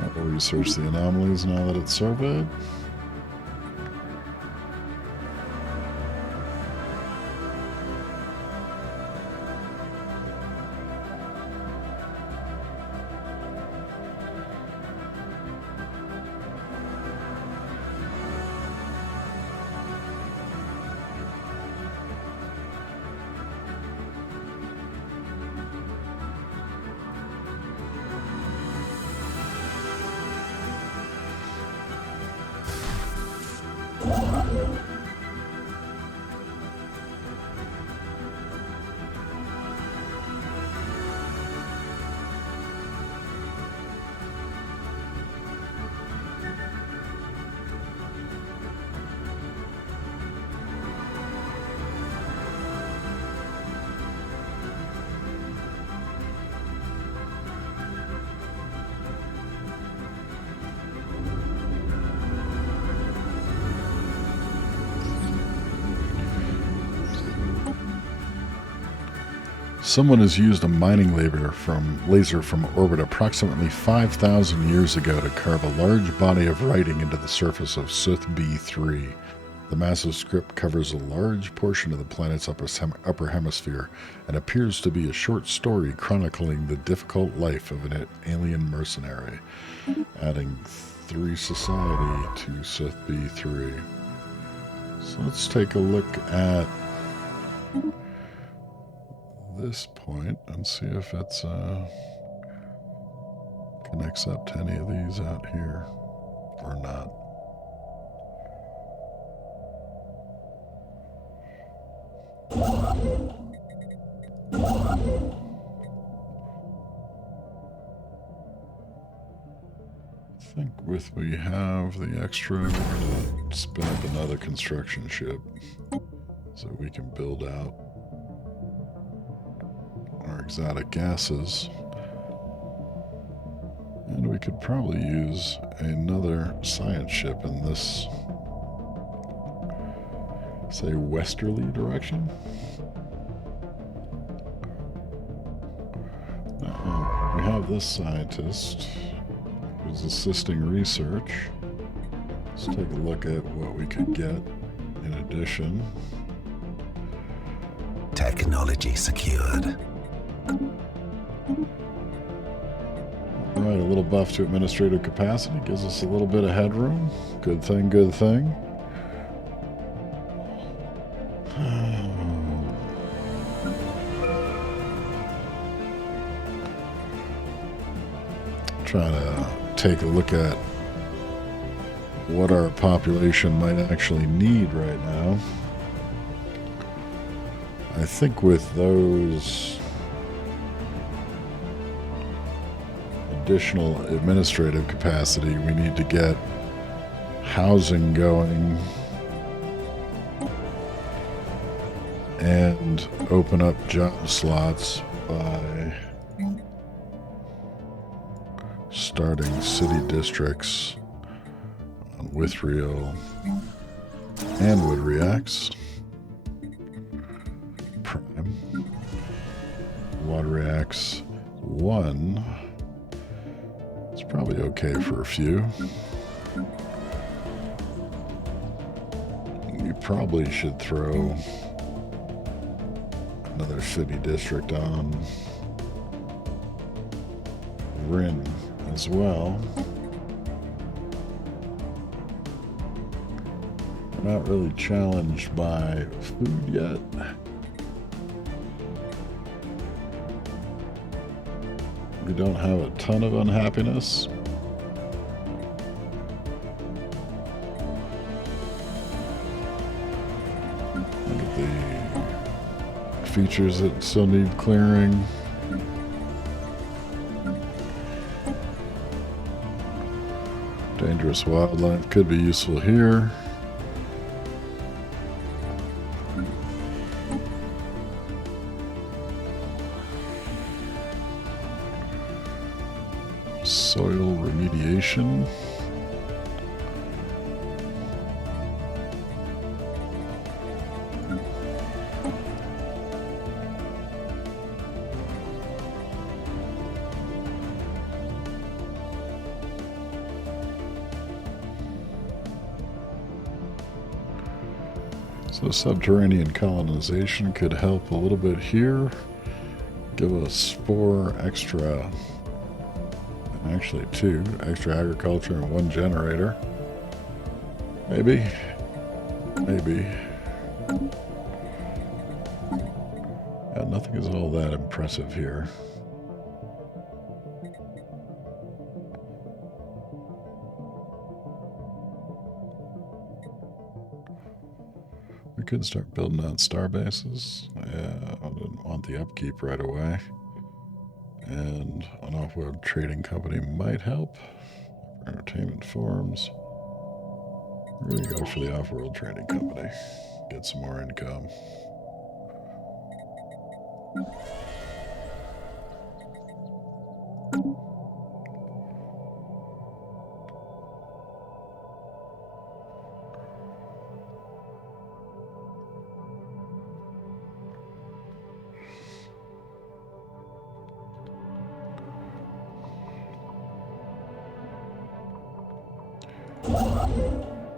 I'll research the anomalies now that it's surveyed. Someone has used a mining laser from orbit approximately 5,000 years ago to carve a large body of writing into the surface of Sith B3. The massive script covers a large portion of the planet's upper hemisphere and appears to be a short story chronicling the difficult life of an alien mercenary, adding 3 society to Sith B3. So let's take a look at this point and see if it's connects up to any of these out here or not. I think we have the extra, we're going to spin up another construction ship so we can build out our exotic gases. And we could probably use another science ship in this, say, westerly direction. We have this scientist who's assisting research. Let's take a look at what we could get in addition. Technology secured. Alright, a little buff to administrative capacity gives us a little bit of headroom. Good thing, good thing. Trying to take a look at what our population might actually need right now. I think with those additional administrative capacity. We need to get housing going and open up job slots by starting city districts on Withriel and Woodreax. Prime. Waterreax 1. It's probably okay for a few. You probably should throw another city district on Vrinn as well. We're not really challenged by food yet. We don't have a ton of unhappiness. Look at the features that still need clearing. Dangerous wildlife could be useful here. Soil remediation. So subterranean colonization could help a little bit here. Give us 4 extra, actually 2 extra agriculture and 1 generator. Maybe. Maybe. Yeah, nothing is all that impressive here. We could start building out star bases. Yeah, I didn't want the upkeep right away. And an off-world trading company might help. Entertainment forums. We're going to go for the off-world trading company. Get some more income.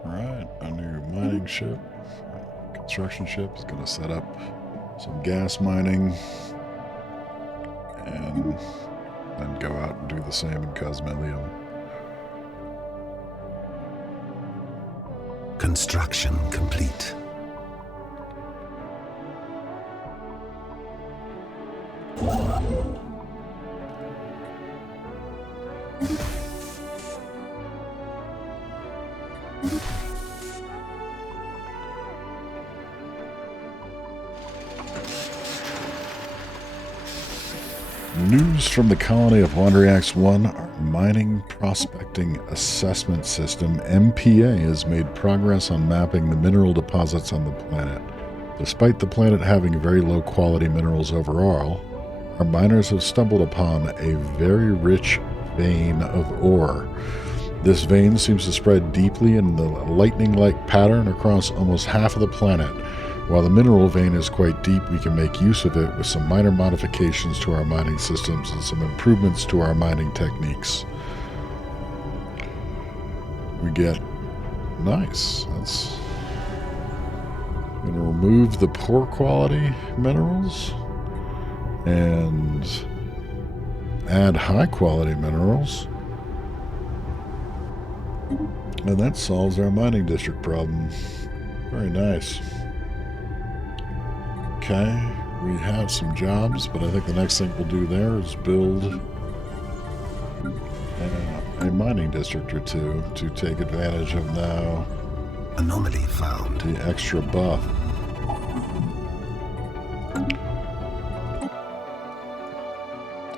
Alright, a new mining ship, construction ship is going to set up some gas mining and then go out and do the same in Cosmelium. Construction complete. News from the colony of Woodreax 1, our mining prospecting assessment system, MPA, has made progress on mapping the mineral deposits on the planet. Despite the planet having very low quality minerals overall, our miners have stumbled upon a very rich vein of ore. This vein seems to spread deeply in the lightning-like pattern across almost half of the planet. While the mineral vein is quite deep, we can make use of it with some minor modifications to our mining systems and some improvements to our mining techniques. We get... nice. That's going to remove the poor quality minerals and add high quality minerals. And that solves our mining district problem. Very nice. Okay, we have some jobs, but I think the next thing we'll do there is build a mining district or two to take advantage of now. Anomaly found. The extra buff.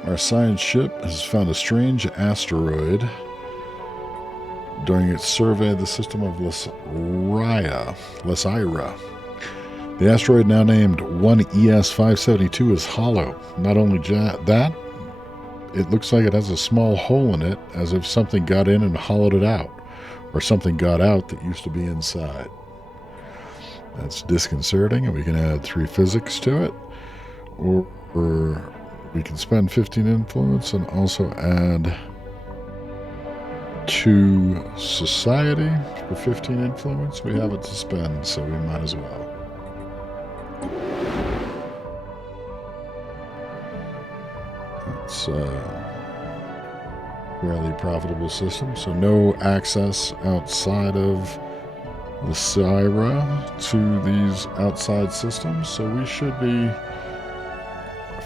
Our science ship has found a strange asteroid during its survey of the system of Lysaira. The asteroid, now named 1ES572, is hollow. Not only that, it looks like it has a small hole in it, as if something got in and hollowed it out, or something got out that used to be inside. That's disconcerting, and we can add 3 physics to it, or we can spend 15 influence and also add 2 society for 15 influence. We have it to spend, so we might as well. It's a fairly profitable system, so no access outside of Lysaira to these outside systems, so we should be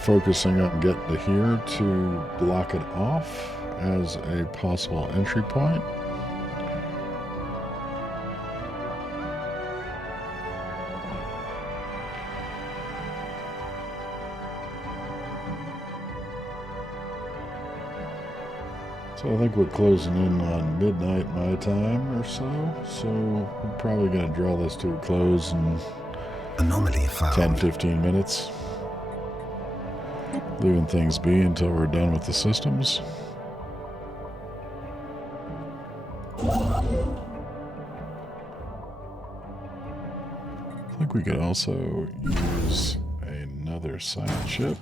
focusing on getting to here to block it off as a possible entry point. So I think we're closing in on midnight my time or so I'm probably going to draw this to a close in Anomaly found. 10-15 minutes. Leaving things be until we're done with the systems. I think we could also use another science ship.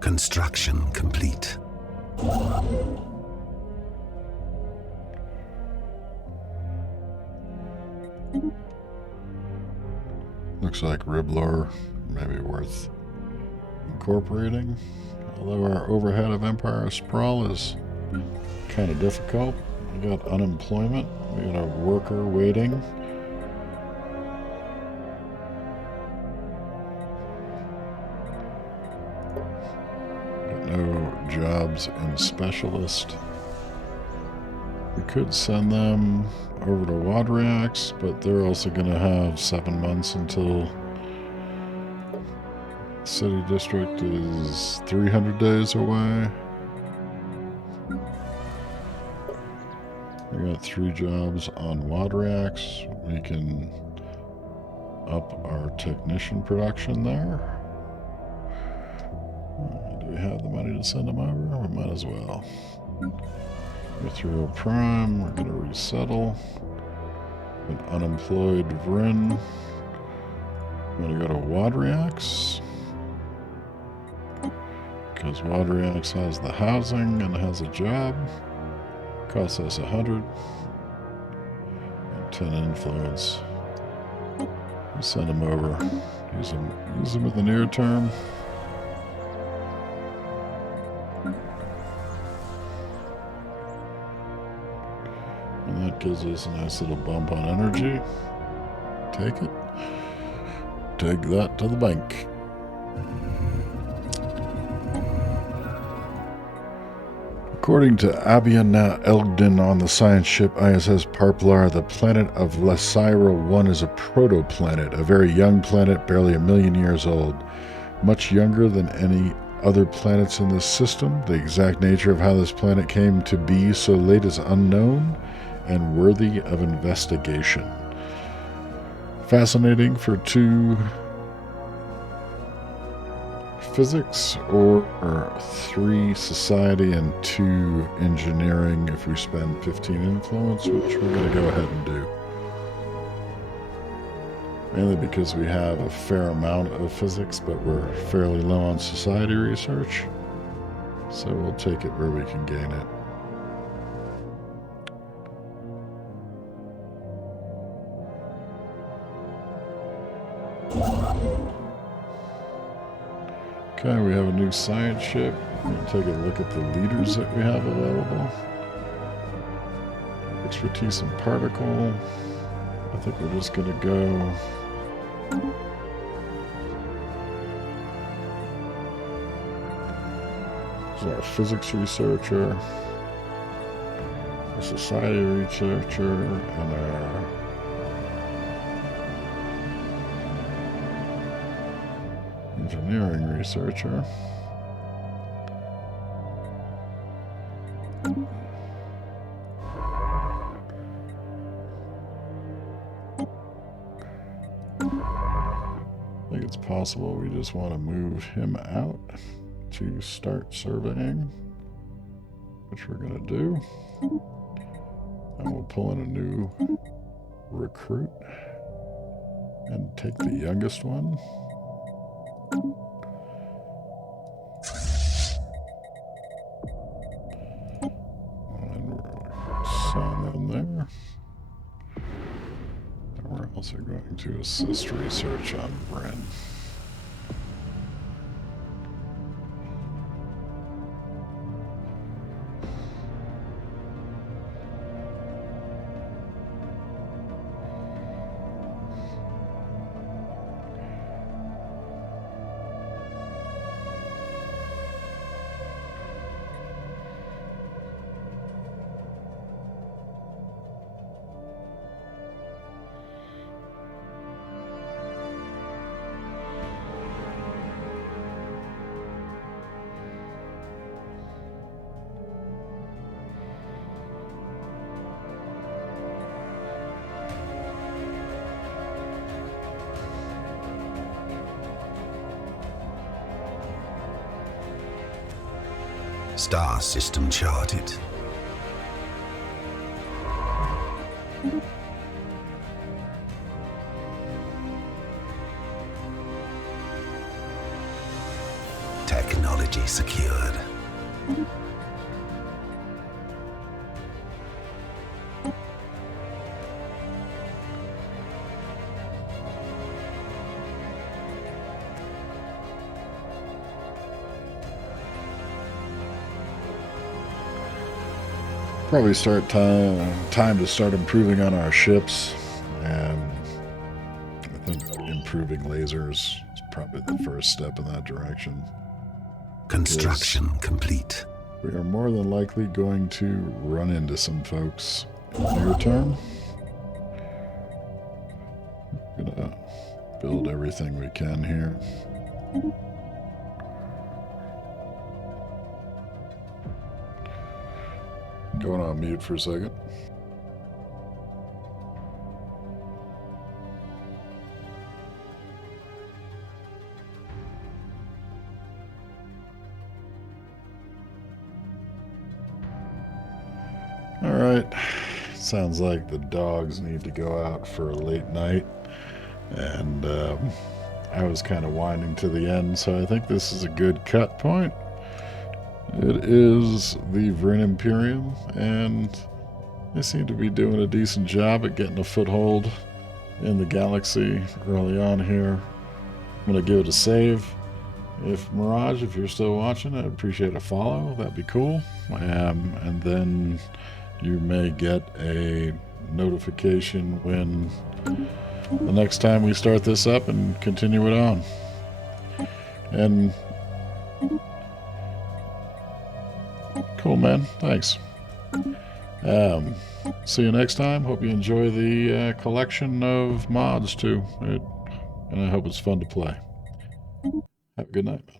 Construction complete. Looks like Riblor may be worth incorporating, although our overhead of Empire Sprawl is kind of difficult. We got unemployment, we got a worker waiting. No jobs in Specialist. We could send them over to Wadriax, but they're also going to have 7 months until City District is 300 days away. We got 3 jobs on Wadriax. We can up our technician production there. Do we have the money to send them over? We might as well. Mithril Prime, we're going to resettle. An unemployed Vrinn. I'm going to go to Wadriax. Because Wadriax has the housing and has a job. Costs us 100. And 10 influence. We'll send them over. Use them in the near term. And that gives us a nice little bump on energy. Take it. Take that to the bank. According to Abian Elgden on the science ship ISS Parplar, the planet of Lysaira 1 is a protoplanet, a very young planet, barely 1 million years old. Much younger than any other planets in this system. The exact nature of how this planet came to be so late is unknown and worthy of investigation. Fascinating for 2 physics or 3 society and 2 engineering if we spend 15 influence, which we're going to go ahead and do. Mainly because we have a fair amount of physics, but we're fairly low on society research. So we'll take it where we can gain it. Okay, we have a new science ship. We're going to take a look at the leaders that we have available. Expertise in particle. I think we're just going to go This is our physics researcher, our society researcher, and our engineering researcher. I think it's possible we just want to move him out to start surveying, which we're going to do. And we'll pull in a new recruit and take the youngest one. And we're sign in there. And we're also going to assist research on Vrinn. Star system charted. Technology secured. Probably start time to start improving on our ships, and I think improving lasers is probably the first step in that direction. Construction complete. We are more than likely going to run into some folks in the near term. We're gonna build everything we can here. Going on mute for a second. All right. Sounds like the dogs need to go out for a late night. And I was kind of winding to the end, so I think this is a good cut point. It is the Vrinn Imperium, and they seem to be doing a decent job at getting a foothold in the galaxy early on here. I'm going to give it a save. If Mirage, if you're still watching, I'd appreciate a follow. That'd be cool. And then you may get a notification when the next time we start this up and continue it on. And cool, man. Thanks. See you next time. Hope you enjoy the collection of mods, too. And I hope it's fun to play. Have a good night, man.